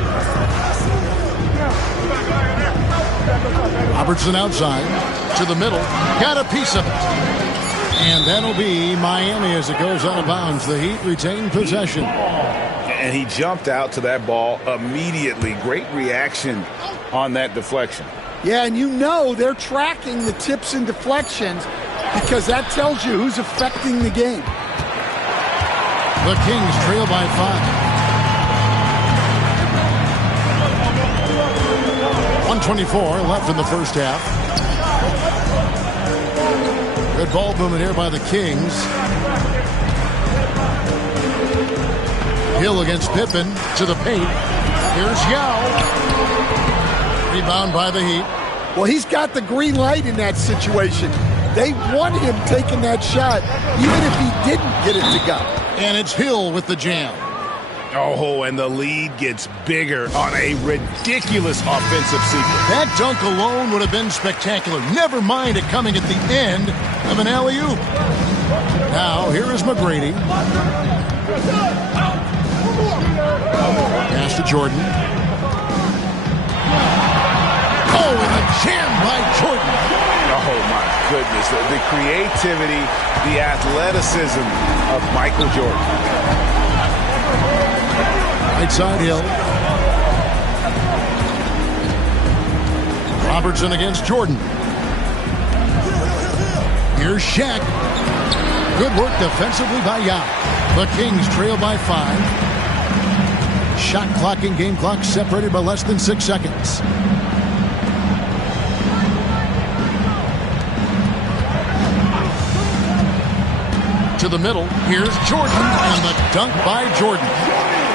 Robertson outside to the middle. Got a piece of it. And that'll be Miami as it goes out of bounds. The Heat retain possession. And he jumped out to that ball immediately. Great reaction on that deflection. Yeah, and you know they're tracking the tips and deflections because that tells you who's affecting the game. The Kings trail by 5. 1:24 left in the first half. Good ball movement here by the Kings. Hill against Pippen to the paint. Here's Yao. Rebound by the Heat. Well, he's got the green light in that situation. They want him taking that shot, even if he didn't get it to go. And it's Hill with the jam. Oh, and the lead gets bigger on a ridiculous offensive sequence. That dunk alone would have been spectacular. Never mind it coming at the end of an alley-oop. Now, here is McGrady. Pass to Jordan. Oh, and a jam by Jordan. Oh, my goodness. The creativity, the athleticism of Michael Jordan. Right side Hill. Robertson against Jordan. Here's Shaq. Good work defensively by Yao. The Kings trail by 5. Shot clock and game clock separated by less than 6 seconds. To the middle. Here's Jordan and the dunk by Jordan.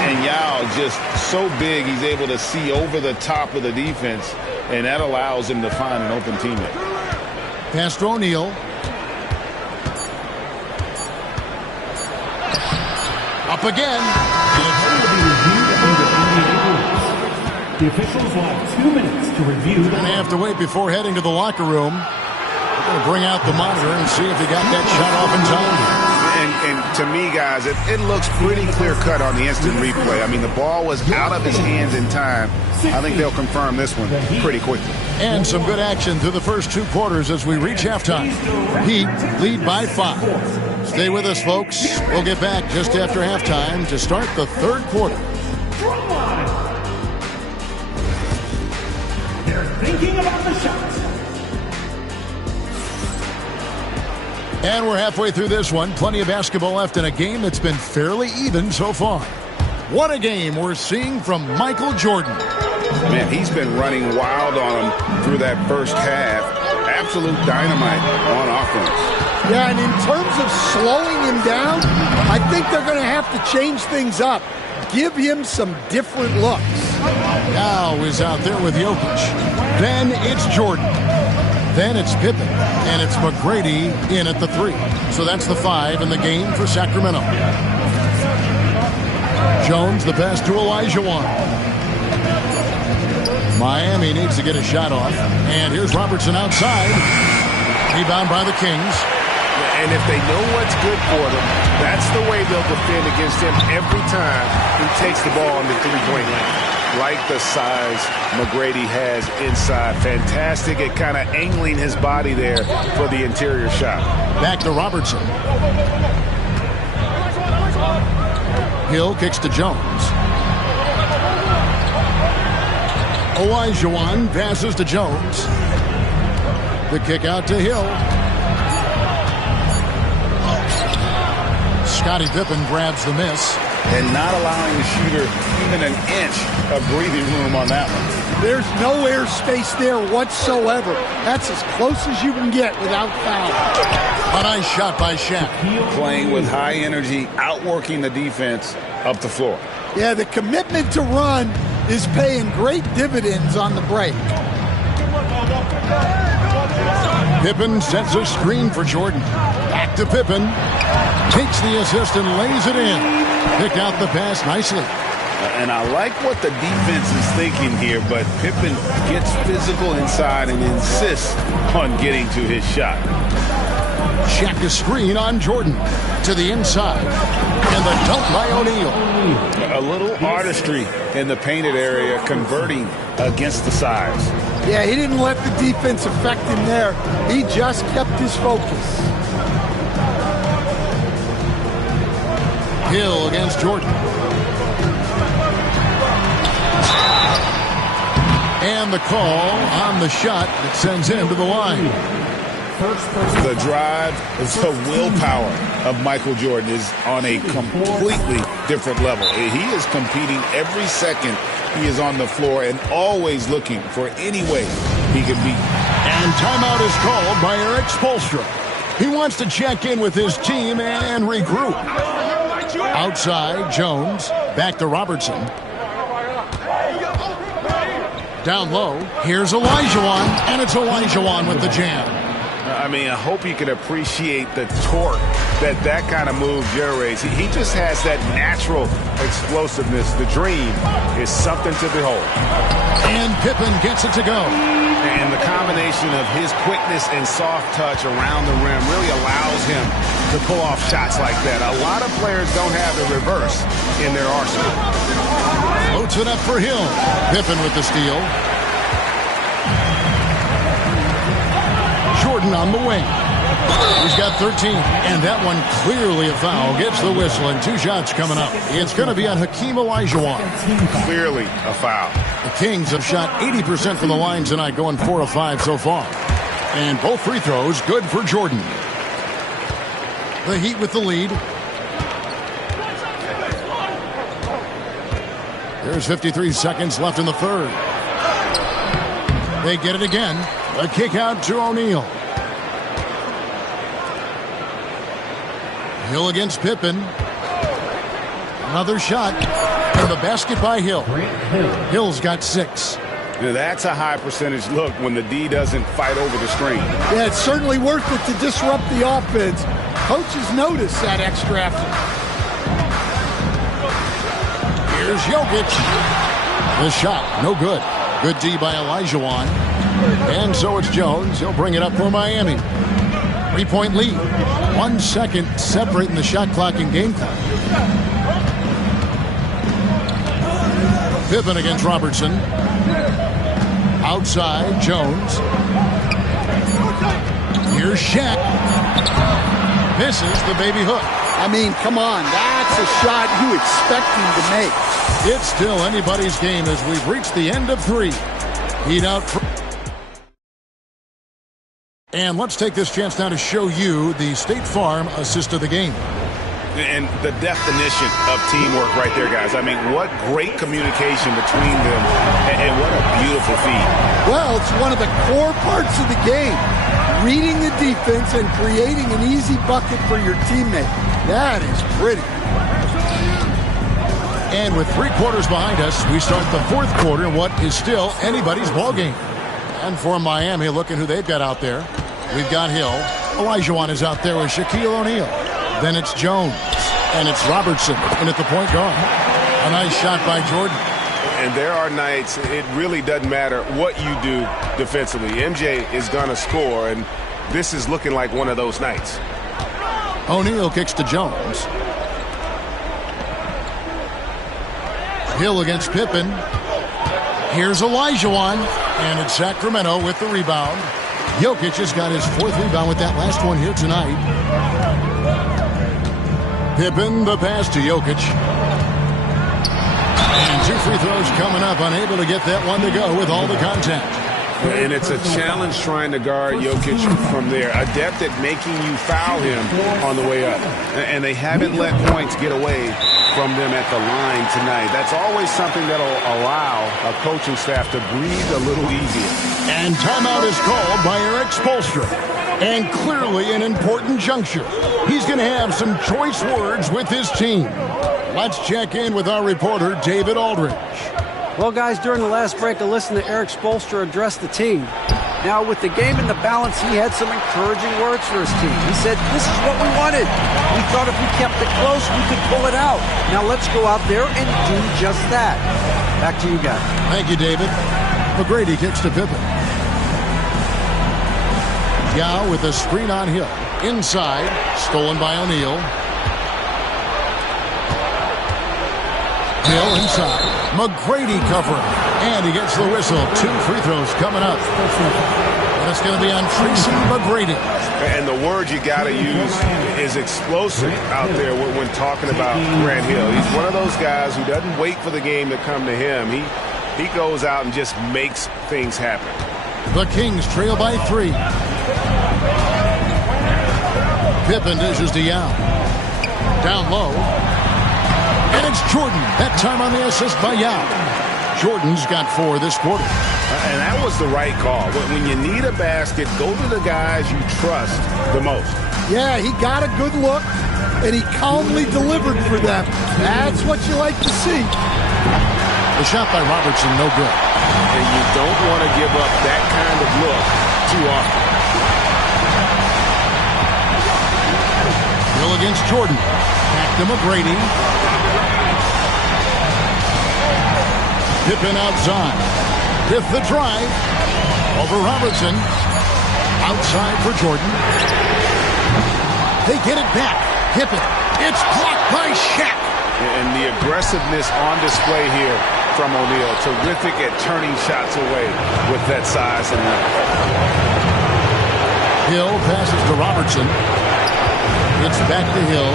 And Yao just so big, he's able to see over the top of the defense, and that allows him to find an open teammate. Pass to O'Neal. Up again. The officials will have 2 minutes to review. And they have to wait before heading to the locker room. They're going to bring out the monitor and see if he got that shot off in time. And to me, guys, it looks pretty clear-cut on the instant replay. I mean, the ball was out of his hands in time. I think they'll confirm this one pretty quickly. And some good action through the first 2 quarters as we reach halftime. Heat lead by 5. Stay with us, folks. We'll get back just after halftime to start the 3rd quarter. They're thinking about the shots. And we're halfway through this one. Plenty of basketball left in a game that's been fairly even so far. What a game we're seeing from Michael Jordan. Man, he's been running wild on him through that first half. Absolute dynamite on offense. Yeah, and in terms of slowing him down, I think they're going to have to change things up. Give him some different looks. Now is out there with Jokic. Then it's Jordan. Then it's Pippen, and it's McGrady in at the 3. So that's the 5 in the game for Sacramento. Jones, the pass to Olajuwon. Miami needs to get a shot off. And here's Robertson outside. Rebound by the Kings. And if they know what's good for them, that's the way they'll defend against him every time he takes the ball in the three-point line. Like the size McGrady has inside. Fantastic at kind of angling his body there for the interior shot. Back to Robertson. Hill kicks to Jones. Olajuwon passes to Jones. The kick out to Hill. Scottie Pippen grabs the miss. And not allowing the shooter even an inch of breathing room on that one. There's no airspace there whatsoever. That's as close as you can get without foul. A nice shot by Shaq. Playing with high energy, outworking the defense up the floor. Yeah, the commitment to run is paying great dividends on the break. Pippen sets a screen for Jordan. Back to Pippen. Takes the assist and lays it in. Picked out the pass nicely. And I like what the defense is thinking here, but Pippen gets physical inside and insists on getting to his shot. Check the screen on Jordan to the inside. And the dunk by O'Neal. A little artistry in the painted area, converting against the size. Yeah, he didn't let the defense affect him there. He just kept his focus. Hill against Jordan. And the call on the shot that sends him to the line. The drive, the willpower of Michael Jordan is on a completely different level. He is competing every second he is on the floor and always looking for any way he can beat. And timeout is called by Eric Spoelstra. He wants to check in with his team and regroup. Outside, Jones. Back to Robertson. Down low, here's Olajuwon, and it's Olajuwon with the jam. I mean, I hope you can appreciate the torque that kind of move generates. He just has that natural explosiveness. The dream is something to behold. And Pippen gets it to go. And the combination of his quickness and soft touch around the rim really allows him to pull off shots like that. A lot of players don't have the reverse in their arsenal. Loads it up for Hill. Pippen with the steal. Jordan on the wing. He's got 13. And that one clearly a foul. Gets the whistle and 2 shots coming up. It's going to be on Hakeem Olajuwon. Clearly a foul. The Kings have shot 80% from the line tonight, going 4 of 5 so far. And both free throws good for Jordan. The Heat with the lead. There's 53 seconds left in the third. They get it again. A kick out to O'Neal. Hill against Pippen. Another shot. And the basket by Hill. Hill's got 6. That's a high percentage look when the D doesn't fight over the screen. Yeah, it's certainly worth it to disrupt the offense. Coaches notice that extra effort. Here's Jokic. The shot, no good. Good D by Olajuwon. And so it's Jones. He'll bring it up for Miami. 3-point lead. 1 second separating the shot clock and game clock. Pippen against Robertson. Outside, Jones. Here's Shaq. Misses the baby hook. I mean, come on. That's a shot you expect him to make. It's still anybody's game as we've reached the end of 3. Heat out. And let's take this chance now to show you the State Farm assist of the game. And the definition of teamwork right there, guys. I mean, what great communication between them, and what a beautiful feed. Well, it's one of the core parts of the game. Reading the defense and creating an easy bucket for your teammate. That is pretty. And with 3 quarters behind us, we start the 4th quarter in what is still anybody's ballgame. And for Miami, looking who they've got out there. We've got Hill. Olajuwon is out there with Shaquille O'Neal. Then it's Jones. And it's Robertson in at the point guard. A nice shot by Jordan. And there are nights it really doesn't matter what you do defensively. MJ is going to score, and this is looking like one of those nights. O'Neal kicks to Jones. Hill against Pippen. Here's Olajuwon. And it's Sacramento with the rebound. Jokic has got his 4th rebound with that last one here tonight. Pippen, the pass to Jokic. And 2 free throws coming up. Unable to get that one to go with all the contact. And it's a challenge trying to guard Jokic from there. Adept at making you foul him on the way up. And they haven't let points get away from them at the line tonight. That's always something that'll allow a coaching staff to breathe a little easier. And timeout is called by Eric Spoelstra. And clearly an important juncture. He's going to have some choice words with his team. Let's check in with our reporter, David Aldridge. Well, guys, during the last break, I listened to Eric Spoelstra address the team. Now, with the game in the balance, he had some encouraging words for his team. He said, this is what we wanted. We thought if we kept it close, we could pull it out. Now, let's go out there and do just that. Back to you guys. Thank you, David. McGrady kicks to Pippen. Yao with a screen on Hill. Inside, stolen by O'Neal. Hill inside. McGrady covering. And he gets the whistle. 2 free throws coming up. And it's going to be on Tracy McGrady. And the word you got to use is explosive out there when talking about Grant Hill. He's one of those guys who doesn't wait for the game to come to him. He goes out and just makes things happen. The Kings trail by 3. Pippen dishes to Yao. Down low. And it's Jordan. That time on the assist by Yao. Jordan's got 4 this quarter. And that was the right call. When you need a basket, go to the guys you trust the most. Yeah, he got a good look, and he calmly delivered for them. That's what you like to see. The shot by Robertson, no good. And you don't want to give up that kind of look too often. Hill against Jordan. Back to McGrady. Pippen outside. With the drive. Over Robertson. Outside for Jordan. They get it back. Pippen. It's blocked by Shaq. And the aggressiveness on display here from O'Neal. Terrific at turning shots away with that size and length. Hill passes to Robertson. It's back to Hill.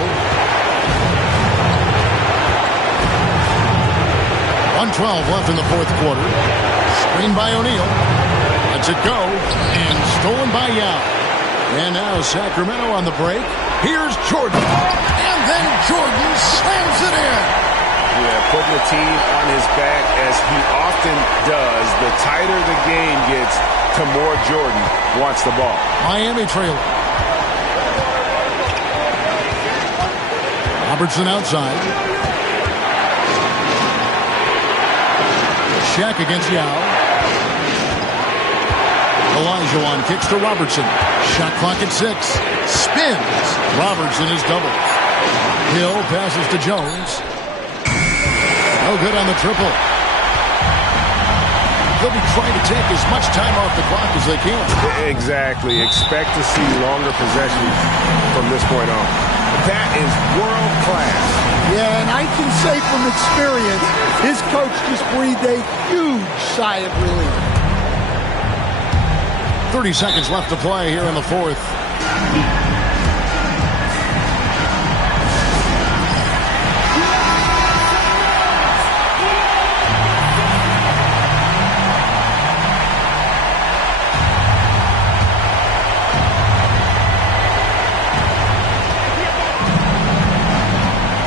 1:12 left in the fourth quarter. Screen by O'Neal. Lets it go. And stolen by Yao. And now Sacramento on the break. Here's Jordan. And then Jordan slams it in. Yeah, putting the team on his back as he often does. The tighter the game gets, the more Jordan wants the ball. Miami trailing. Robertson outside. Shaq against Yao. Olajuwon kicks to Robertson. Shot clock at 6. Spins. Robertson is doubled. Hill passes to Jones. No good on the triple. They'll be trying to take as much time off the clock as they can. Exactly. Expect to see longer possessions from this point on. That is world class. Yeah, and I can say from experience, his coach just breathed a huge sigh of relief. 30 seconds left to play here in the fourth.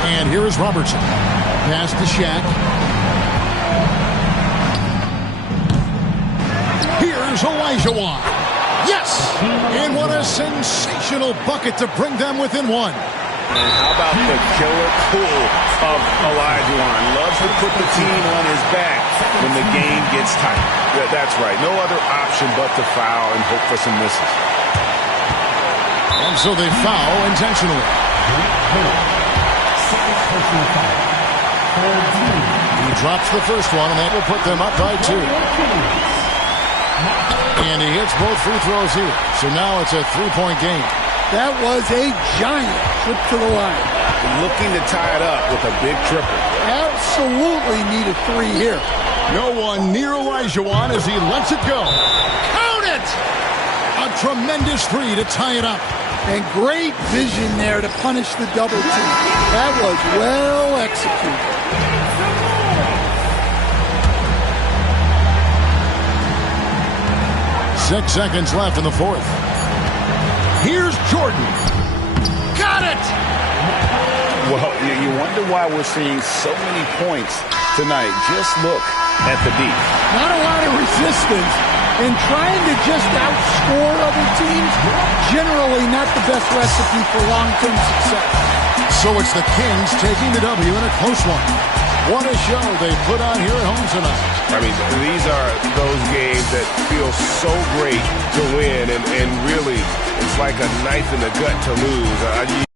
And here is Robertson. Pass to Shaq. Here's Olajuwon. Yes! And what a sensational bucket to bring them within 1. And how about the killer pull of Olajuwon? Loves to put the team on his back when the game gets tight. That's right. No other option but to foul and hope for some misses. And so they foul intentionally. He drops the first one, and that will put them up by 2. And he hits both free throws here. So now it's a 3-point game. That was a giant trip to the line. Looking to tie it up with a big triple. Absolutely need a 3 here. No one near Olajuwon as he lets it go. Count it! A tremendous 3 to tie it up. And great vision there to punish the double team. That was well executed. 6 seconds left in the fourth. Here's Jordan. Got it! Well, you wonder why we're seeing so many points tonight. Just look at the D. Not a lot of resistance, and trying to just outscore other teams, generally not the best recipe for long-term success. So it's the Kings taking the W in a close one. What a show they put on here at home tonight. I mean, these are those games that feel so great to win, and really, it's like a knife in the gut to lose.